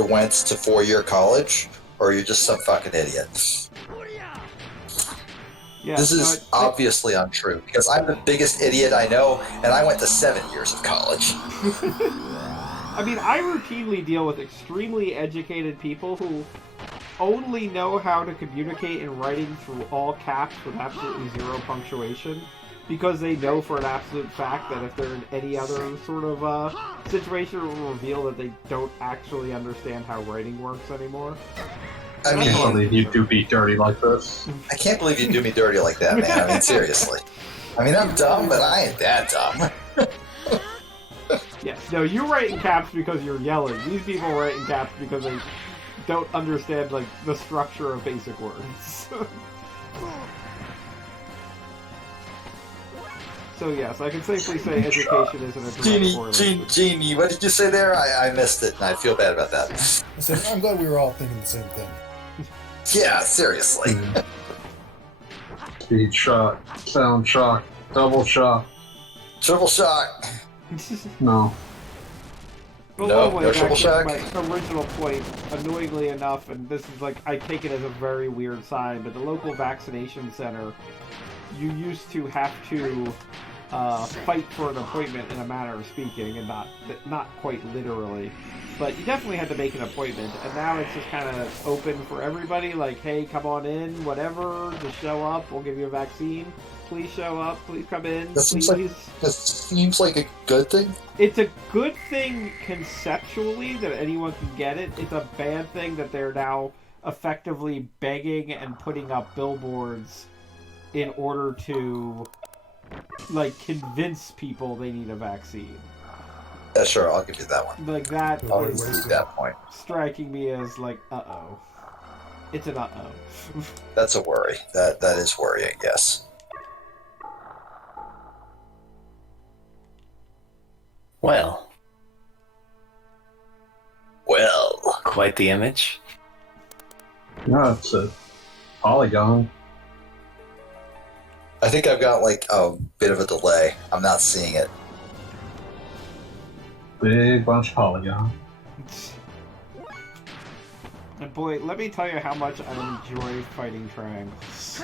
went to 4-year college or you're just some fucking idiot. Yeah, This is obviously untrue because I'm the biggest idiot I know, and I went to 7 years of college. I mean, I routinely deal with extremely educated people who only know how to communicate in writing through all caps with absolutely zero punctuation because they know for an absolute fact that if they're in any other sort of situation, it will reveal that they don't actually understand how writing works anymore. I I mean, can't believe you do me dirty like this. I can't believe you do me dirty like that, man. I mean, seriously. I mean, I'm dumb, but I ain't that dumb. Yeah, no, you write in caps because you're yelling. These people write in caps because they don't understand, like, the structure of basic words. So yes, I can safely say education isn't a direct correlation. Genie, what did you say there? I missed it, and I feel bad about that. I said, I'm glad we were all thinking the same thing. Yeah, seriously. Speed shock, sound shock, double shock. Triple shock. No. But No, Lovely, no triple back to shack? my original point, annoyingly enough, and this is like, I take it as a very weird sign, but the local vaccination center, you used to have to fight for an appointment in a manner of speaking, and not quite literally, but you definitely had to make an appointment, and now it's just kind of open for everybody, like, hey, come on in, whatever, just show up, we'll give you a vaccine, please show up, please come in, That seems like a good thing. It's a good thing conceptually that anyone can get it. It's a bad thing that they're now effectively begging and putting up billboards in order to, like, convince people they need a vaccine. Yeah, sure, I'll give you that one. Like, that I'll is give you that point. striking me as, like, uh-oh. It's an uh-oh. That's a worry. That is worrying, yes. Well, quite the image. No, it's a polygon. I think I've got like a bit of a delay. I'm not seeing it. Big bunch of polygon. And boy, let me tell you how much I enjoy fighting triangles.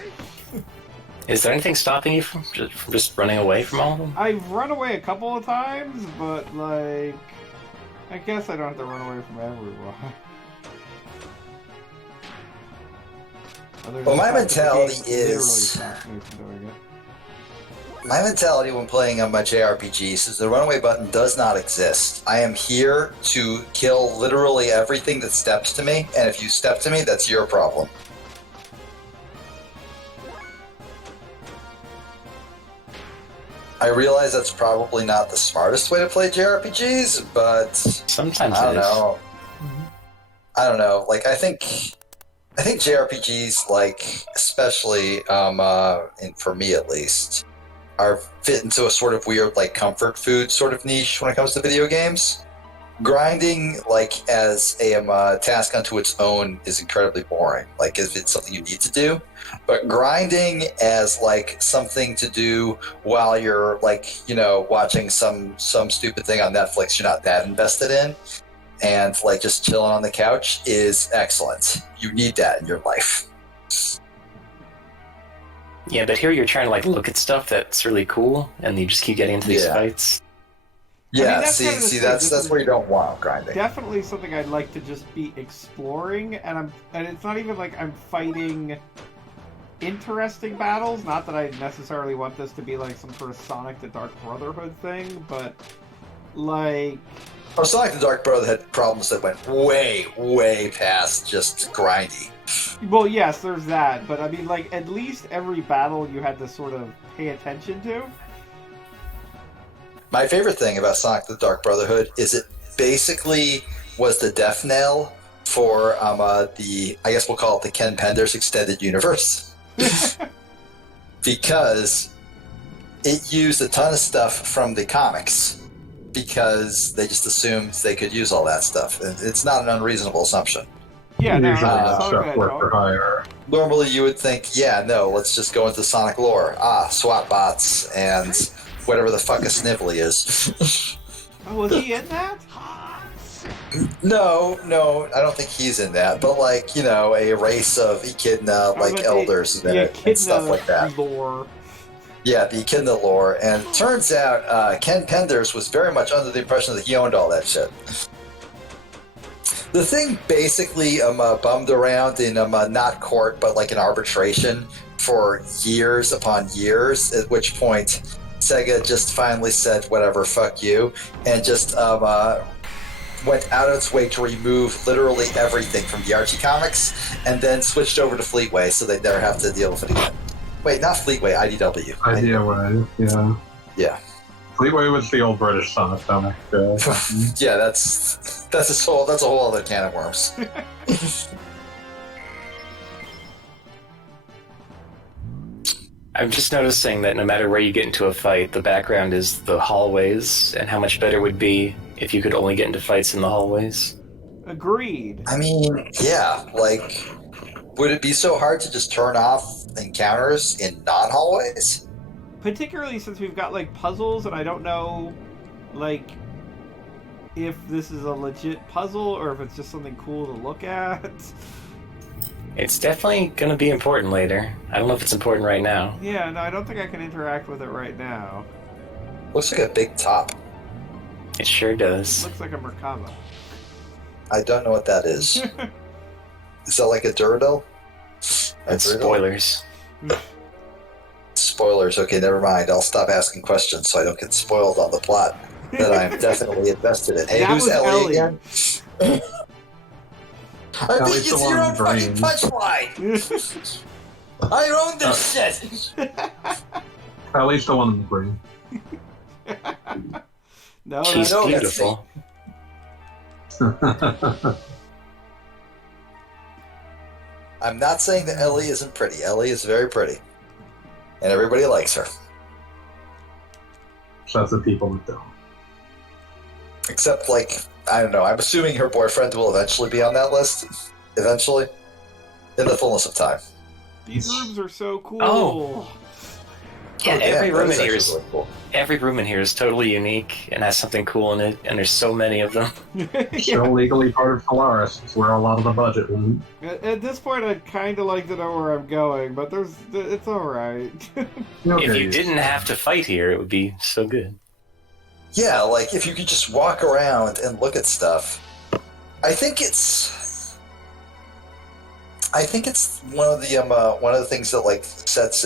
Is there anything stopping you from just running away from all of them? I've run away a couple of times, but, like, I guess I don't have to run away from everyone. Well, my mentality is... My mentality when playing on my JRPGs is the runaway button does not exist. I am here to kill literally everything that steps to me, and if you step to me, that's your problem. I realize that's probably not the smartest way to play JRPGs, but Sometimes I it don't is. know. I don't know. Like I think JRPGs, like especially for me at least, are fit into a sort of weird like comfort food sort of niche when it comes to video games. Grinding like as a task unto its own is incredibly boring. Like if it's something you need to do, but grinding as like something to do while you're like watching some stupid thing on Netflix you're not that invested in, and like just chilling on the couch is excellent. You need that in your life. Yeah, but here you're trying to like look at stuff that's really cool, and you just keep getting into these Yeah. fights. Yeah, that's kind of the see, thing. that's where you don't want grinding. Definitely something I'd like to just be exploring, and it's not even like I'm fighting interesting battles. Not that I necessarily want this to be like some sort of Sonic the Dark Brotherhood thing, but like... Oh, Sonic the Dark Brotherhood had problems that went way, way past just grindy. Well, yes, there's that, but I mean, like, at least every battle you had to sort of pay attention to. My favorite thing about Sonic the Dark Brotherhood is it basically was the death knell for I guess we'll call it the Ken Penders extended universe. Because it used a ton of stuff from the comics because they just assumed they could use all that stuff. It's not an unreasonable assumption. Yeah, no, Usually Sonic that stuff the work Hedgehog. for hire. Normally you would think, yeah, no, let's just go into Sonic lore. SWAT bots and whatever the fuck a Snively is. Oh, was he in that? No, I don't think he's in that. But like, a race of Echidna, like elders in it and stuff like that. Lore. Yeah, the Echidna lore. And it turns out Ken Penders was very much under the impression that he owned all that shit. The thing basically bummed around in not court, but like in arbitration for years upon years, at which point Sega just finally said, whatever, fuck you, and just went out of its way to remove literally everything from the Archie comics, and then switched over to Fleetway so they'd never have to deal with it again. Wait, not Fleetway, IDW. IDW, yeah. Yeah. Fleetway was the old British Sonic comic. Yeah, that's a whole other can of worms. I'm just noticing that no matter where you get into a fight, the background is the hallways, and how much better it would be if you could only get into fights in the hallways. Agreed. I mean, yeah, like, would it be so hard to just turn off encounters in non-hallways? Particularly since we've got, like, puzzles, and I don't know, like... if this is a legit puzzle or if it's just something cool to look at. It's definitely going to be important later. I don't know if it's important right now. Yeah, no, I don't think I can interact with it right now. Looks like a big top. It sure does. Looks like a Merkava. I don't know what that is. Is that like a Duradel? That's spoilers. Spoilers. Okay, never mind. I'll stop asking questions so I don't get spoiled on the plot that I'm definitely invested in. Hey, That who's was Elly Elly. again? I think Ellie's the it's one your with own fucking brains. punchline! I own this shit! At least the one in the brain. No, She's no, that's beautiful. I'm not saying that Elly isn't pretty. Elly is very pretty. And everybody likes her. That's the people that don't. Except, like, I don't know, I'm assuming her boyfriend will eventually be on that list. Eventually. In the fullness of time. these rooms are so cool. Oh. Yeah, every that room is in here actually is really cool. every room in here is totally unique and has something cool in it, and there's so many of them. Still legally part of Solaris. It's where a lot of the budget went. At this point, I'd kind of like to know where I'm going, but it's alright. If you didn't have to fight here, it would be so good. Yeah, like, if you could just walk around and look at stuff. I think it's one of the things that, like, sets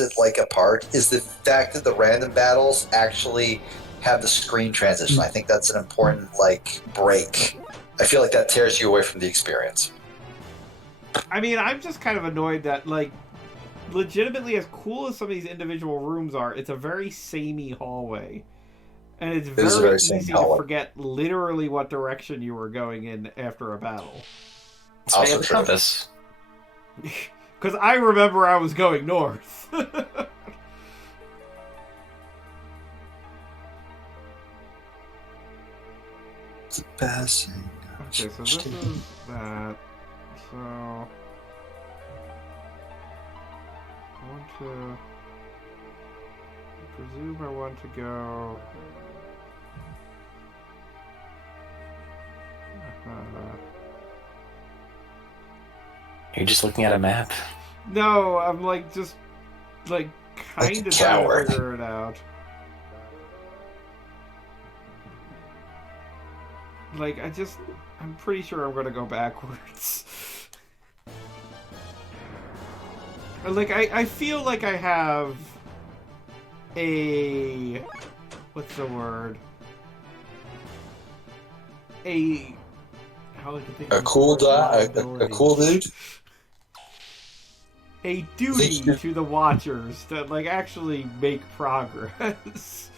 it like apart is the fact that the random battles actually have the screen transition. I think that's an important, like, break. I feel like that tears you away from the experience. I mean, I'm just kind of annoyed that, like, legitimately, as cool as some of these individual rooms are, it's a very samey hallway. And it's is a very very easy samey to hallway. forget literally what direction you were going in after a battle. It's also Also the true. compass. Because I remember I was going north. It's passing. Okay, so this is that. So I want to presume I want to go. You're just looking at a map. No, I'm like just like Like kind a of trying coward. to figure it out. Like I'm pretty sure I'm gonna go backwards. Like I feel like I have a what's the word? How I can think A of cool the word a cool dude. A duty to the watchers to like actually make progress.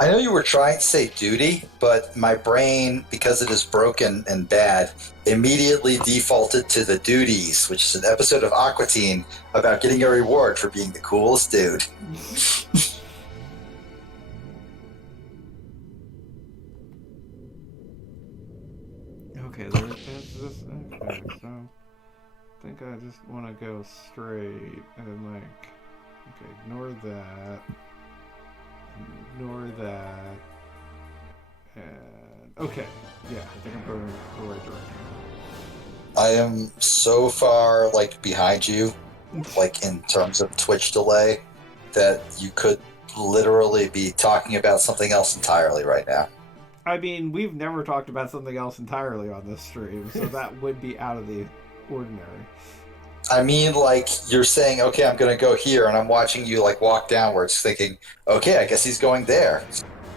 I know you were trying to say duty, but my brain, because it is broken and bad, immediately defaulted to the duties, which is an episode of Aqua Teen about getting a reward for being the coolest dude. Okay, there's this. Okay, so I think I just want to go straight and like, okay, ignore that, and okay, yeah, I think I'm going the right direction. I am so far, like, behind you, like, in terms of Twitch delay, that you could literally be talking about something else entirely right now. I mean, we've never talked about something else entirely on this stream, so that would be out of the ordinary. I mean, like, you're saying, okay, I'm going to go here, and I'm watching you, like, walk downwards, thinking, okay, I guess he's going there.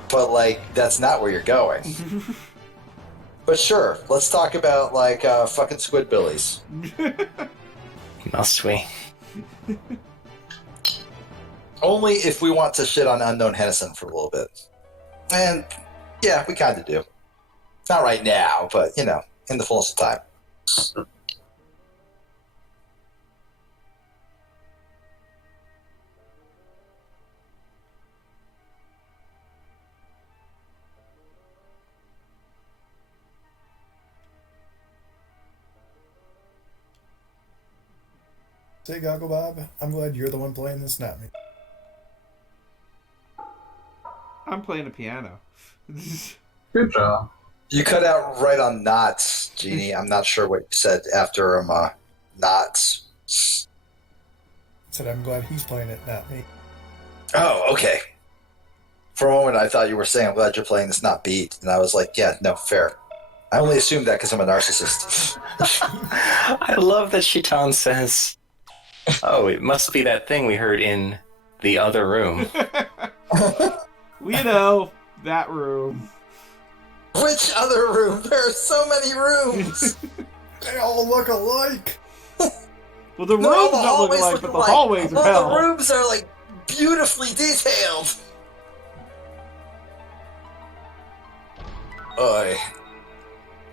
But, like, that's not where you're going. But sure, let's talk about, like, fucking Squidbillies. Must we? Only if we want to shit on Unknown Hennison for a little bit. And, yeah, we kind of do. Not right now, but, you know, in the fullness of time. Say, Goggle Bob, I'm glad you're the one playing this, not me. I'm playing a piano. Good job. You cut out right on knots, Genie. I'm not sure what you said after knots. Said I'm glad he's playing it, not me. Oh, okay. For a moment, I thought you were saying, I'm glad you're playing this, not beat. And I was like, yeah, no, fair. I only assumed that because I'm a narcissist. I love that Shitan says, oh, it must be that thing we heard in the other room. We know that room. Which other room? There are so many rooms. They all look alike. Well, the No, rooms the don't look hallways alike, look but the alike. hallways are Well, hell. the rooms are like beautifully detailed. Oy.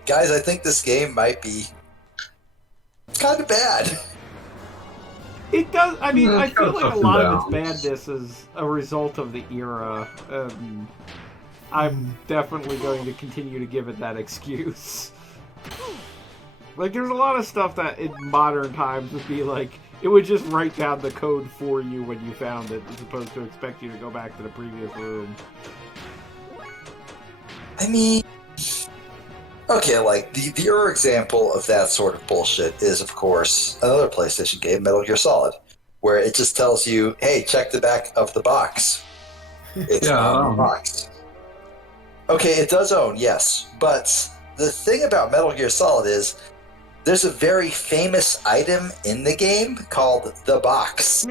Guys, I think this game might be kind of bad. It does. I mean, Yeah, I it's got feel like its a ups lot and of its downs. badness is a result of the era. I'm definitely going to continue to give it that excuse. Like, there's a lot of stuff that in modern times would be like, it would just write down the code for you when you found it, as opposed to expect you to go back to the previous room. I mean, okay, like, your example of that sort of bullshit is, of course, another PlayStation game, Metal Gear Solid, where it just tells you, hey, check the back of the box. It's Yeah, on the box. Okay, it does own, yes, but the thing about Metal Gear Solid is there's a very famous item in the game called the box.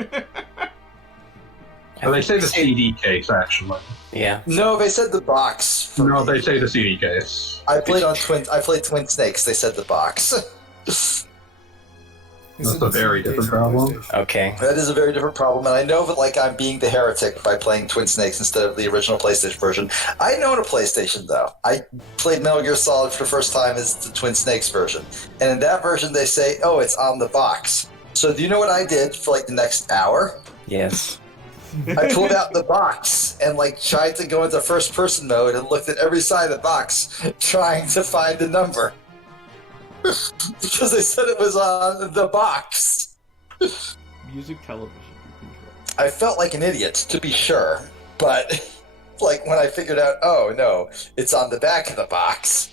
Well, they say the CD case, actually. Yeah. No, they said the box. For No, me. they say the CD case. I played Twin Snakes. They said the box. This That's is a the very same different case for problem. PlayStation. Okay. That is a very different problem, and I know that like I'm being the heretic by playing Twin Snakes instead of the original PlayStation version. I own a PlayStation though. I played Metal Gear Solid for the first time as the Twin Snakes version, and in that version they say, "Oh, it's on the box." So do you know what I did for like the next hour? Yes. I pulled out the box and like tried to go into first person mode and looked at every side of the box trying to find the number. Because they said it was on the box. Music television control. I felt like an idiot, to be sure, but like when I figured out, oh no, it's on the back of the box.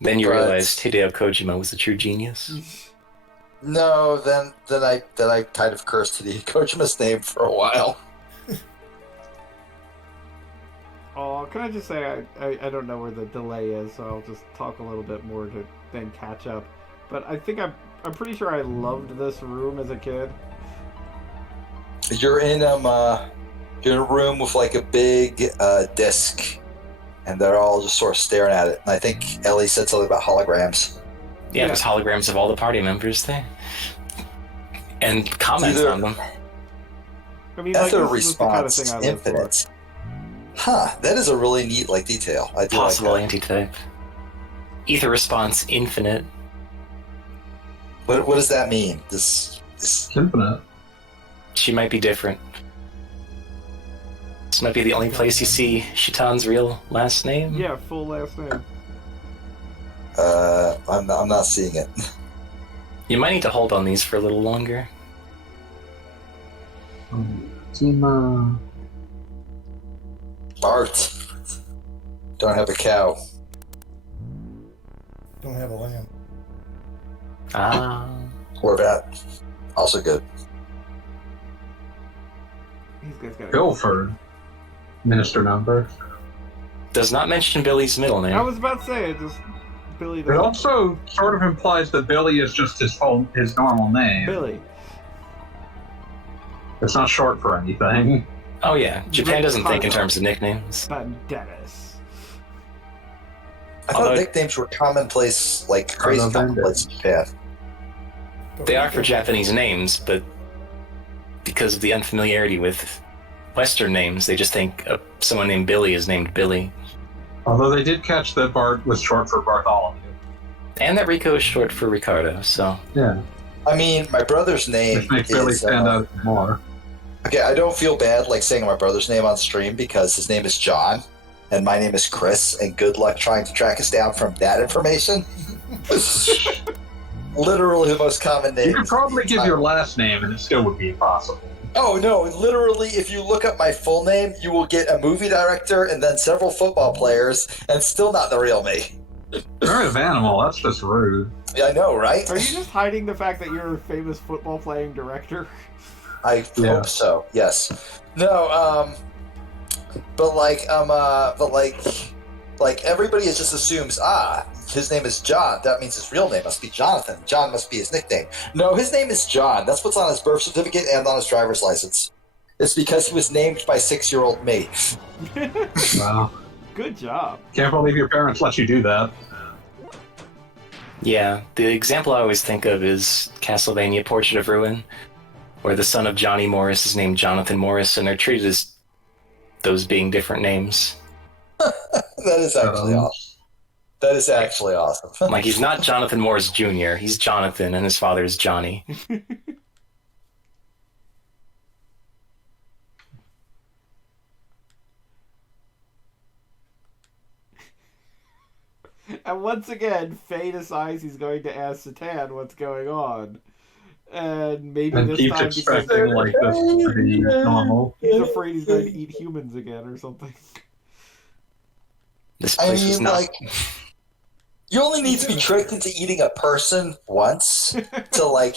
Then you But- realized Hideo Kojima was a true genius. No, then I kind of cursed the Kojima's name for a while. Oh, can I just say I don't know where the delay is, so I'll just talk a little bit more to then catch up. But I think I'm pretty sure I loved this room as a kid. You're in you're in a room with like a big disc, and they're all just sort of staring at it. And I think Ellie said something about holograms. Yeah, there's holograms of all the party members there. And comments Either- on them. I mean, like, Ether this is the kind of response thing I live for. infinite. Huh, that is a really neat like detail. I do Possible like antitype. Ether response infinite. that. What does that mean? This Infinite. She might be different. This might be the only place you see Shitan's real last name. Yeah, full last name. I'm not seeing it. You might need to hold on these for a little longer. Team, Bart. Don't have a cow. Don't have a lamp. Ah. Or that. Also good. These guys got Guilford. Minister number. Does not mention Billy's middle name. I was about to say, it just Billy. It also sort of implies that Billy is just his normal name. Billy. It's not short for anything. Oh yeah, Japan doesn't think in terms of nicknames. Dennis. I thought Although- nicknames were commonplace, like crazy Although then- commonplace in Japan. But They we are for don't- Japanese names, but because of the unfamiliarity with Western names, they just think someone named Billy is named Billy. Although they did catch that Bart was short for Bartholomew. And that Rico is short for Ricardo, so... Yeah, I mean, my brother's name which makes Billy is... stand out more. Okay, I don't feel bad like saying my brother's name on stream because his name is John, and my name is Chris, and good luck trying to track us down from that information. Literally the most common name. You could probably give your last name and it still would be impossible. Oh no, literally, if you look up my full name, you will get a movie director and then several football players, and still not the real me. Spirit of Animal, that's just rude. Yeah, I know, right? Are you just hiding the fact that you're a famous football playing director? I Yeah. hope so, yes. No, but everybody just assumes, his name is John. That means his real name must be Jonathan. John must be his nickname. No, his name is John. That's what's on his birth certificate and on his driver's license. It's because he was named by 6-year-old me. Wow. Good job. Can't believe your parents let you do that. Yeah, the example I always think of is Castlevania Portrait of Ruin, where the son of Johnny Morris is named Jonathan Morris, and they're treated as those being different names. That is actually awesome. That is actually awesome. Like, he's not Jonathan Morris Jr., he's Jonathan, and his father is Johnny. And once again, Fei decides he's going to ask Satan what's going on. And maybe And this keeps time expecting like this to be normal. he's afraid he's going to eat humans again or something. This I place was mean, not... like, you only need to be tricked into eating a person once to, like,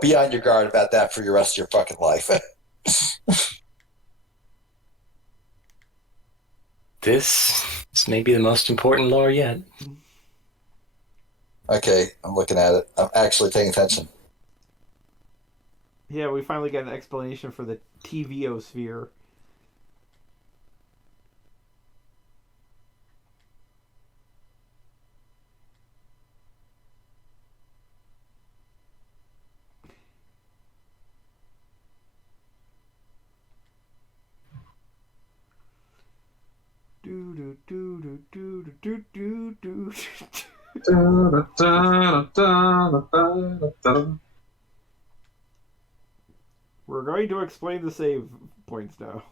be on your guard about that for the rest of your fucking life. This may be the most important lore yet. Okay, I'm looking at it. I'm actually paying attention. Yeah, we finally get an explanation for the TVosphere. Do do do do do do do do. We're going to explain the save points now.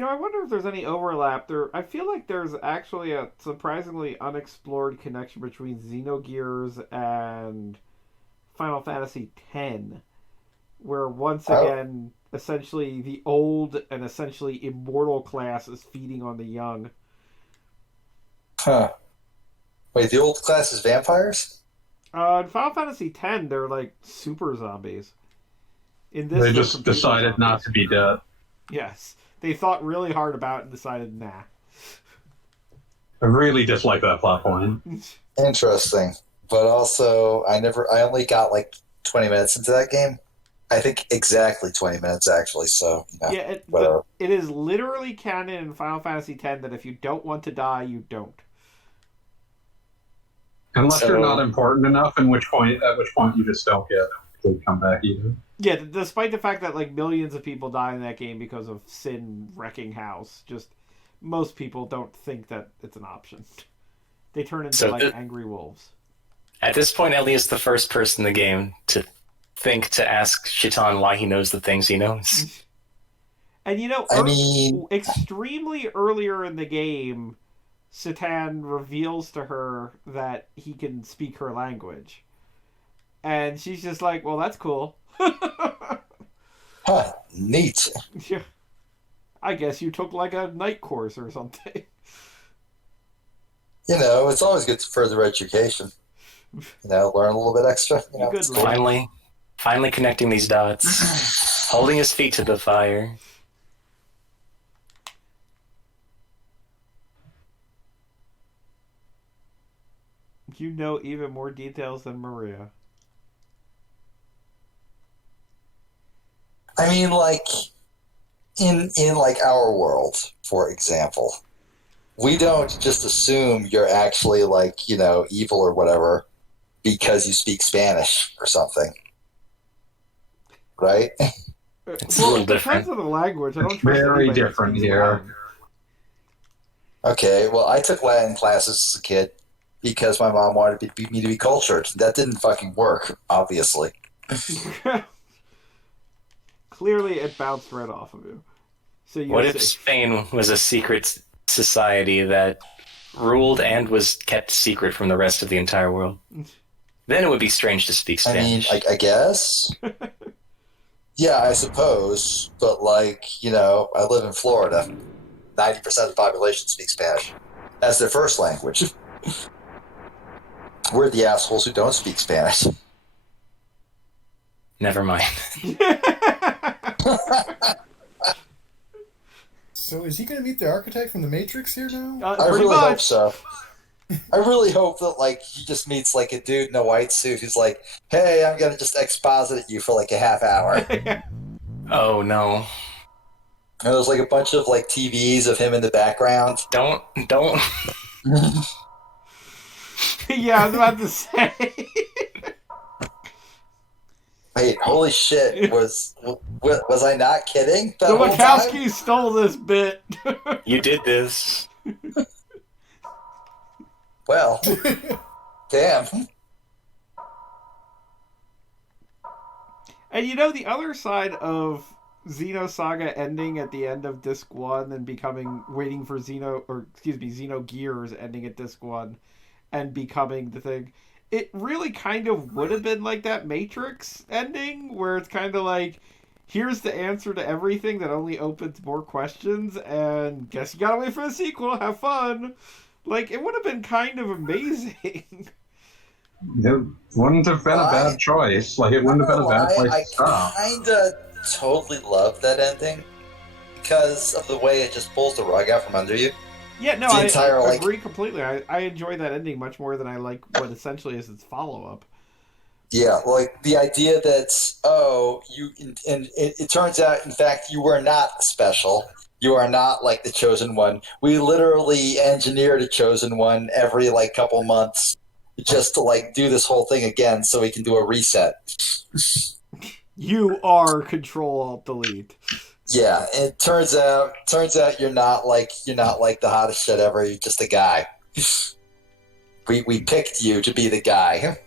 I wonder if there's any overlap there. I feel like there's actually a surprisingly unexplored connection between Xenogears and Final Fantasy X, where once again, essentially the old and essentially immortal class is feeding on the young. Huh. Wait, the old class is vampires? In Final Fantasy X, they're like super zombies. In this, They they're just completely decided zombies. not to be dead. Yes, they thought really hard about it and decided, nah. I really dislike that plot point. Interesting. But also, I only got like 20 minutes into that game. I think exactly 20 minutes, actually, so, Yeah, whatever. it is literally canon in Final Fantasy X that if you don't want to die, you don't. Unless So- you're not important enough, at which point you just don't get to come back either. Yeah, despite the fact that like millions of people die in that game because of Sin wrecking house, just most people don't think that it's an option. They turn into So like angry wolves. At this point, Ellie is the first person in the game to think to ask Shitan why he knows the things he knows. And I mean- extremely earlier in the game, Satan reveals to her that he can speak her language. And she's just like, well, that's cool. Huh, neat. Yeah. I guess you took like a night course or something. It's always good to further education. Learn a little bit extra. You good it's lad. cool. Finally connecting these dots. Holding his feet to the fire. You know even more details than Maria. I mean, like, in like our world, for example, we don't just assume you're actually like, evil or whatever because you speak Spanish or something. Right? It's a little it depends different. on the language. I don't trust Very anybody that different speaks here. Latin. Okay, well, I took Latin classes as a kid because my mom wanted me to be cultured. That didn't fucking work, obviously. Clearly, it bounced right off of you. So you're What if safe. Spain was a secret society that ruled and was kept secret from the rest of the entire world. Then it would be strange to speak Spanish. I mean, I guess. Yeah, I suppose. But, like, you know, I live in Florida. 90% of the population speaks Spanish as their first language. We're the assholes who don't speak Spanish. Never mind. So is he going to meet the architect from the Matrix here now? I Pretty really hope much. so. I really hope that, like, he just meets, like, a dude in a white suit who's like, hey, I'm going to just exposit at you for, like, a half hour. Oh no. And there's, like, a bunch of, like, TVs of him in the background. Don't. Yeah, I was about to say. Wait, holy shit! Was I not kidding? The That whole time? Wachowskis stole this bit. You did this. Well, damn. And you know, the other side of Xenosaga ending at the end of Disc 1 and waiting for Xenogears ending at Disc 1 and becoming the thing, it really kind of would have been like that Matrix ending, where it's kind of like, here's the answer to everything that only opens more questions, and guess you gotta wait for the sequel, have fun. Like, it would have been kind of amazing. It wouldn't have been a bad choice. Like, it wouldn't have been a bad place to stop. I kinda totally love that ending because of the way it just pulls the rug out from under you. Yeah, no, The entire, I like- agree completely. I enjoy that ending much more than I like what essentially is its follow-up. Yeah, like the idea that it turns out, in fact, you were not special. You are not like the chosen one. We literally engineered a chosen one every like couple months just to like do this whole thing again, so we can do a reset. You are Control-Alt-Delete. Yeah, it turns out you're not like the hottest shit ever. You're just a guy. We picked you to be the guy.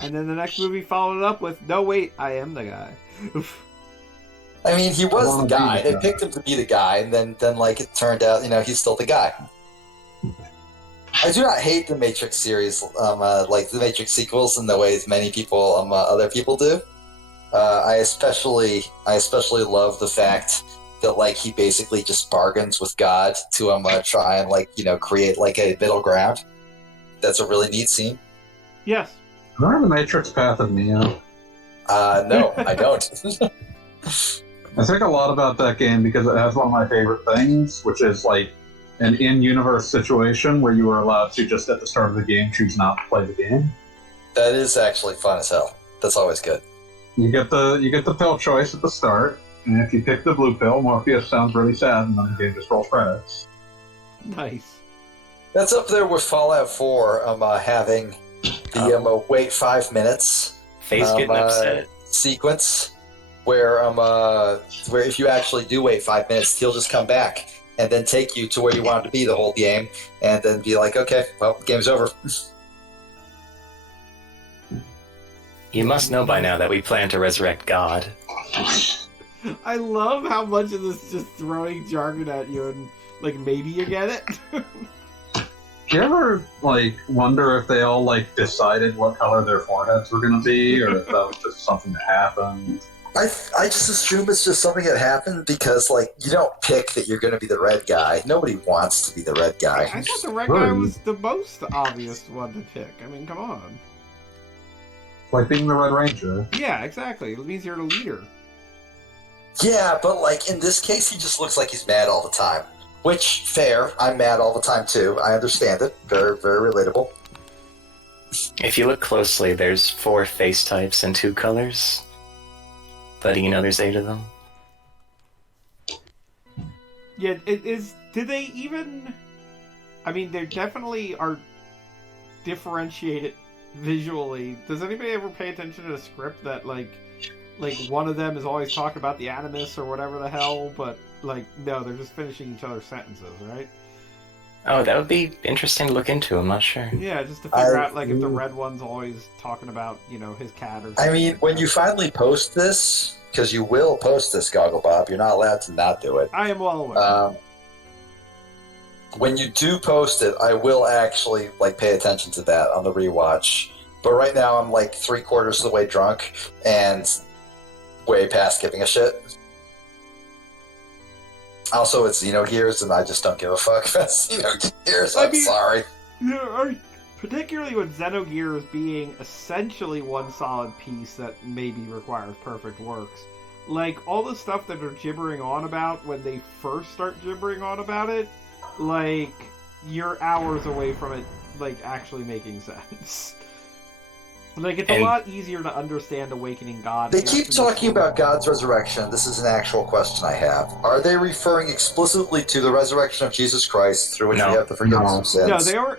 And then the next movie followed it up with, no, wait, I am the guy. I mean, he was the wanna be guy. the They guy. picked him to be the guy, and then like it turned out, he's still the guy. I do not hate the Matrix series, like the Matrix sequels, in the ways many people, other people do. I especially love the fact that like he basically just bargains with God to try and like create like a middle ground. That's a really neat scene. Yes. Remember the Matrix Path of Neo? No, I don't. I think a lot about that game because it has one of my favorite things, which is like an in-universe situation where you are allowed to just at the start of the game choose not to play the game. That is actually fun as hell. That's always good. You get the pill choice at the start, and if you pick the blue pill, Morpheus sounds really sad, and then the game just rolls credits. Nice. That's up there with Fallout 4, having the wait 5 minutes Face getting upset. sequence where if you actually do wait 5 minutes, he'll just come back and then take you to where you wanted to be the whole game, and then be like, okay, well, game's over. You must know by now that we plan to resurrect God. I love how much of this is just throwing jargon at you and, like, maybe you get it. Do you ever like wonder if they all like decided what color their foreheads were going to be, or if that was just something that happened? I just assume it's just something that happened because, like, you don't pick that you're going to be the red guy. Nobody wants to be the red guy. I thought the red guy was the most obvious one to pick. I mean, come on. Like being the Red Ranger. Yeah, exactly. It means you're the leader. Yeah, but, like, in this case, he just looks like he's mad all the time. Which, fair. I'm mad all the time, too. I understand it. Very, very relatable. If you look closely, there's 4 face types and 2 colors. But you know there's 8 of them. Yeah, it is. Did they even? I mean, they definitely are differentiated visually. Does anybody ever pay attention to the script that like one of them is always talking about the animus or whatever the hell, but like no, they're just finishing each other's sentences, right? Oh, that would be interesting to look into. I'm not sure. Yeah, just to figure out like if the red one's always talking about his cat or something. I mean, when you finally post this, because you will post this, Goggle Bob, you're not allowed to not do it. I am well aware. when you do post it, I will actually pay attention to that on the rewatch. But right now, I'm 3/4 of the way drunk and way past giving a shit. Also, it's Xenogears, and I just don't give a fuck about Xenogears. I'm sorry. Yeah, particularly with Xenogears being essentially one solid piece that maybe requires perfect works. All the stuff that are gibbering on about when they first start gibbering on about it, you're hours away from it, actually making sense. It's a lot easier to understand Awakening God. They keep talking about God's resurrection. This is an actual question I have. Are they referring explicitly to the resurrection of Jesus Christ through which we have the forgiveness of sins? No, they are...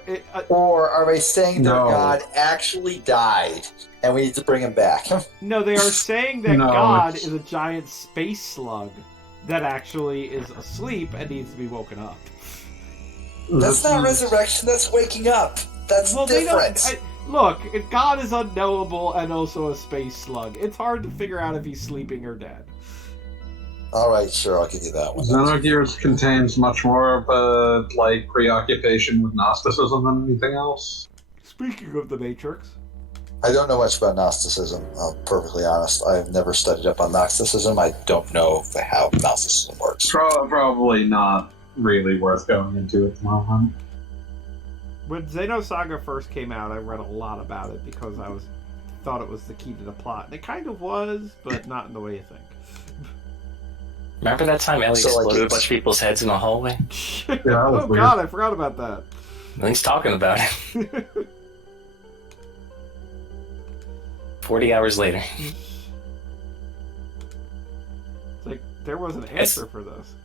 or are they saying that God actually died and we need to bring him back? No, they are saying that God is a giant space slug that actually is asleep and needs to be woken up. That's not resurrection, that's waking up. That's different. Look, God is unknowable and also a space slug. It's hard to figure out if he's sleeping or dead. Alright, sure, I'll give you that one. Xenogears contains much more of a, preoccupation with Gnosticism than anything else. Speaking of the Matrix... I don't know much about Gnosticism, I'm perfectly honest. I've never studied up on Gnosticism. I don't know how Gnosticism works. Probably not really worth going into at the moment. When Xenosaga first came out, I read a lot about it because I thought it was the key to the plot. And it kind of was, but not in the way you think. Remember that time Elly exploded a bunch of people's heads in the hallway? Yeah, that was weird. God, I forgot about that. He's talking about it. 40 hours later. It's there was an answer for this.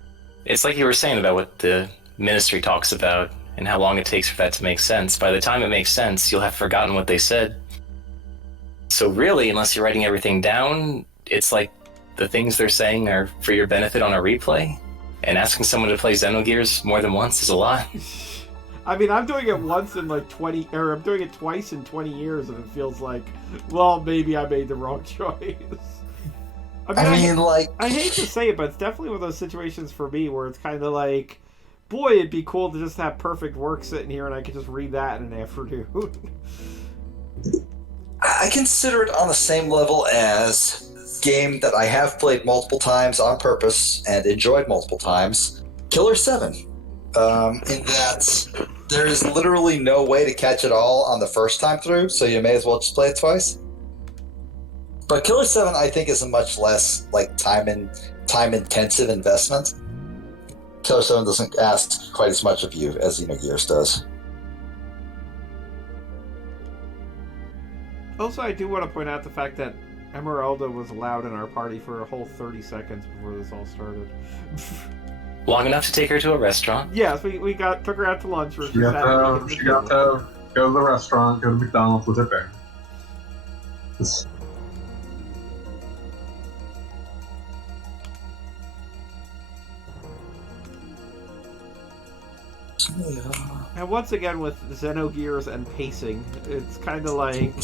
It's like you were saying about what the ministry talks about and how long it takes for that to make sense. By the time it makes sense, you'll have forgotten what they said. So really, unless you're writing everything down, it's like the things they're saying are for your benefit on a replay. And asking someone to play Xenogears more than once is a lot. I mean, I'm doing it once in 20, or I'm doing it twice in 20 years, and it feels like, well, maybe I made the wrong choice. I hate to say it, but it's definitely one of those situations for me where it's kind of like, boy, it'd be cool to just have perfect work sitting here and I could just read that in an afternoon. I consider it on the same level as a game that I have played multiple times on purpose and enjoyed multiple times, Killer 7. In that there is literally no way to catch it all on the first time through, so you may as well just play it twice. But Killer 7, I think, is a much less time-intensive investment. Killer 7 doesn't ask quite as much of you as Xenogears does. Also, I do want to point out the fact that Emeralda was allowed in our party for a whole 30 seconds before this all started. Long enough to take her to a restaurant? Yes, we took her out to lunch. She got to go to the restaurant, go to McDonald's with her parents. And once again, with Xenogears and pacing, it's kind of like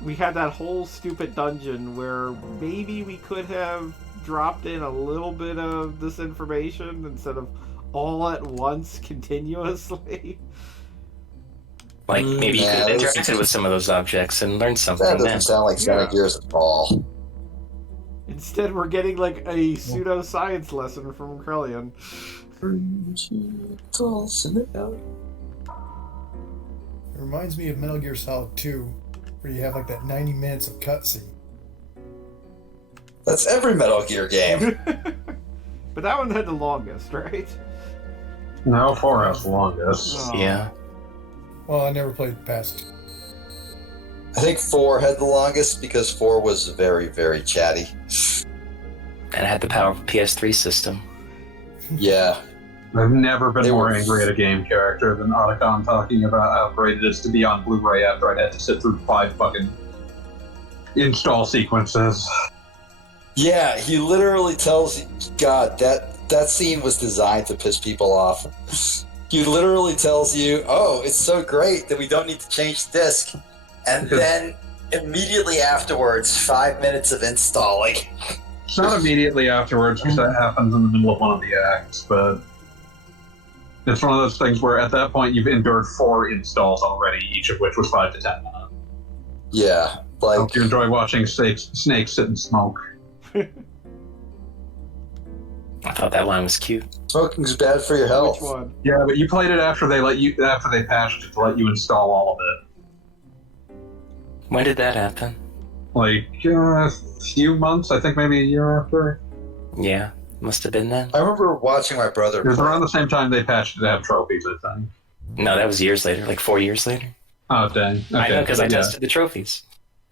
we had that whole stupid dungeon where maybe we could have dropped in a little bit of this information instead of all at once continuously. Maybe you could have interacted with some of those objects and learned something. That doesn't sound like Xenogears at all. Instead, we're getting a pseudo-science lesson from Krellian. It reminds me of Metal Gear Solid 2, where you have that 90 minutes of cutscene. That's every Metal Gear game. But that one had the longest, right? No, 4 has the longest. Oh. Yeah. Well, I never played past 2. I think 4 had the longest because 4 was very, very chatty. And it had the power of a PS3 system. Yeah. I've never been more angry at a game character than Otacon talking about how great it is to be on Blu-ray after I'd had to sit through 5 fucking install sequences. Yeah, he literally tells you, God, that scene was designed to piss people off. He literally tells you, oh, it's so great that we don't need to change the disc. And then immediately afterwards, 5 minutes of installing. It's not immediately afterwards, because that happens in the middle of one of the acts, but... It's one of those things where at that point you've endured 4 installs already, each of which was 5 to 10 minutes. Yeah, I like hope you enjoy watching snakes sit and smoke. I thought that line was cute. smoking's bad for your health. Which one? Yeah, but you played it after they patched it to let you install all of it. When did that happen? Like a few months, I think maybe a year after. Yeah, must have been then. I remember watching my brother. It was play. around the same time they patched it to have trophies, I think. No, that was years later, like 4 years later. Oh, dang. Okay, I know, because I yeah. tested the trophies.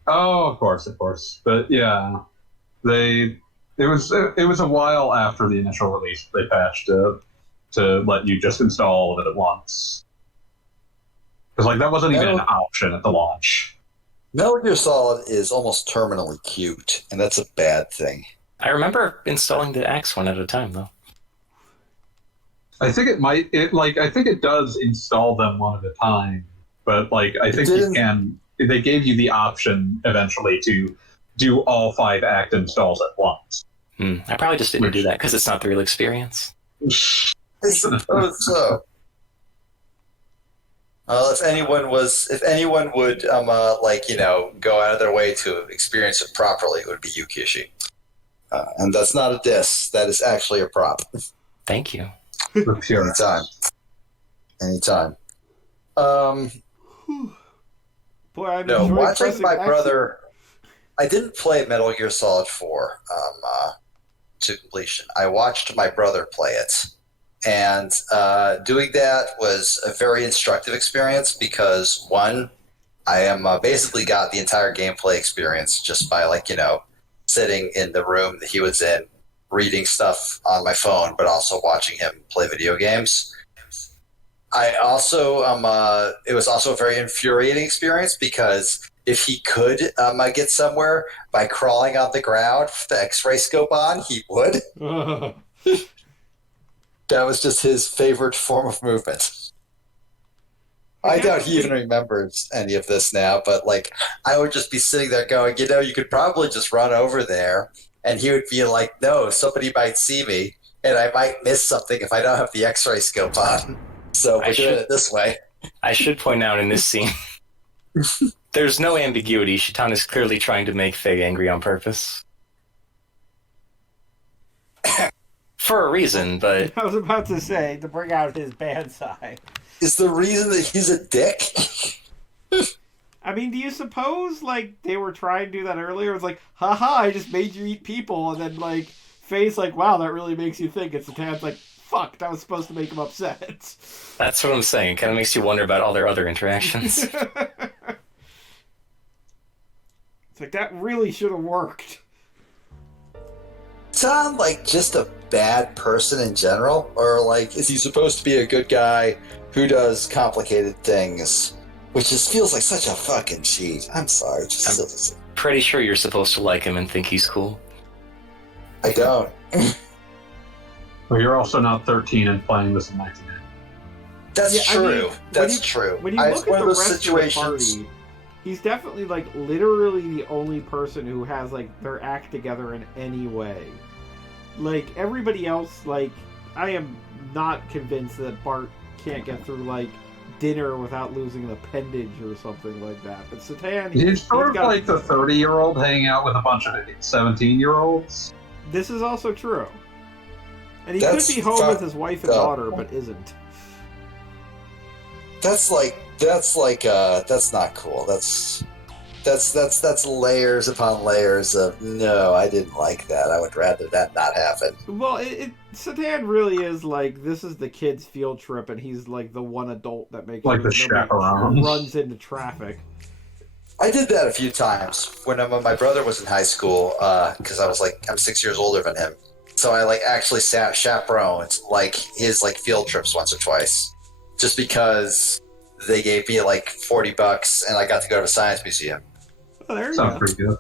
Oh, of course. But yeah, it was a while after the initial release they patched it to let you just install all of it at once. Because like that wasn't even an option at the launch. Metal Gear Solid is almost terminally cute, and that's a bad thing. I remember installing the Axe one at a time, though. I think I think it does install them one at a time, but like I think you can. They gave you the option eventually to do all 5 act installs at once. I probably just didn't do that because it's not the real experience. I suppose so. If anyone would, go out of their way to experience it properly, it would be you, Kishi. And that's not a diss. That is actually a prop. Thank you. Anytime. Boy, I'm No, enjoying watching pressing my X. brother. I didn't play Metal Gear Solid 4 to completion. I watched my brother play it. And doing that was a very instructive experience because, one, I am basically got the entire gameplay experience just by, sitting in the room that he was in, reading stuff on my phone, but also watching him play video games. I also, it was also a very infuriating experience because if he could get somewhere by crawling on the ground with the X-ray scope on, he would. That was just his favorite form of movement. I doubt he even remembers any of this now, but I would just be sitting there going, you could probably just run over there, and he would be like, no, somebody might see me, and I might miss something if I don't have the X-ray scope on. So we're doing it this way. I should point out in this scene, there's no ambiguity. Shitan is clearly trying to make Fei angry on purpose. For a reason, but... I was about to say, to bring out his bad side. Is the reason that he's a dick? I mean, do you suppose, they were trying to do that earlier? It was like, haha, I just made you eat people, and then, Faye's like, wow, that really makes you think. It's the Tan's like, fuck, that was supposed to make him upset. That's what I'm saying. It kind of makes you wonder about all their other interactions. It's like, that really should have worked. Is Tom, just a bad person in general? Or, is he supposed to be a good guy who does complicated things? Which just feels like such a fucking cheat. I'm sorry. I'm pretty sure you're supposed to like him and think he's cool. I don't. Well, you're also not 13 and playing this in 1990. That's true. That's true. When you look at the rest of the party, he's definitely, literally the only person who has, their act together in any way. Everybody else, I am not convinced that Bart can't get through, dinner without losing an appendage or something like that. But Satan... He's sort of like the 30-year-old hanging out with a bunch of 17-year-olds. This is also true. And he could be home with his wife and daughter, but isn't. That's not cool. That's layers upon layers of, no, I didn't like that. I would rather that not happen. Well, Satan really is this is the kid's field trip, and he's the one adult that makes the chaperone runs into traffic. I did that a few times when my brother was in high school, because I'm 6 years older than him. So I actually chaperoned his field trips once or twice, just because they gave me $40 and I got to go to the science museum. Oh, there you Sounds go. pretty good.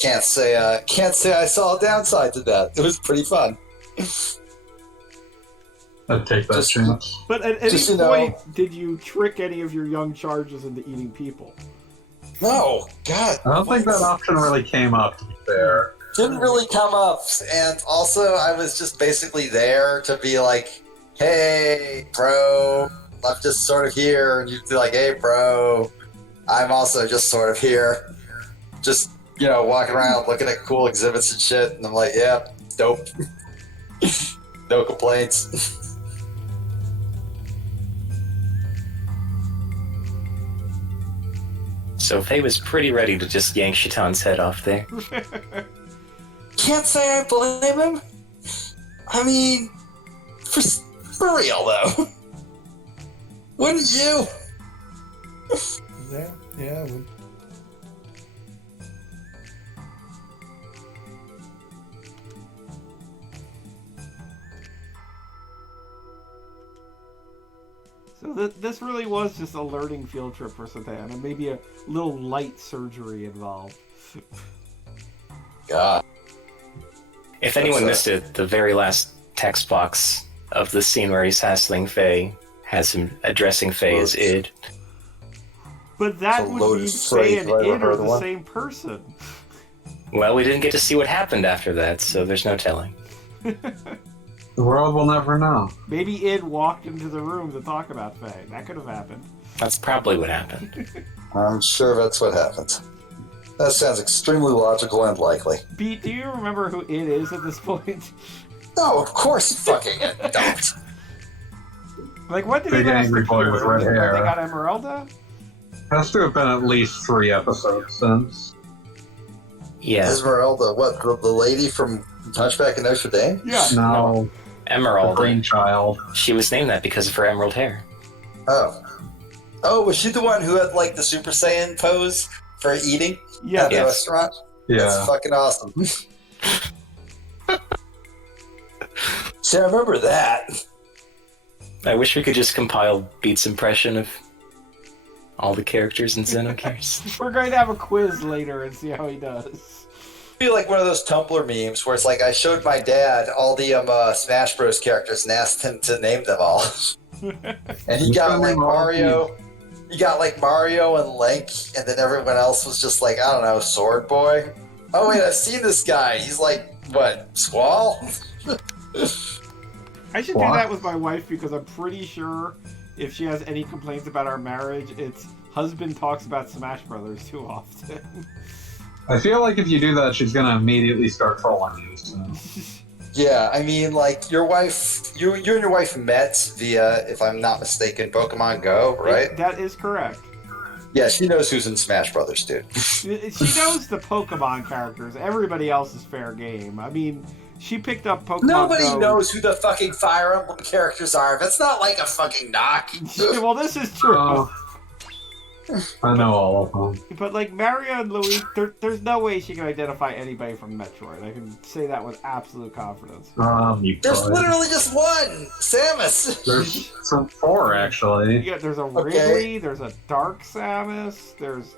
Can't say I saw a downside to that. It was pretty fun. I'd take that chance. But at any point, did you trick any of your young charges into eating people? No, God. I don't think that option really came up, to be fair. Didn't really come up, and also I was just basically there to be hey, bro, I'm just sort of here. And you'd be like, hey, bro, I'm also just sort of here. Just, walking around looking at cool exhibits and shit. And I'm like, yeah, dope. No complaints. So Fei was pretty ready to just yank Shatan's head off there. Can't say I blame him. I mean, for real though. Wouldn't you? Yeah, I would. So this really was just a learning field trip for Satan, and maybe a little light surgery involved. God. If anyone missed it, the very last text box of the scene where he's hassling Fei has him addressing Fei as id. But that It's a would loaded mean phrase, Fei and if I ever id heard are the one. same person. Well, we didn't get to see what happened after that, so there's no telling. The world will never know. Maybe id walked into the room to talk about Fei. That could have happened. That's probably what happened. I'm sure that's what happened. That sounds extremely logical and likely. Pete, do you remember who id is at this point? No, of course fucking I don't. Like, what did Big he last angry boy appear? with red When hair. They got Emeralda? Has to have been at least 3 episodes since. Yeah, Esmeralda, what, the lady from Hunchback of Notre Dame? Yeah. No, the Emerald. green child. She was named that because of her emerald hair. Oh. Oh, was she the one who had, like, the Super Saiyan pose for eating Yeah. at the Yes. restaurant? Yeah. That's fucking awesome. See, I remember that. I wish we could just compile Beat's impression of all the characters in Xenogears. We're going to have a quiz later and see how he does. Be like one of those Tumblr memes where it's like I showed my dad all the Smash Bros characters and asked him to name them all, and he got like Mario. You got like Mario and Link, and then everyone else was just like, I don't know, Sword Boy. Oh wait, I've seen this guy. He's like, what, Squall? I should do What? that with my wife because I'm pretty sure if she has any complaints about our marriage, it's husband talks about Smash Brothers too often. I feel like if you do that, she's gonna immediately start trolling you. So. Yeah, I mean, like your wife, you and your wife met via, if I'm not mistaken, Pokemon Go, right? That is correct. Yeah, she knows who's in Smash Brothers, dude. She knows the Pokemon characters. Everybody else is fair game. I mean, she picked up Pokemon Nobody Go. knows who the fucking Fire Emblem characters are. That's not like a fucking knock. Well, this is true. Oh. I know all of them. But like Mario and Luigi, there's no way she can identify anybody from Metroid. I can say that with absolute confidence. You There's could. literally just one, Samus. There's some 4 actually. Yeah, there's a Okay. Ridley, there's a Dark Samus, there's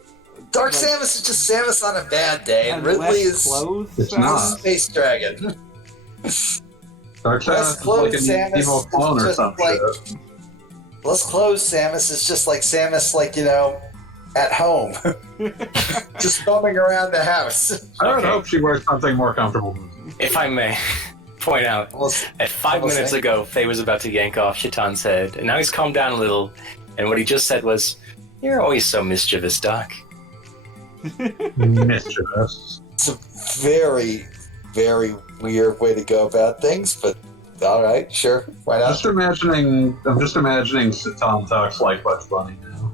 Dark like, Samus is just Samus on a bad day, and a Ridley less is clothed It's Samus. not. Space Dragon. Dark Less Samus is clothes, like an Samus evil is clone or just some like- shit. Less clothes, Samus is just like Samus, like, at home. Just bumming around the house. I would Okay. hope she wears something more comfortable. If I may point out, at 5 Almost minutes saying. ago, Faye was about to yank off Shatan's head, and now he's calmed down a little, and what he just said was, "You're always so mischievous, Doc." Mischievous. It's a very, very weird way to go about things, but all right, sure, why not? I'm just imagining Satan talks like Bugs Bunny now.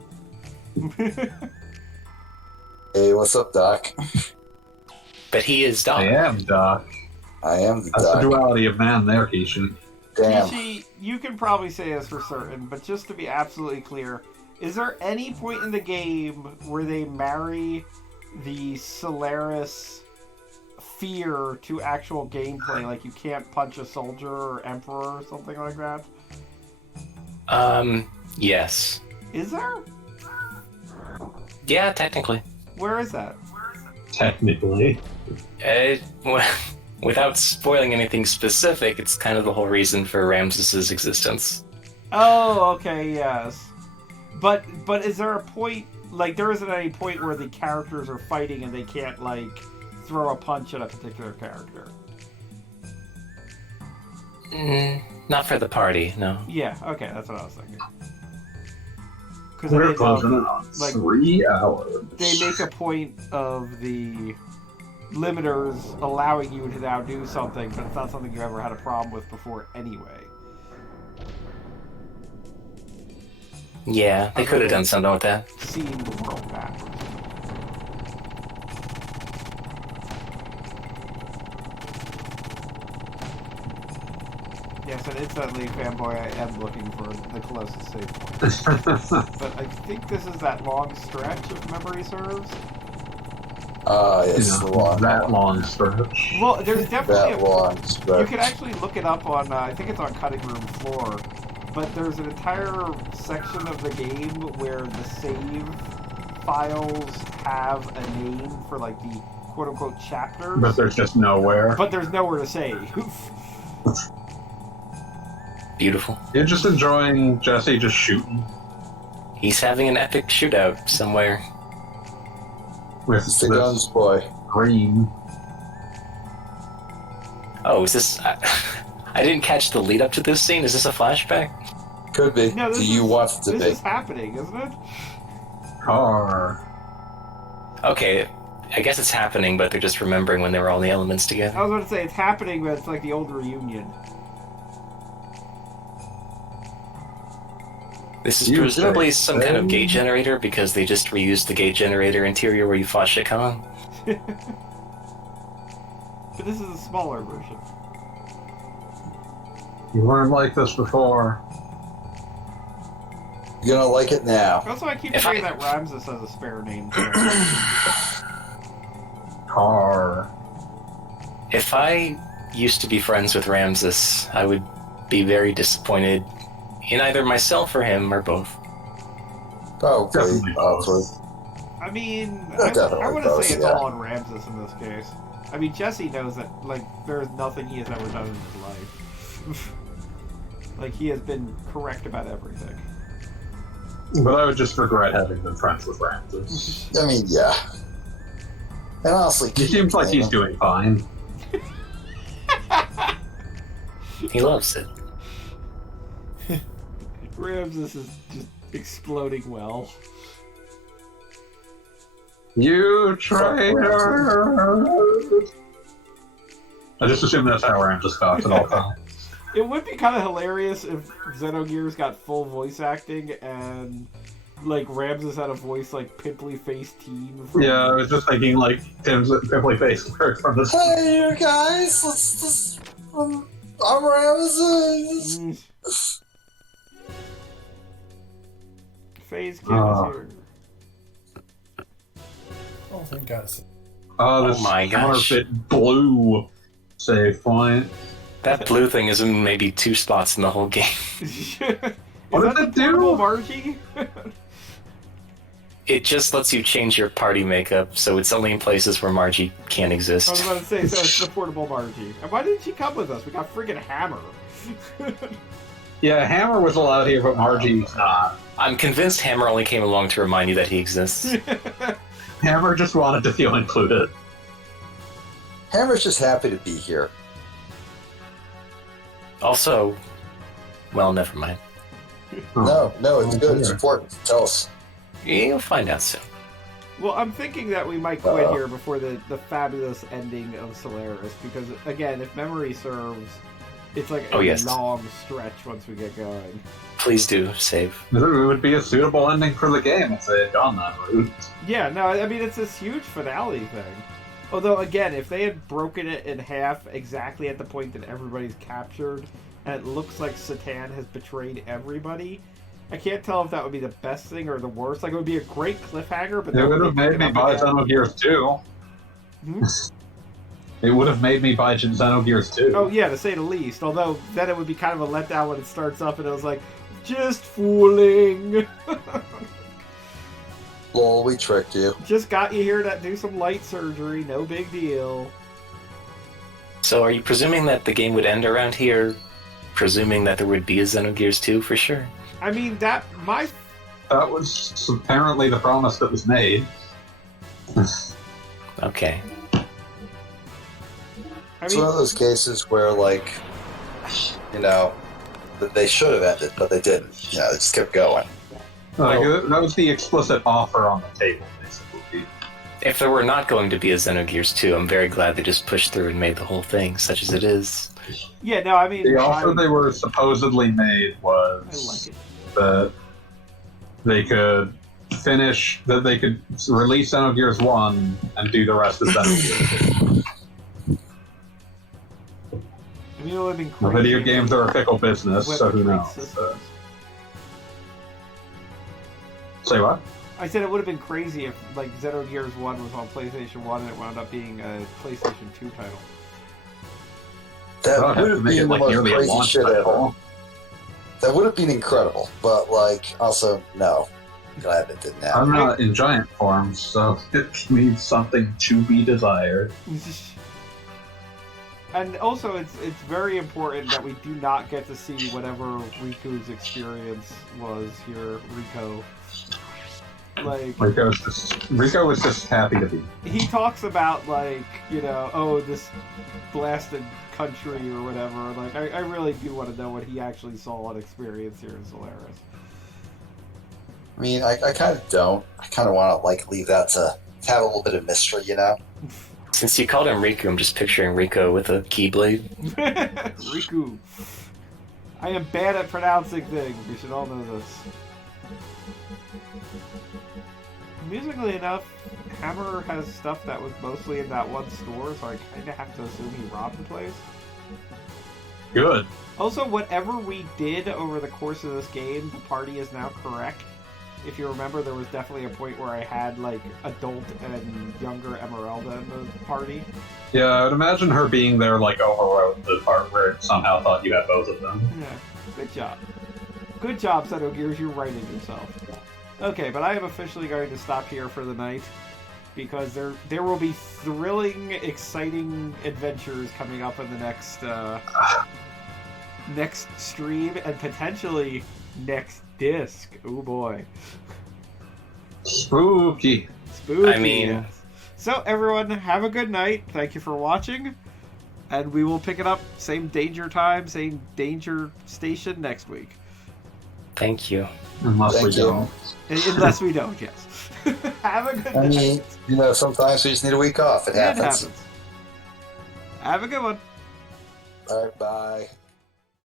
Hey, what's up, Doc? But he is Doc. I am Doc. I am the That's the Doc. duality of man there, Keisha. Damn. Kishi, you can probably say this for certain, but just to be absolutely clear, is there any point in the game where they marry the Solaris fear to actual gameplay? Like you can't punch a soldier or emperor or something like that? Yes. Is there? Yeah, technically. Where is that? Technically. Well, without spoiling anything specific, it's kind of the whole reason for Ramses's existence. Oh, okay, yes. But is there a point, like there isn't any point where the characters are fighting and they can't like throw a punch at a particular character? Not for the party, no. Yeah, okay, that's what I was thinking. Because We're closing in on like 3 hours. they make a point of the limiters allowing you to now do something, but it's not something you ever had a problem with before anyway. Yeah, they could have done something with that. Seeing the world backwards. Yes, and instantly, fanboy, I am looking for the closest save point. But I think this is that long stretch, if memory serves. It's the long that long stretch. Well, there's definitely that long you stretch. can actually look it up on, I think it's on Cutting Room Floor, but there's an entire section of the game where the save files have a name for, like, the quote-unquote chapters. But there's just nowhere. But there's nowhere to save. Beautiful. You're just enjoying Jesse just shooting He's having an epic shootout somewhere. with It's the guns, boy. green. Oh, is this... I didn't catch the lead up to this scene. Is this a flashback? Could be. No, Do you want it to this be? is happening, isn't it? Car. Okay, I guess it's happening, but they're just remembering when they were all the elements together. I was about to say, it's happening, but it's like the old reunion. This is You presumably say some kind of so. gate generator, because they just reused the gate generator interior where you fought Shakan. But this is a smaller version. You weren't like this before. You're gonna like it now. Also, I keep If saying I- that Ramses has a spare name. Car. If I used to be friends with Ramses, I would be very disappointed in either myself or him, or both. Oh, Definitely both. I mean, Yeah, I definitely wouldn't both, say it's yeah. all on Ramses in this case. I mean, Jesse knows that, like, there is nothing he has ever done in his life. Like, he has been correct about everything. But I would just regret having been friends with Ramses. I mean, yeah. And honestly, He seems like he's doing fine. He loves it. Ramses is just exploding well. You traitor! I just assume that's how Ramses talks at all times. It would be kind of hilarious if Xenogears got full voice acting and, like, Ramses had a voice like Pimply Faced Teen. From... Yeah, I was just thinking, like, Tim's pimply face from this. Hey, you guys, let's I'm Ramses. Faye's kid is here. Oh, thank God. Oh, this my gosh. counterfeit blue save point. That blue thing is in maybe 2 spots in the whole game. Is What that does the it do? portable Margie? It just lets you change your party makeup, so it's only in places where Margie can't I was exist. about to say, so it's the portable Margie. And why didn't she come with us? We got friggin' Hammer. Yeah, Hammer was allowed here, but Margie's not. I'm convinced Hammer only came along to remind you that he exists. Hammer just wanted to feel included. Hammer's just happy to be here. Also, well, never mind. Oh. No, it's good. It's important. Tell us. You'll find out soon. Well, I'm thinking that we might quit Uh-oh. here before the fabulous ending of Solaris, because, again, if memory serves, it's like a Oh, yes. long stretch once we get going. Please do save. It would be a suitable ending for the game if they had gone that route. Yeah, no, I mean, it's this huge finale thing. Although, again, if they had broken it in half exactly at the point that everybody's captured, and it looks like Satan has betrayed everybody, I can't tell if that would be the best thing or the worst. Like, it would be a great cliffhanger, but It then would have they pick made me it up buy again. Xenogears 2. Hmm? It would have made me buy Xenogears 2. Oh, yeah, to say the least. Although, then it would be kind of a letdown when it starts up and it was like, just fooling. Lol, we tricked you. Just got you here to do some light surgery. No big deal. So are you presuming that the game would end around here, presuming that there would be a Xenogears 2 for sure? I mean, That was apparently the promise that was made. Okay. I It's one mean, of those cases where, like, you know, that they should have ended, but they didn't. You know, they just kept going. That was the explicit offer on the table, basically. If there were not going to be a Xenogears 2, I'm very glad they just pushed through and made the whole thing such as it is. Yeah, no, I mean... The offer they were supposedly made was that they could release Xenogears 1 and do the rest of Xenogears 2. I mean, it would have been The crazy. video games are a fickle business, so who knows? Say what? I said it would have been crazy if, like, Xenogears 1 was on PlayStation 1 and it wound up being a PlayStation 2 title. That I'd have would to have make been it the like most nearly a crazy launch shit ever. title. That would have been incredible, but like, also no. Glad it didn't happen. I'm not in giant form, so it means something to be desired. And also, it's very important that we do not get to see whatever Riku's experience was here, Rico. Like, Rico was just happy to be. he talks about, like, you know, oh, this blasted country or whatever. Like, I really do want to know what he actually saw and experienced here in Solaris. I mean, I kind of don't. I kind of want to like leave that to have a little bit of mystery, you know. Since you called him Riku, I'm just picturing Rico with a keyblade. Riku. I am bad at pronouncing things. We should all know this. Musically enough, Hammer has stuff that was mostly in that one store, so I kind of have to assume he robbed the place. Good. Also, whatever we did over the course of this game, the party is now correct. If you remember, there was definitely a point where I had, like, adult and younger Emeralda in the party. Yeah, I would imagine her being there, like, overrode the part where it somehow thought you had both of them. Yeah, good job. Good job, Xenogears, you're righting yourself. Okay, but I am officially going to stop here for the night, because there will be thrilling, exciting adventures coming up in the next stream, and potentially next disc. Oh boy. Spooky. Spooky. I mean... Yes. So everyone, have a good night. Thank you for watching. And we will pick it up same danger time, same danger station next week. Thank you. Unless Thank we you. don't. Unless we don't, yes. Have a good I night. mean, you know, sometimes we just need a week off. It happens. Have a good one. All right, bye.